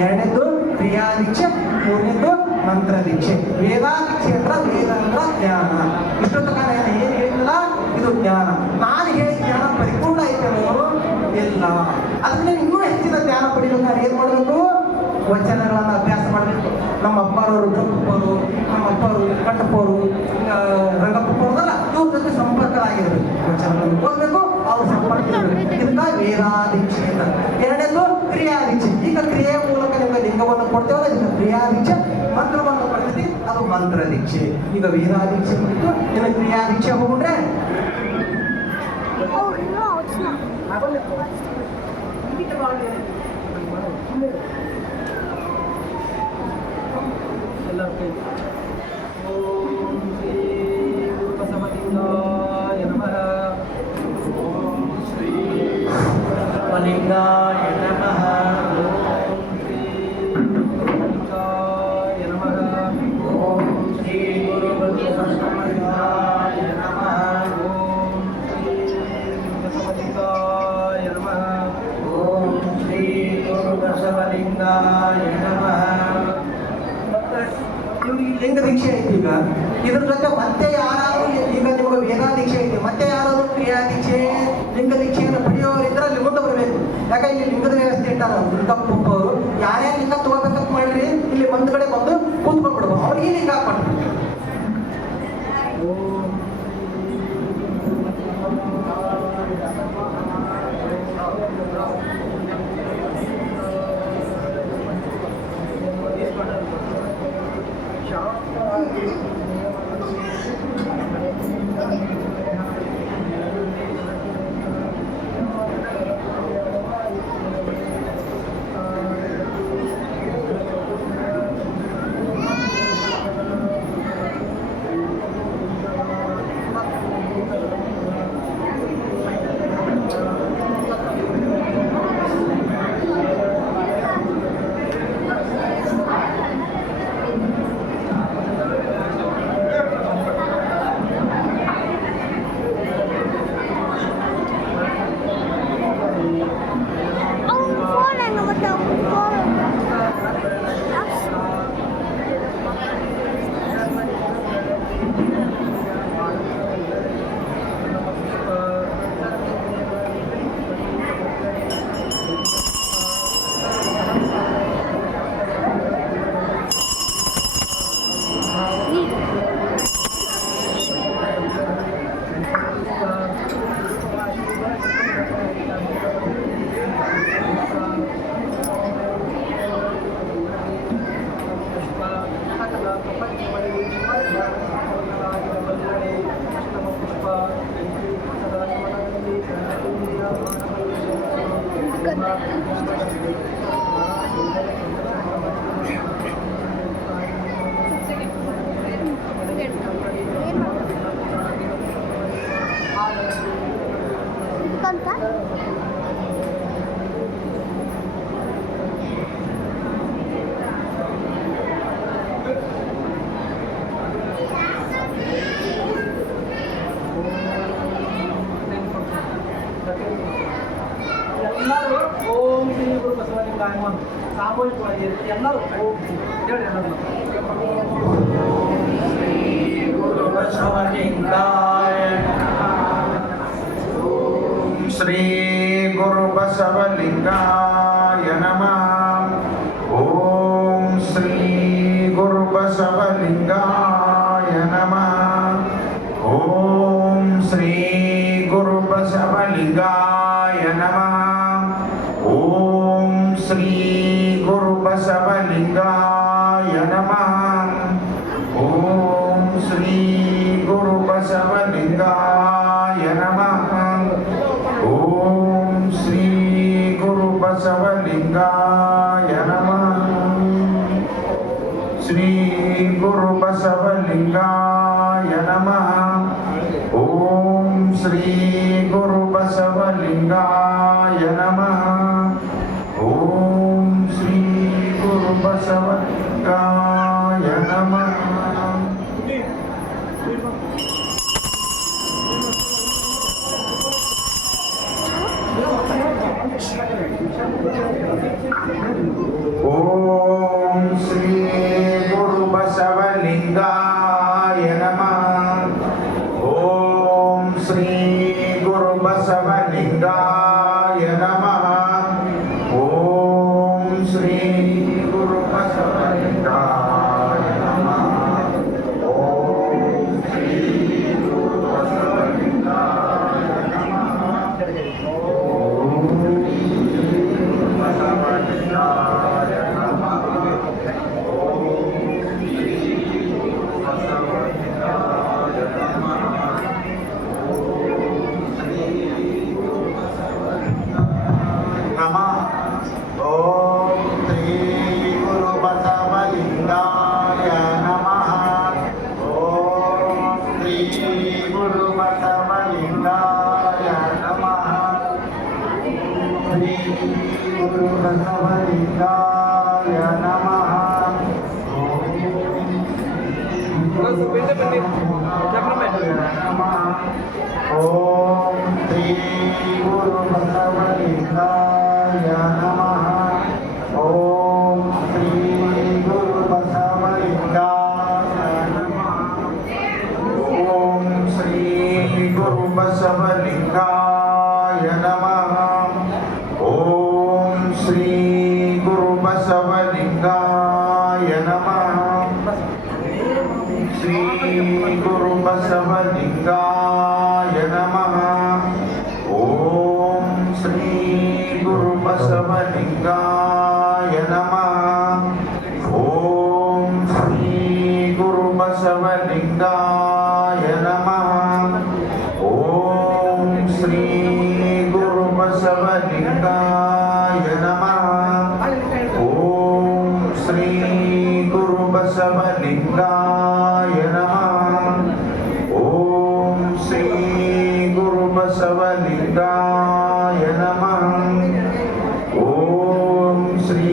ಎರಡನೇದು ಕ್ರಿಯಾದೀಕ್ಷೆ, ಮೂರನೇದು ಮಂತ್ರ ದೀಕ್ಷೆ. ವೇದಾದೀಕ್ಷೆ ಅಂದ್ರೆ ವೇದ ಅಂದ್ರೆ ಜ್ಞಾನ. ಇಷ್ಟೊತ್ತು ಕಾಲ ಏನು ಹೇಳಿಲ್ಲ, ಇದು ಜ್ಞಾನ. ನಾನು ಹೇಳಿದ ಜ್ಞಾನ ಪರಿಪೂರ್ಣ ಐತೆನೋ ಇಲ್ಲ. ಅದಕ್ಕೆ ಇನ್ನೂ ಹೆಚ್ಚಿನ ಜ್ಞಾನ ಪಡಿಬೇಕಾದ್ರೆ ಏನ್ ಮಾಡಬೇಕು, ವಚನಗಳನ್ನ ಅಭ್ಯಾಸ ಮಾಡಬೇಕು. ನಮ್ಮ ಅಪ್ಪರವರು, ರುದ್ರಪ್ಪವರು, ನಮ್ಮ ಅಪ್ಪರು, ಕಟ್ಟಪ್ಪವರು, ರಂಗಪ್ಪವ್ರದಲ್ಲ, ಇವ್ರ ಜೊತೆ ಸಂಪರ್ಕರಾಗಿರ್ಬೇಕು. ವಚನಗಳನ್ನು ಓದಬೇಕು, ಅವ್ರ ಸಂಪರ್ಕ ಇರಬೇಕು. ಇದಕ್ಕ ವೇದಾದೀಕ್ಷೆ ಅಂತ. ಎರಡನೇದು ಕ್ರಿಯಾದೀಕ್ಷೆ. ಈಗ ಕ್ರಿಯೆಯ ಮೂಲಕ ನಿಮಗೆ ಲಿಂಗವನ್ನು ಕೊಡ್ತೇವಲ್ಲ, ಇದಕ್ಕೆ ಕ್ರಿಯಾದೀಕ್ಷೆ. ಮಂತ್ರವನ್ನು ಪಡೆದಿ ಅದು ಮಂತ್ರ ದೀಕ್ಷೆ. ಈಗ ವೇದಾದೀಕ್ಷೆ ಮುಗಿತು, ಇನ್ನು ಕ್ರಿಯಾದೀಕ್ಷೆ ಹೋಗ್ಬಿಟ್ರೆ ಓಂ ಶ್ರೀ ಗುರುಬಸವಲಿಂಗಾಯ ನಮಃ. ಓಂ ಶ್ರೀ ಬಸವಲಿಂಗಾಯ ನಮಃ. ಓಂ ಶ್ರೀ ಗುರುಬಸವಲಿಂಗಾಯ ನಮಃ. ಓಂ ಶ್ರೀ ಗುರುಬಸವಲಿಂಗಾಯ ನಮಃ. ಓಂ ಶ್ರೀ ಗುರುಬಸವಲಿಂಗಾಯ ನಮಃ. ಓಂ ಶ್ರೀ ಗುರುಬಸವಲಿಂಗಾಯ ನಮಃ. ಲಿಂಗ ದೀಕ್ಷೆ ಐತಿ. ಈಗ ಇದ್ರ ಜೊತೆ ಮತ್ತೆ ಯಾರಾದ್ರೂ, ಈಗ ನಿಮಗೆ ವೇದಾ ದೀಕ್ಷೆ ಐತಿ, ಮತ್ತೆ ಯಾರಾದ್ರೂ ಕ್ರಿಯಾ ದೀಕ್ಷೆ, ಲಿಂಗ ದೀಕ್ಷೆಯನ್ನು ಪಡೆಯೋರಿದ್ರೆ ಅಲ್ಲಿ ಮುಂದೆ ಬರಬೇಕು. ಯಾಕೆ ಇಲ್ಲಿ ಲಿಂಗದ ವ್ಯವಸ್ಥೆ ಇಟ್ಟಾರ ಲಿಂಗಪ್ಪವರು. ಯಾರ್ಯಾರು ಲಿಂಗ ತಗೋಬೇಕಂತ ಮಾಡಿರಿ ಇಲ್ಲಿ ಮುಂದ್ಗಡೆ ಬಂದು ಕೂತ್ಕೊಂಡ್ಬಿಡ್ಬೋದು, ಅವ್ರಿಗೆ ಲಿಂಗ ಹಾಕ್ಬಿಡ್ರಿ. ಒಂದು ಸಾಮೂಹಿಕವಾಗಿ ಎಲ್ಲರೂ ಹೋಗಿ ಹೇಳಿ ಎಲ್ಲರೂ ಶ್ರೀ ಗುರು ಬಸವಲಿಂಗಾಯ ನಮಃ. ಓಂ ಶ್ರೀ ಗುರು ಬಸವಲಿಂಗಾಯ ನಮಃ. ಓಂ ಶ್ರೀ ಗುರು ಬಸವಲಿಂಗಾಯ ನಮಃ. ಓಂ ಶ್ರೀ ಗುರು ಬಸವಲಿಂಗಾಯ ನಮಃ. ಓಂ ಶ್ರೀ ಗುರು ಬಸವಲಿಂಗಾಯ ನಮಃ. ಓಂ ಶ್ರೀ ಗುರು ಬಸವಲಿಂಗಾಯ ನಮಃ. ಶ್ರೀ ಗುರು ಬಸವಲಿಂಗಾಯ ನಮಃ. ಓಂ ಶ್ರೀ ಗುರು ಬಸವಲಿಂಗಾಯ ನಮಃ. ಓಂ ಶ್ರೀ ಗುರು ಬಸವಲಿಂಗಾಯ ನಮಃ. ಓಂ ಶ್ರೀ ಗುರು ಬಸವಲಿಂಗಾಯ ನಮಃ. ಓಂ ಶ್ರೀ ಗುರು ಬಸವಲಿಂಗಾಯ ನಮಃ. ಓಂ ಶ್ರೀ ಗುರು ಬಸವಲಿಂಗಾಯ ನಮಃ. ಓಂ ಶ್ರೀ ಗುರು ಬಸವಲಿಂಗಾಯ ನಮಃ. ಓಂ ಬಸವಲಿಂಗಾಯ ನಮಃ. ನಮಃ. ಓಂ ಶ್ರೀ ಗುರು ಬಸವಲಿಂಗಾಯ ನಮಃ. ಓಂ ಶ್ರೀ ಗುರು ಬಸವಲಿಂಗಾಯ ನಮಃ. ಶ್ರೀ ಗುರು ಬಸವಲಿಂಗಾಯ ನಮಃ. ಓಂ ಶ್ರೀ ಗುರು ಬಸವಲಿಂಗಾಯ ನಮಃ. ಓಂ ಶ್ರೀ ಗುರು ಬಸವಲಿಂಗಾಯ ನಮಃ. ಓಂ ಶ್ರೀ ಗುರು ಬಸವಲಿಂಗಾಯ ನಮಃ. ಓಂ ಶ್ರೀ ಗುರು ಬಸವಲಿಂಗಾಯ ನಮಃ. ಶ್ರೀ ಗುರು ಬಸವಲಿಂಗಾಯ ನಮಃ. ಓಂ ಶ್ರೀ ಗುರು ಬಸವಲಿಂಗಾಯ ನಮಃ. ಓಂ ಶ್ರೀ ಗುರು ಬಸವಲಿಂಗಾಯ ನಮಃ. ಓಂ ಶ್ರೀ ಗುರು ಬಸವಲಿಂಗಾಯ ನಮಃ. ಓಂ ಶ್ರೀ ಗುರು ಬಸವಲಿಂಗಾಯ ನಮಃ. ಓಂ ಶ್ರೀ ಗುರು ಬಸವಲಿಂಗಾಯ ನಮಃ. ಓಂ ಶ್ರೀ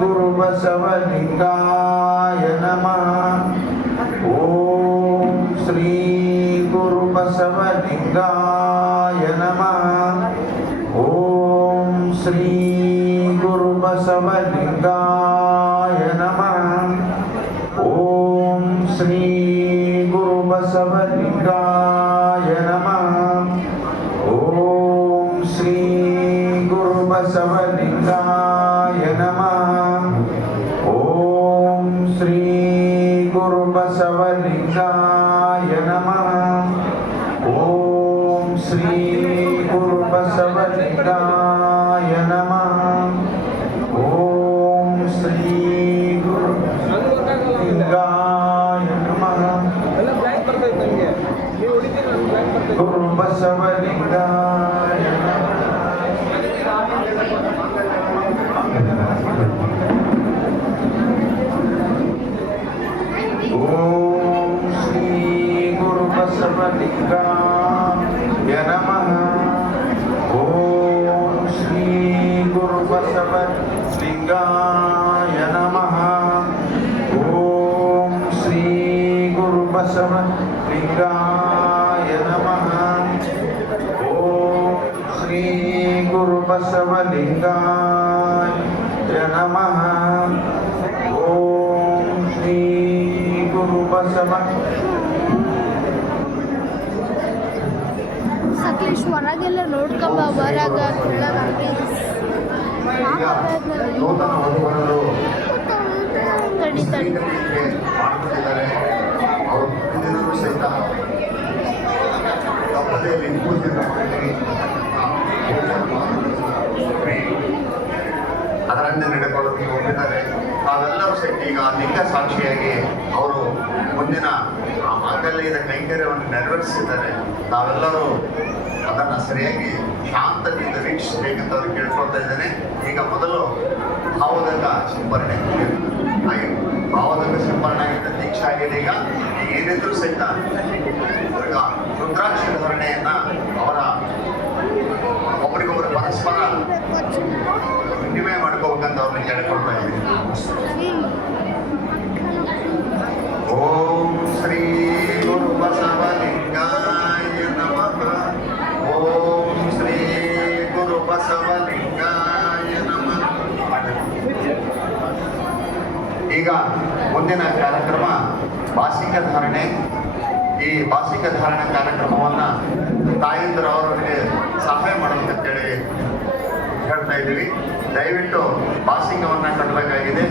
ಗುರು ಬಸವಲಿಂಗಾಯ ನಮಃ. ಓಂ ಶ್ರೀ ಗುರು ಬಸವಲಿಂಗಾಯ ನಮಃ. ಓಂ ಶ್ರೀ ಗುರು ಬಸವಲಿಂಗಾಯ ನಮಃ. ಓಂ ಶ್ರೀ ಗುರು ಬಸವಲಿಂಗಾಯ ನಮಃ. ಓಂ ಶ್ರೀ ಗುರು ಬಸವಲಿಂಗಾಯ ನಮಃ. ಓಂ ಶ್ರೀ ಗುರು ಬಸವಲಿಂಗಾಯ ನಮಃ. ಓಂ ಶ್ರೀ ಗುರು ಬಸವಲಿಂಗಾಯ ನಮಃ. ಓಂ ಶ್ರೀ ಗುರು ಲಿಂಗಾಯ ನಮಃ. ಗುರು ಬಸವಲಿಂಗಾಯ ಓಂ ಶ್ರೀ ಗುರು ಬಸವಲಿಂಗಾಯ ನಮಃ. ಓಂ ಶ್ರೀ ಗುರು ಬಸವಲಿಂಗಾಯ ನಮಃ. ಓಂ ಶ್ರೀ ಗುರು ಬಸವಲಿಂಗಾಯ ನಮಃ. ಓಂ ಶ್ರೀ ಗುರು ಬಸವಲಿಂಗಾಯ ನಮಃ ಓಂ ಶ್ರೀ ಗುರು ಬಸವ ಸಕಲೇಶ್ ಹೊರಗೆಲ್ಲ ನೋಡ್ಕೊಂಬ ಬರಾಗ ಕೆಳಗಾಗಿ ಈಗ ನೂತನ ವಧುವರರು ತಡಿ ತಡಿ ಮಾಡ್ತಿದ್ದಾರೆ. ಅವರು ಪ್ರತಿದಿನವೂ ಸಹಿತ ತಪ್ಪದೇ ಪೂಜೆಯನ್ನು ಮಾಡಿ ಅದರಂತೆ ನಡೆಕೊಳ್ಳಲು ಹೋಗಿದ್ದಾರೆ. ತಾವೆಲ್ಲರೂ ಸಹಿತ ಈಗ ಲಿಂಗ ಸಾಕ್ಷಿಯಾಗಿ ಅವರು ಮುಂದಿನ ಆ ಮಾಂಗಲ್ಯದ ಕೈಂಕರ್ಯವನ್ನು ನೆರವೇರಿಸಿದ್ದಾರೆ. ತಾವೆಲ್ಲರೂ ಅದನ್ನು ಸರಿಯಾಗಿ ಶಾಂತತೆಯಿಂದ ವೀಕ್ಷಿಸಬೇಕಂತ ಅವ್ರಿಗೆ ಕೇಳ್ಕೊಳ್ತಾ ಇದ್ದೇನೆ. ಈಗ ಮೊದಲು ಭಾವೋದಕ ಸಿಂಪರಣೆ ಆಗಿದೆ. ಭಾವೋದಕ ಸಿಂಪರಣೆ ಆಗಿದ್ದ ದೀಕ್ಷೆ ಆಗಿದೆ. ಈಗ ಏನಿದ್ರು ಸಹಿತ ಈಗ ರುದ್ರಾಕ್ಷ ಧರಣೆಯನ್ನ ಅವರ ಒಬ್ಬರಿಗೊಬ್ಬರು ಪರಸ್ಪರ ವಿನಿಮಯ ಮಾಡ್ಕೋಬೇಕಂತ ಅವ್ರನ್ನ ಕೇಳ್ಕೊಳ್ತಾ ಇದ್ದೀನಿ. ಓಂ ಶ್ರೀ ಗುರು ಬಸವಲಿಂಗಾಯ ನಮಃ. ಓಂ ಶ್ರೀ ಗುರು ಬಸವಲಿಂಗಾಯ ನಮಃ. ಈಗ ಮುಂದಿನ ಕಾರ್ಯಕ್ರಮ ಬಾಸಿಕ ಧಾರಣೆ. ಈ ಬಾಸಿಕ ಧಾರಣೆ ಕಾರ್ಯಕ್ರಮವನ್ನ ತಾಯಂದಿರು ಅವರವರಿಗೆ ಸಹಾಯ ಮಾಡಬೇಕಂತೇಳಿ ಹೇಳ್ತಾ ಇದ್ದೀವಿ. ದಯವಿಟ್ಟು ಬಾಸಿಕವನ್ನ ಕಟ್ಟಬೇಕಾಗಿದೆ.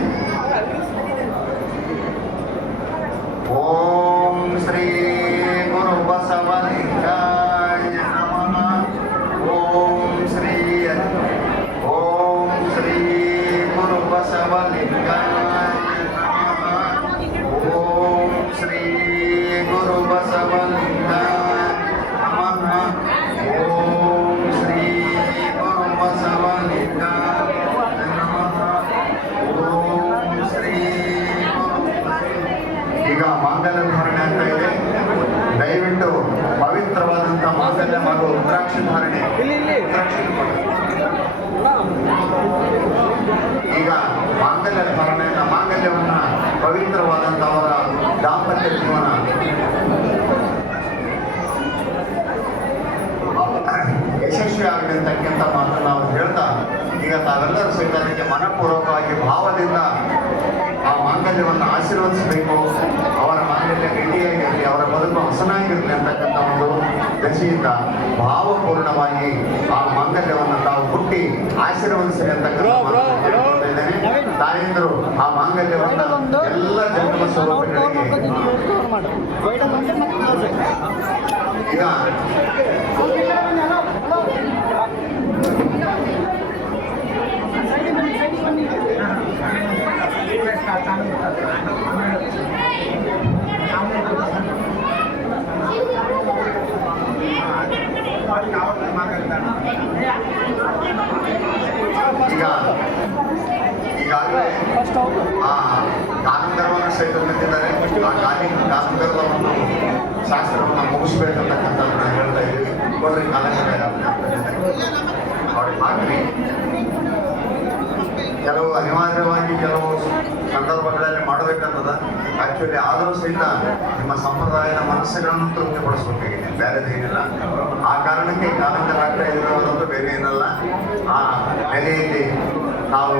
ಓಂ ಶ್ರೀ ಗುರು ಬಸವಲಿಂಗಾಯ ನಮಃ. ಓಂ ಶ್ರೀ ಗುರು ಬಸವಲಿಂಗಾಯ ನಮಃ. ಓಂ ಶ್ರೀ ಗುರು ಬಸವಲಿಂಗಾಯ ನಮಃ. ಓಂ ಶ್ರೀ ಗುರು ಬಸವಲಿಂಗಾಯ ನಮಃ. ಓಂ ಶ್ರೀ ಈಗ ಮಾಂಗಲ್ಯ ಧಾರಣೆ ಆಗ್ತಾ ಇದೆ. ದಯವಿಟ್ಟು ಪವಿತ್ರವಾದಂಥ ಮಾಂಗಲ್ಯ ಹಾಗೂ ರುದ್ರಾಕ್ಷಿ ಧಾರಣೆ. ರುದ್ರಾಕ್ಷಿ ಈಗ ಮಾಂಗಲ್ಯ ಧಾರಣೆಯನ್ನ ಮಾಂಗಲ್ಯವನ್ನ ಪವಿತ್ರವಾದಂಥವರ ದಾಂಪತ್ಯ ಜೀವನ ಯಶಸ್ವಿ ಆಗಲಿ ಅಂತಕ್ಕಂಥ ಮಾತನ್ನು ನಾವು ಹೇಳ್ತಾ ಈಗ ತಾವೆಲ್ಲರೂ ಸಹಿತ ಅದಕ್ಕೆ ಮನಪೂರ್ವಕವಾಗಿ ಭಾವದಿಂದ ಆ ಮಾಂಗಲ್ಯವನ್ನು ಆಶೀರ್ವದಿಸಬೇಕು. ಅವರ ಮಾಂಗಲ್ಯ ಗಟ್ಟಿಯಾಗಿರಲಿ, ಅವರ ಬದುಕು ಹಸನಾಗಿರಲಿ ಅಂತಕ್ಕಂಥ ಒಂದು ದಶೆಯಿಂದ ಭಾವಪೂರ್ಣವಾಗಿ ಆ ಮಾಂಗಲ್ಯವನ್ನು ತಾವು ಹುಟ್ಟಿ ಆಶೀರ್ವದಿಸಲಿ ಅಂತಕ್ಕಂಥ ಮಾತನ್ನು ಹೇಳ್ಕೊಳ್ತಾ ಇದ್ದೇನೆ. ತಾಯಂದಿರು ಆ ಮಾಂಗಲ್ಯವನ್ನು ಎಲ್ಲ ಜನ್ಮ ಸ್ವರೂಪಗಳಿಗೆ ಈಗ ಈಗಾಗಲೇ ಆ ಕಾನೂನುಗಳನ್ನು ಸಹಿತ ತಂದಿದ್ದಾರೆ. ಆ ಕಾನೂನುಗಳನ್ನು ಶಾಸ್ತ್ರವನ್ನು ಮುಗಿಸ್ಬೇಕಂತಕ್ಕಂಥದ್ದನ್ನ ಹೇಳ್ತಾ ಇದ್ದೀವಿ. ಕೊಡ್ರಿ ಕಾಲಂಕರ ಅವ್ರಿಗೆ ಹಾಕ್ರಿ. ಕೆಲವು ಅನಿವಾರ್ಯವಾಗಿ ಕೆಲವು ಸಂದರ್ಭಗಳಲ್ಲಿ ಮಾಡಬೇಕಂತದ ಆಕ್ಚುಲಿ. ಆದರೂ ಸಹಿತ ನಿಮ್ಮ ಸಂಪ್ರದಾಯದ ಮನಸ್ಸುಗಳನ್ನು ತೃಪ್ತಿಪಡಿಸ್ಬೇಕಾಗಿದೆ, ಬೇರೆದೇನಿಲ್ಲ. ಆ ಕಾರಣಕ್ಕೆ ಕಾಲಂಕರ ಆಗ್ತಾ ಇರೋದಂತೂ ಬೇರೆ ಏನಲ್ಲ. ಆ ನೆಲೆಯಲ್ಲಿ ನಾವು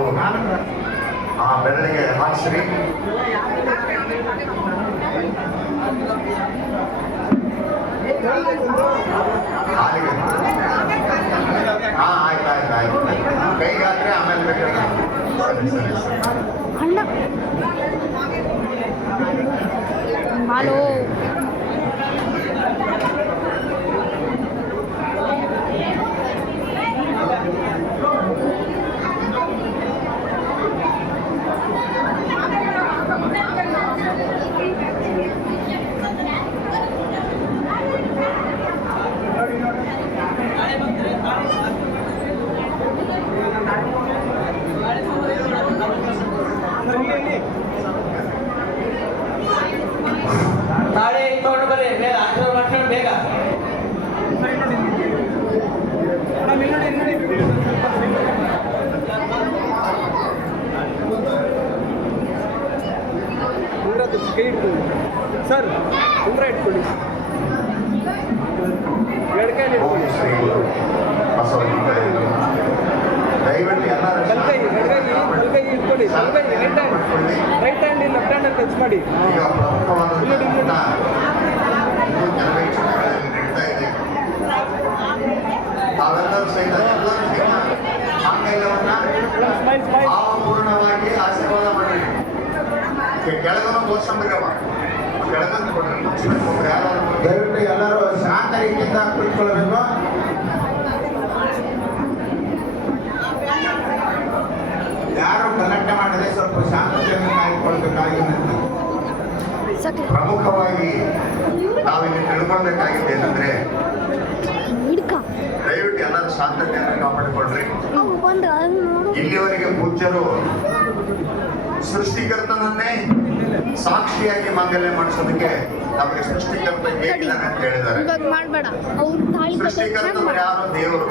ಆ ಬೆರಳಿಗೆ ಹಾಕ್ಸ್ರಿ. ಕಾಲಿಗೆ ಆಯ್ತು. ಕೈಗೆ ಹಾಕ್ರೆ ಆಮೇಲೆ ಬೇಕಾದ್ರೆ ಸರಿ. ಅಣ್ಣ ಹಲೋ ತಾಳೆ ತಗೊಂಡು ಬರ್ರಿ, ಬೇಗ ಆಶೀರ್ವಾದ ಮಾಡ್ಕೊಂಡು ಬೇಗ. ಸರ್ ಉಂಗ್ರ ಇಟ್ಕೊಳ್ಳಿ. ಓಂ ಶ್ರೀ ಬಸವಲಿಂಗಾಯ. ದಯವಿಟ್ಟು ಎಲ್ಲರೂ ಬಲ್ಗೈ ಇಟ್ಕೊಳ್ಳಿ, ಬಲ್ಗೈ right hand left hand touch ಮಾಡಿ. ಈಗ ಪ್ರಮುಖವಾದಂಥ ಕೆಲವೇ ಕ್ಷೇತ್ರಗಳಲ್ಲಿ ನಡೀತಾ ಇದೆ. ತಾವೆಲ್ಲರೂ ಸಹಿತ ಎಲ್ಲರೂ ಸಹಿತ ಮಾಂಗಲ್ಯವನ್ನ ಸ್ಮೈಲ್ ಸ್ಮೈಲ್. ಭಾವಪೂರ್ಣವಾಗಿ ಆಶೀರ್ವಾದ ಮಾಡಿ ಕೆಳಗನ್ನು ತೋರ್ಸಂಬಿರವ ಕೆಳಗನ್ನು ಕೊಡ್ರಿ ಮುಗಿಸ್ಬೇಕು ಯಾರಾದ್ರೂ ದಯವಿಟ್ಟು ಎಲ್ಲರೂ ಶಾಂತ ರೀತಿಯಿಂದ ಕುಳಿತುಕೊಳ್ಳಬೇಕು. ಯಾರು ಗಲಾಟೆ ಮಾಡದೆ ಸ್ವಲ್ಪ ಶಾಂತತೆಯನ್ನು ಕಾಯ್ದುಕೊಳ್ಬೇಕಾಗಿ ಸಕ್ರೆ ಪ್ರಮುಖವಾಗಿ ನಾವಿಲ್ಲಿ ತಿಳ್ಕೊಳ್ಬೇಕಾಗಿದೆ ಏನಂದ್ರೆ ಹಿಡ್ಕ ದಯವಿಟ್ಟು ಎಲ್ಲರೂ ಶಾಂತತೆಯನ್ನು ಕಾಪಾಡಿಕೊಳ್ರಿ. ಅವು ಬಂದ್ರೆ ಅದು ನೋಡು. ಇಲ್ಲಿವರೆಗೆ ಪೂಜ್ಯರು ಸೃಷ್ಟಿಕರ್ತನನ್ನೇ ಸಾಕ್ಷಿಯಾಗಿ ಮಾಂಗಲ್ಯ ಮಾಡಿಸೋದಕ್ಕೆ ನಮಗೆ ಸೃಷ್ಟಿಕರ್ತ ಹೇಗಿದ್ದಾನೆ ಅಂತ ಹೇಳಿದ್ದಾರೆ. ಇವಾಗ ಮಾಡಬೇಡ ಅವ್ರು ತಾಳಿ ಸೃಷ್ಟಿಕರ್ತರು ಯಾರು? ದೇವರು.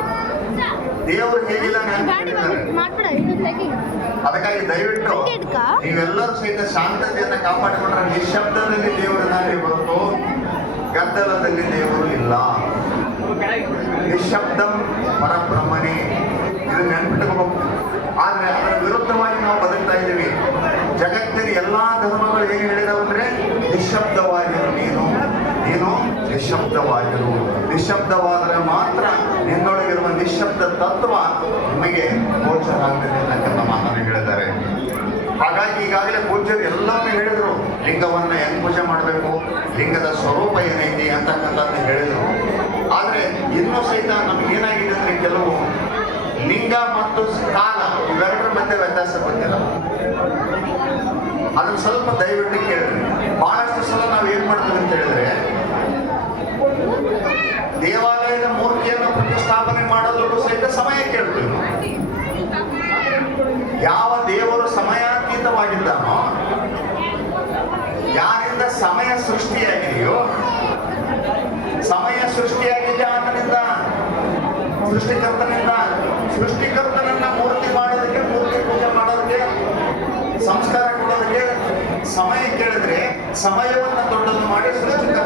ದೇವರು ಹೇಗಿದ್ದಾನೆ ಅಂತ ಹೇಳಿದ್ದಾರೆ. ಮಾಡ್ಬೇಡ ಇದು ತೆಗಿ. ಅದಕ್ಕಾಗಿ ದಯವಿಟ್ಟು ಹಂಗೆ ಹಿಡ್ಕ. ನೀವೆಲ್ಲರೂ ಸಹಿತ ಶಾಂತತೆಯನ್ನು ಕಾಪಾಡಿಕೊಂಡ್ರೆ ನಿಶಬ್ದದಲ್ಲಿ ದೇವರಿದ್ದಾನೆ ಹೊರತು ಗದ್ದಲದಲ್ಲಿ ದೇವರು ಇಲ್ಲ. ನಿಶಬ್ದಂ ಪರಬ್ರಹ್ಮನೇ, ಇದು ನೆನ್ಪಿಟ್ಕೋಬೇಕು. ಆದ್ರೆ ಅದರ ವಿರುದ್ಧವಾಗಿ ನಾವು ಬದುಕ್ತಾ ಇದ್ದೀವಿ. ಜಗತ್ತಿನ ಎಲ್ಲಾ ಧರ್ಮಗಳು ಏನು ಹೇಳಿದವಂದ್ರೆ ನಿಶಬ್ದವಾಗಿರು, ನೀನು ನಿಶಬ್ದವಾಗಿರು. ನಿಶಬ್ದವಾದರೆ ಮಾತ್ರ ನಿನ್ನೊಳಗಿರುವ ನಿಶಬ್ದ ತತ್ವ ನಿಮಗೆ ಗೋಚರ ಆಗ್ತದೆ ಅಂತಕ್ಕಂಥ ಮಾತನ್ನು ಹೇಳಿದ್ದಾರೆ. ಹಾಗಾಗಿ ಈಗಾಗಲೇ ಪೂಜ್ಯರು ಎಲ್ಲವನ್ನೂ ಹೇಳಿದ್ರು. ಲಿಂಗವನ್ನ ಹೆಂಗ್ ಪೂಜೆ ಮಾಡಬೇಕು, ಲಿಂಗದ ಸ್ವರೂಪ ಏನೈತಿ ಅಂತಕ್ಕಂಥದ್ದು ಹೇಳಿದ್ರು. ಆದ್ರೆ ಇನ್ನೂ ಸಹಿತ ನಮ್ಗೆ ಏನಾಗಿದೆ ಅಂದ್ರೆ ಕೆಲವು ಲಿಂಗ ಮತ್ತು ಕಾಲ ಇವೆರಡರ ಮಧ್ಯೆ ವ್ಯತ್ಯಾಸ ಗೊತ್ತಿಲ್ಲ. ಅದನ್ನ ಸ್ವಲ್ಪ ದಯವಿಟ್ಟು ಕೇಳಿದ್ರಿ. ಬಹಳಷ್ಟು ಸಲ ನಾವು ಏನ್ ಮಾಡ್ತೀವಿ ಅಂತ ಹೇಳಿದ್ರೆ ದೇವಾಲಯದ ಮೂರ್ತಿಯನ್ನು ಪ್ರತಿಷ್ಠಾಪನೆ ಮಾಡಲು ಸಹಿತ ಸಮಯ ಕೇಳ್ತೀವಿ. ಯಾವ ದೇವರು ಸಮಯಾತೀತವಾಗಿದ್ದಾನೋ, ಯಾರಿಂದ ಸಮಯ ಸೃಷ್ಟಿಯಾಗಿದೆಯೋ, ಸಮಯ ಸೃಷ್ಟಿಯಾಗಿದೆ ಆತನಿಂದ, ಸೃಷ್ಟಿಕರ್ತನನ್ನ ಮೂರ್ತಿ ಮಾಡೋದಕ್ಕೆ, ಮೂರ್ತಿ ಪೂಜೆ ಮಾಡೋದಕ್ಕೆ, ಸಂಸ್ಕಾರ ಕೊಡೋದಕ್ಕೆ ಸಮಯ ಕೇಳಿದ್ರೆ ಸಮಯವನ್ನ ದೊಡ್ಡದು ಮಾಡಿ ಸೃಷ್ಟಿಕರ್ತ